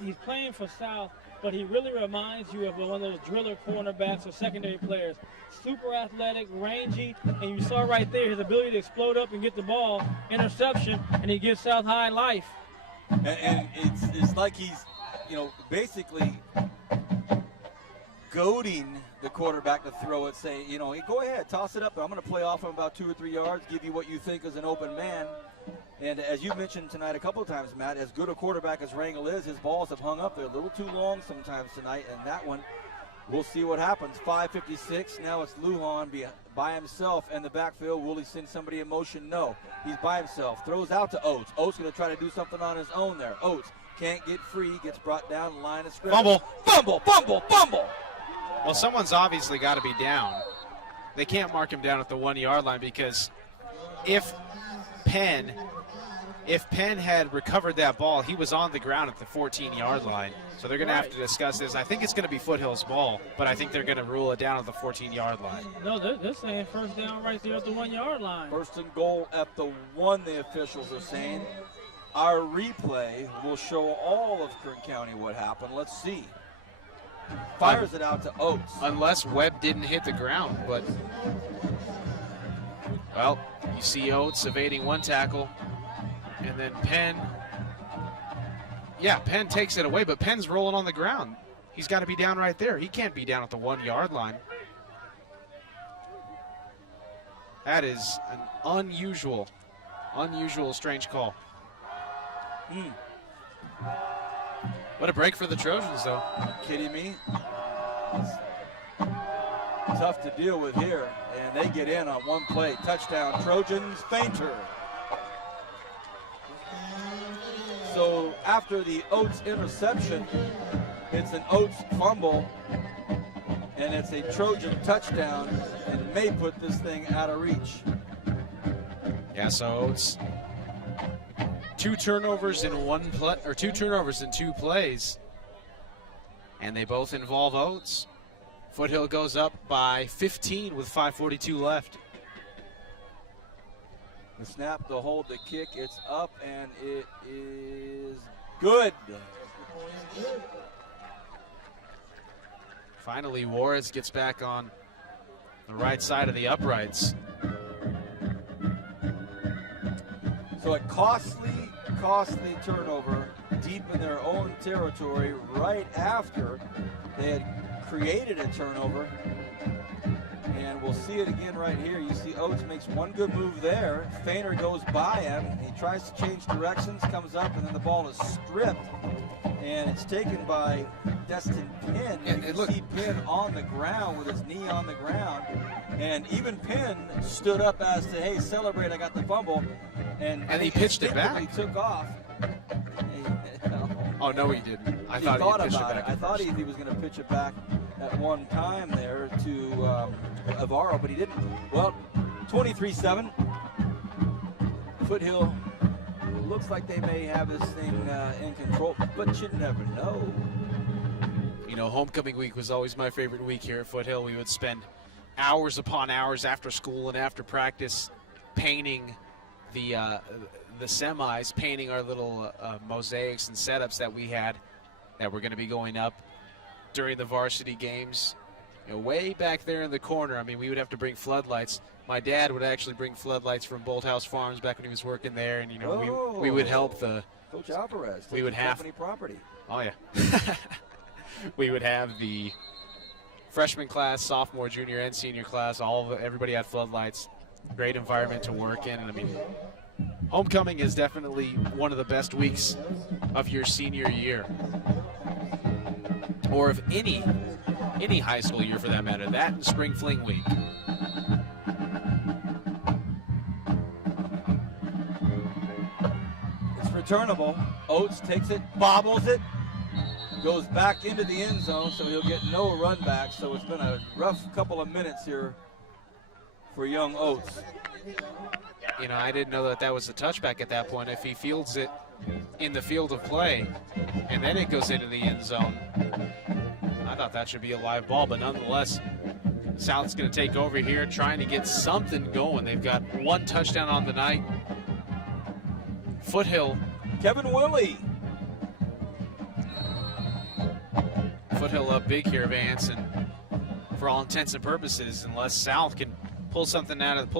he's playing for South, but he really reminds you of one of those driller cornerbacks or secondary players. Super athletic, rangy, and you saw right there his ability to explode up and get the ball, interception, and he gives South High life. And it's like he's, basically goading the quarterback to throw it, say, hey, go ahead, toss it up. I'm going to play off him about 2 or 3 yards, give you what you think is an open man. And as you mentioned tonight a couple of times, Matt, as good a quarterback as Rangel is, his balls have hung up. They're a little too long sometimes tonight, and that one, we'll see what happens. 5:56, now it's Lujan by himself in the backfield. Will he send somebody in motion? No, he's by himself. Throws out to Oates. Oates going to try to do something on his own there. Oates can't get free, gets brought down the line of scrimmage. Fumble. Well, someone's obviously got to be down. They can't mark him down at the 1 yard line because if Penn had recovered that ball, he was on the ground at the 14-yard line. So they're going to have to discuss this. I think it's going to be Foothill's ball, but I think they're going to rule it down at the 14-yard line. No, they're saying 1st down right there at the 1 yard line. 1st and goal at the 1, the officials are saying. Our replay will show all of Kern County what happened. Let's see. Fires it out to Oates. Unless Webb didn't hit the ground, but well, you see Oates evading one tackle, and then Penn. Yeah, Penn takes it away, but Penn's rolling on the ground. He's got to be down right there. He can't be down at the 1-yard line. That is an unusual, strange call. What a break for the Trojans, though. Kidding me? It's tough to deal with here, and they get in on one play. Touchdown, Trojans, Fainter. So after the Oates interception, it's an Oates fumble, and it's a Trojan touchdown, and may put this thing out of reach. Yeah, so Oates, two turnovers in 2 plays, and they both involve Oates. Foothill goes up by 15 with 5:42 left. The snap, the hold, the kick, it's up, and it is good. Finally, Juarez gets back on the right side of the uprights. So a costly turnover deep in their own territory right after they had created a turnover. And we'll see it again right here. You see Oates makes one good move there. Fainter goes by him. He tries to change directions, comes up, and then the ball is stripped. And it's taken by Destin Penn. You can see Penn on the ground with his knee on the ground. And even Penn stood up as to, hey, celebrate, I got the fumble. And he pitched it back. He took off. Oh, no, he didn't. I He thought thought he pitched it about back. it. I thought he was going to pitch it back at one time there to Avaro, but he didn't. Well, 23-7. Foothill looks like they may have this thing in control, but you never know. You know, homecoming week was always my favorite week here at Foothill. We would spend hours upon hours after school and after practice painting the semis, painting our little mosaics and setups that we had that were going to be going up during the varsity games. You know, way back there in the corner, I mean, we would have to bring floodlights. My dad would actually bring floodlights from Bolt House Farms back when he was working there, and, you know, we would help the Coach Alvarez. We would have company property. Oh, yeah. We would have the freshman class, sophomore, junior, and senior class. Everybody had floodlights. Great environment to work in. And, I mean, homecoming is definitely one of the best weeks of your senior year, or of any high school year for that matter. That and spring fling week. It's returnable. Oates takes it, bobbles it, goes back into the end zone, so he'll get no run back. So it's been a rough couple of minutes here for young Oates. You know, I didn't know that was a touchback at that point. If he fields it in the field of play and then it goes into the end zone, I thought that should be a live ball. But nonetheless, South's going to take over here, trying to get something going. They've got one touchdown on the night. Foothill. Kevin Willie. Foothill up big here, Vance, and for all intents and purposes, unless South can pull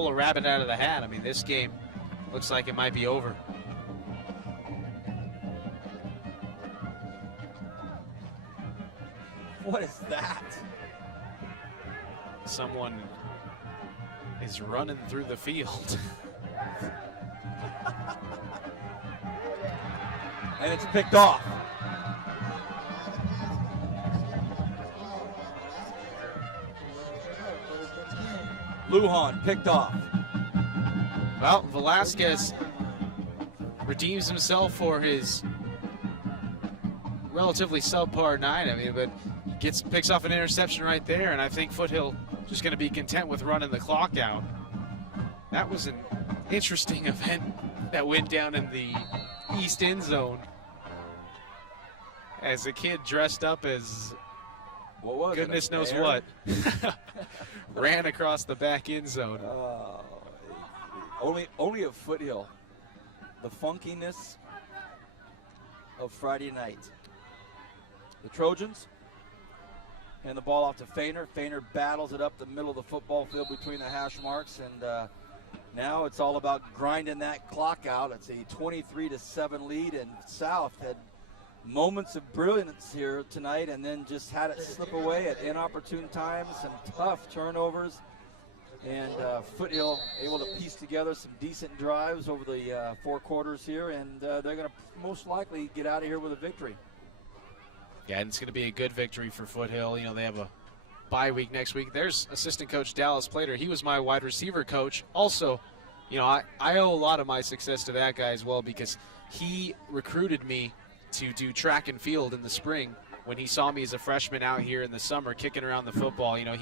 a rabbit out of the hat, I mean, this game looks like it might be over. What is that? Someone is running through the field. And it's picked off. Lujan picked off. Well, Velasquez redeems himself for his relatively subpar night. I mean, but picks off an interception right there, and I think Foothill just going to be content with running the clock out. That was an interesting event that went down in the east end zone as a kid dressed up as goodness knows what ran across the back end zone. Only a Foothill. The funkiness of Friday night. The Trojans And the ball off to Feiner. Feiner battles it up the middle of the football field between the hash marks. And now it's all about grinding that clock out. It's a 23-7 lead, and South had moments of brilliance here tonight and then just had it slip away at inopportune times, some tough turnovers. And Foothill able to piece together some decent drives over the 4 quarters here, and they're going to most likely get out of here with a victory. Yeah, and it's going to be a good victory for Foothill. You know, they have a bye week next week. There's assistant coach Dallas Plater. He was my wide receiver coach. Also, you know, I owe a lot of my success to that guy as well, because he recruited me to do track and field in the spring when he saw me as a freshman out here in the summer kicking around the football. You know,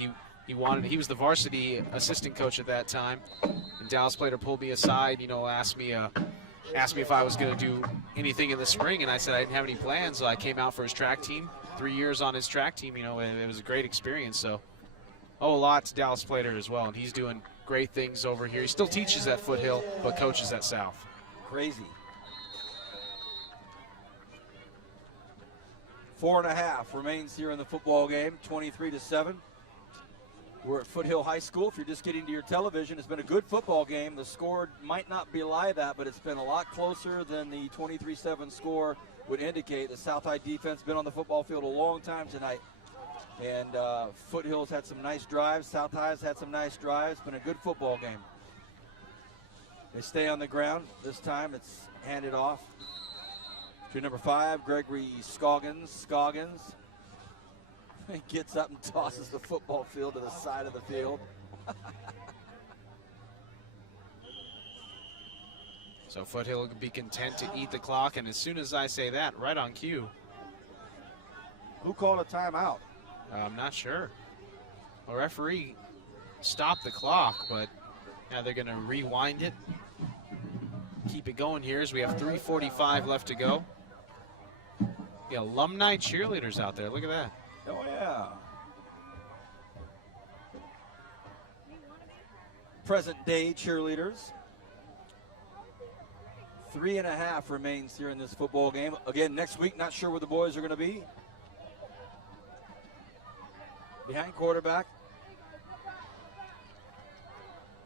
he was the varsity assistant coach at that time, and Dallas Plater pulled me aside, you know, asked me if I was going to do anything in the spring, and I said I didn't have any plans. So I came out for his track team, 3 years on his track team, you know, and it was a great experience. So owe a lot to Dallas Plater as well, and he's doing great things over here. He still teaches at Foothill, but coaches at South. Crazy. 4.5 remains here in the football game, 23-7. We're at Foothill High School. If you're just getting to your television, it's been a good football game. The score might not belie that, but it's been a lot closer than the 23-7 score would indicate. The South High defense been on the football field a long time tonight. And Foothill's had some nice drives. South High's had some nice drives. Been a good football game. They stay on the ground. This time it's handed off to number 5, Gregory Scoggins. Scoggins gets up and tosses the football field to the side of the field. So Foothill will be content to eat the clock, and as soon as I say that, right on cue. Who called a timeout? I'm not sure. A referee stopped the clock, but now they're going to rewind it. Keep it going here as we have 3:45 left to go. The alumni cheerleaders out there, look at that. Oh, yeah. Present day cheerleaders. 3.5 remains here in this football game. Again, next week, not sure where the boys are going to be. Behind quarterback.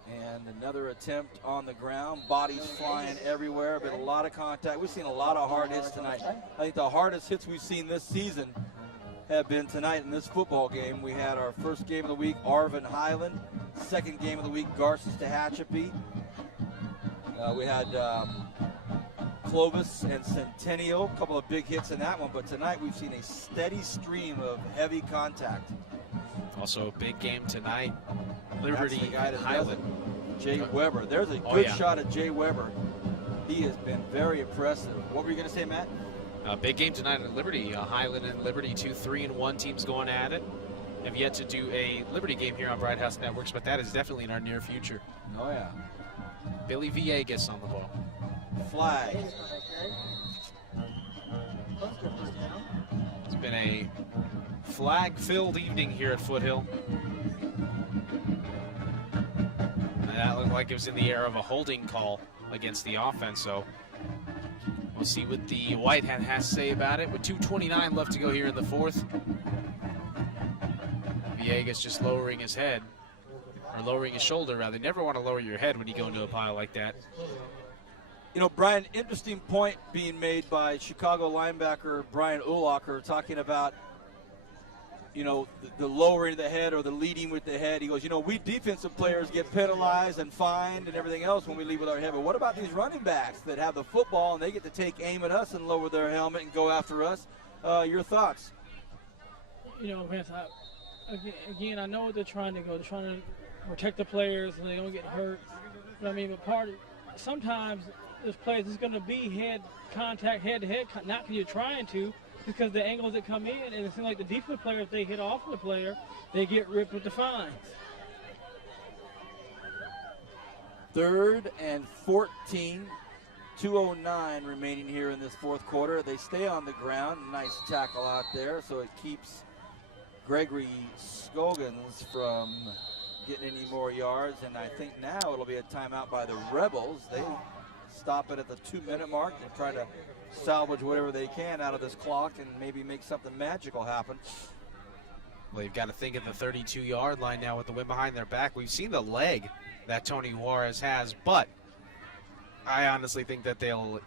And another attempt on the ground. Bodies flying everywhere, but a lot of contact. We've seen a lot of hard hits tonight. I think the hardest hits we've seen this season have been tonight in this football game. We had our first game of the week, Arvin Highland. Second game of the week, Garces to Tehachapi. We had Clovis and Centennial, a couple of big hits in that one, but tonight we've seen a steady stream of heavy contact. Also a big game tonight, Liberty and Highland. Jay Weber. There's a good shot at Jay Weber. He has been very impressive. What were you going to say, Matt? Big game tonight at Liberty. Highland and Liberty, 2 3-1 teams going at it. Have yet to do a Liberty game here on Bright House Networks, but that is definitely in our near future. Oh, yeah. Billy Villegas on the ball. Flag. It's been a flag-filled evening here at Foothill. And that looked like it was in the air of a holding call against the offense, so we'll see what the White Hat has to say about it. With 2:29 left to go here in the fourth. Villegas just lowering his head, or lowering his shoulder, rather. You never want to lower your head when you go into a pile like that. You know, Brian, interesting point being made by Chicago linebacker Brian Urlacher, talking about, you know, the lowering of the head or the leading with the head. He goes, you know, we defensive players get penalized and fined and everything else when we lead with our head. But what about these running backs that have the football and they get to take aim at us and lower their helmet and go after us? Your thoughts? You know, Vance, again, I know what they're trying to go. They're trying to protect the players and they don't get hurt. But I mean, but sometimes there's plays it's going to be head contact, head-to-head, not because you're trying to, because the angles that come in, and it seems like the defensive player, if they hit off the player, they get ripped with the fines. 3rd and 14, 2:09 remaining here in this fourth quarter. They stay on the ground. Nice tackle out there, so it keeps Gregory Scoggins from getting any more yards, and I think now it'll be a timeout by the Rebels. They stop it at the 2-minute mark and try to salvage whatever they can out of this clock and maybe make something magical happen. Well, you've got to think of the 32-yard line now with the wind behind their back. We've seen the leg that Tony Juarez has, but I honestly think that they'll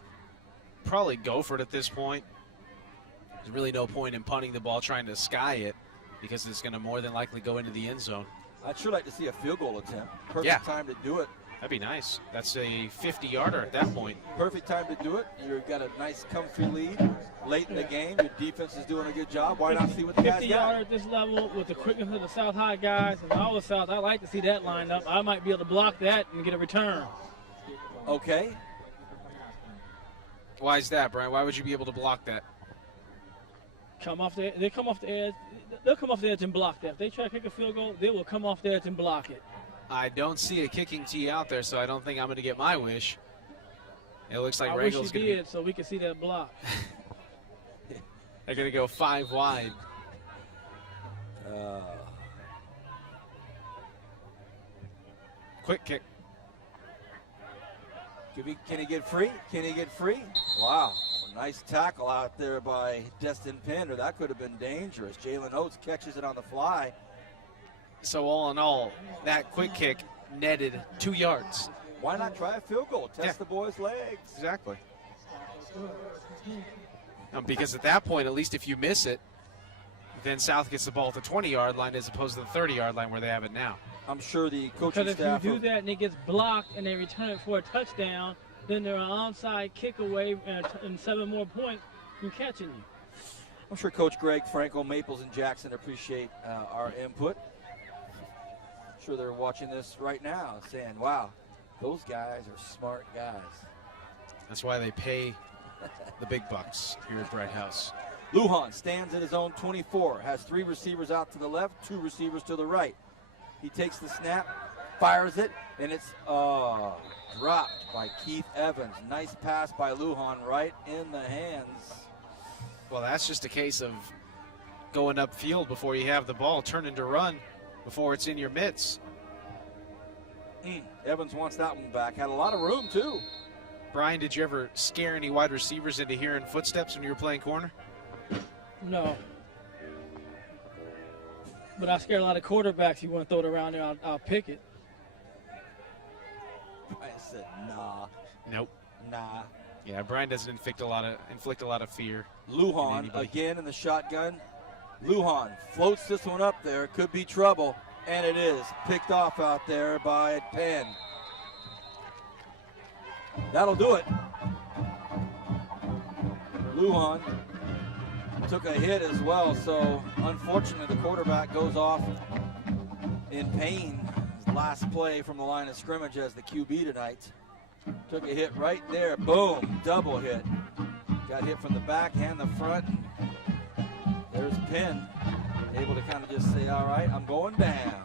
probably go for it at this point. There's really no point in punting the ball, trying to sky it, because it's going to more than likely go into the end zone. I'd sure like to see a field goal attempt. Perfect time to do it. That'd be nice. That's a 50-yarder at that point. Perfect time to do it. You've got a nice, comfy lead late in the game. Your defense is doing a good job. Why not see what the guys got? 50-yarder at this level with the quickness of the South High guys. And all the South, I like to see that lined up. I might be able to block that and get a return. Okay. Why is that, Brian? Why would you be able to block that? They come off the edge. They'll come off the edge and block that. If they try to kick a field goal, they will come off the edge and block it. I don't see a kicking tee out there, so I don't think I'm going to get my wish. It looks like I Regal's wish you going did, so we can see that block. They're going to go 5 wide. Quick kick. Can he get free? Can he get free? Wow. Nice tackle out there by Destin Pender. That could have been dangerous. Jalen Oates catches it on the fly. So all in all, that quick kick netted 2 yards. Why not try a field goal? Test the boys' legs. Exactly. Because at that point, at least if you miss it, then South gets the ball at the 20-yard line as opposed to the 30-yard line where they have it now. I'm sure the coaching Because staff. if you do that and it gets blocked and they return it for a touchdown, then they're an onside kick away and 7 more points from catching you. I'm sure Coach Greg, Franco, Maples, and Jackson appreciate our input. I'm sure they're watching this right now saying, wow, those guys are smart guys. That's why they pay the big bucks here at Bright House. Lujan stands at his own 24, has 3 receivers out to the left, 2 receivers to the right. He takes the snap, fires it, and it's dropped by Keith Evans. Nice pass by Lujan right in the hands. Well, that's just a case of going upfield before you have the ball, turning to run before it's in your mitts. Evans wants that one back. Had a lot of room, too. Brian, did you ever scare any wide receivers into hearing footsteps when you were playing corner? No. But I scared a lot of quarterbacks. You want to throw it around there, I'll pick it. I said, nah. Nope. Nah. Yeah, Brian doesn't inflict a lot of fear. Lujan again in the shotgun. Lujan floats this one up there. Could be trouble, and it is. Picked off out there by Penn. That'll do it. Lujan took a hit as well, so unfortunately the quarterback goes off in pain. His last play from the line of scrimmage as the QB tonight. Took a hit right there. Boom. Double hit. Got hit from the back and the front. There's Penn, able to kind of just say, all right, I'm going down.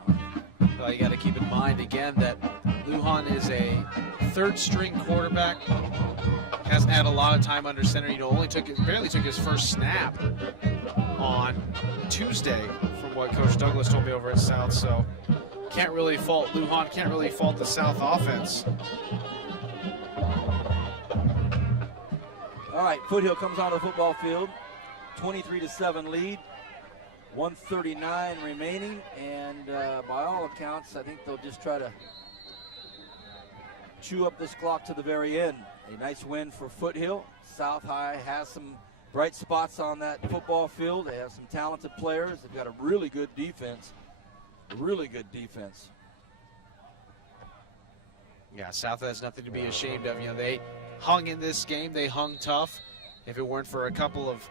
Well, you got to keep in mind, again, that Lujan is a third-string quarterback. Hasn't had a lot of time under center. Barely took his first snap on Tuesday, from what Coach Douglas told me over at South. So can't really fault Lujan, can't really fault the South offense. All right, Foothill comes onto the football field. 23-7 lead. 1:39 remaining, and by all accounts, I think they'll just try to chew up this clock to the very end. A nice win for Foothill. South High has some bright spots on that football field. They have some talented players. They've got a really good defense. Really good defense. Yeah, South has nothing to be ashamed of. You know, they hung in this game. They hung tough. If it weren't for a couple of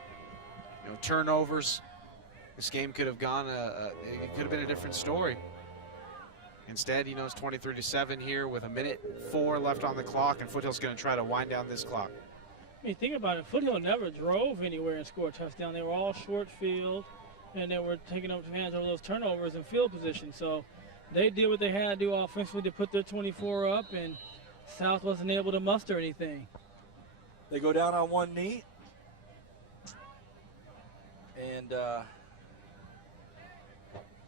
turnovers, this game could have gone. It could have been a different story. Instead, it's 23-7 here with 1:04 left on the clock, and Foothill's going to try to wind down this clock. I mean, think about it. Foothill never drove anywhere and scored a touchdown. They were all short field, and they were taking up advantage of those turnovers and field position. So they did what they had to do offensively to put their 24 up, and South wasn't able to muster anything. They go down on one knee, and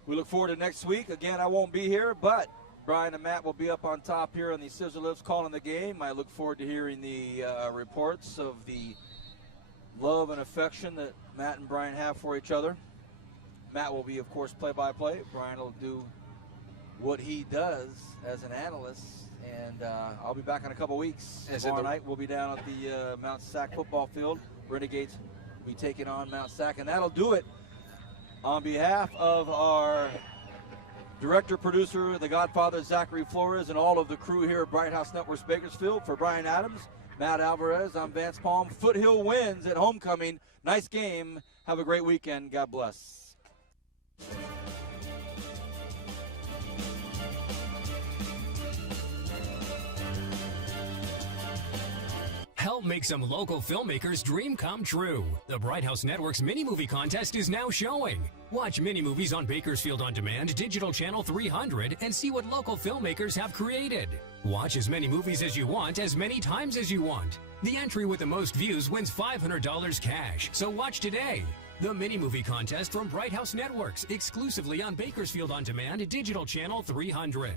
we look forward to next week. Again, I won't be here, but Brian and Matt will be up on top here on the Scissor Lips calling the game. I look forward to hearing the reports of the love and affection that Matt and Brian have for each other. Matt will be, of course, play-by-play. Brian will do what he does as an analyst. And I'll be back in a couple weeks. Tomorrow night we'll be down at the Mount Sac football field. Renegades will be taking on Mount Sac. And that'll do it. On behalf of our director, producer, the Godfather, Zachary Flores, and all of the crew here at Bright House Networks Bakersfield, for Brian Adams, Matt Alvarez, I'm Vance Palm. Foothill wins at homecoming. Nice game. Have a great weekend. God bless. Help make some local filmmakers' dream come true. The Bright House Network's mini-movie contest is now showing. Watch mini-movies on Bakersfield On Demand, Digital Channel 300, and see what local filmmakers have created. Watch as many movies as you want, as many times as you want. The entry with the most views wins $500 cash, so watch today. The mini-movie contest from Bright House Networks, exclusively on Bakersfield On Demand, Digital Channel 300.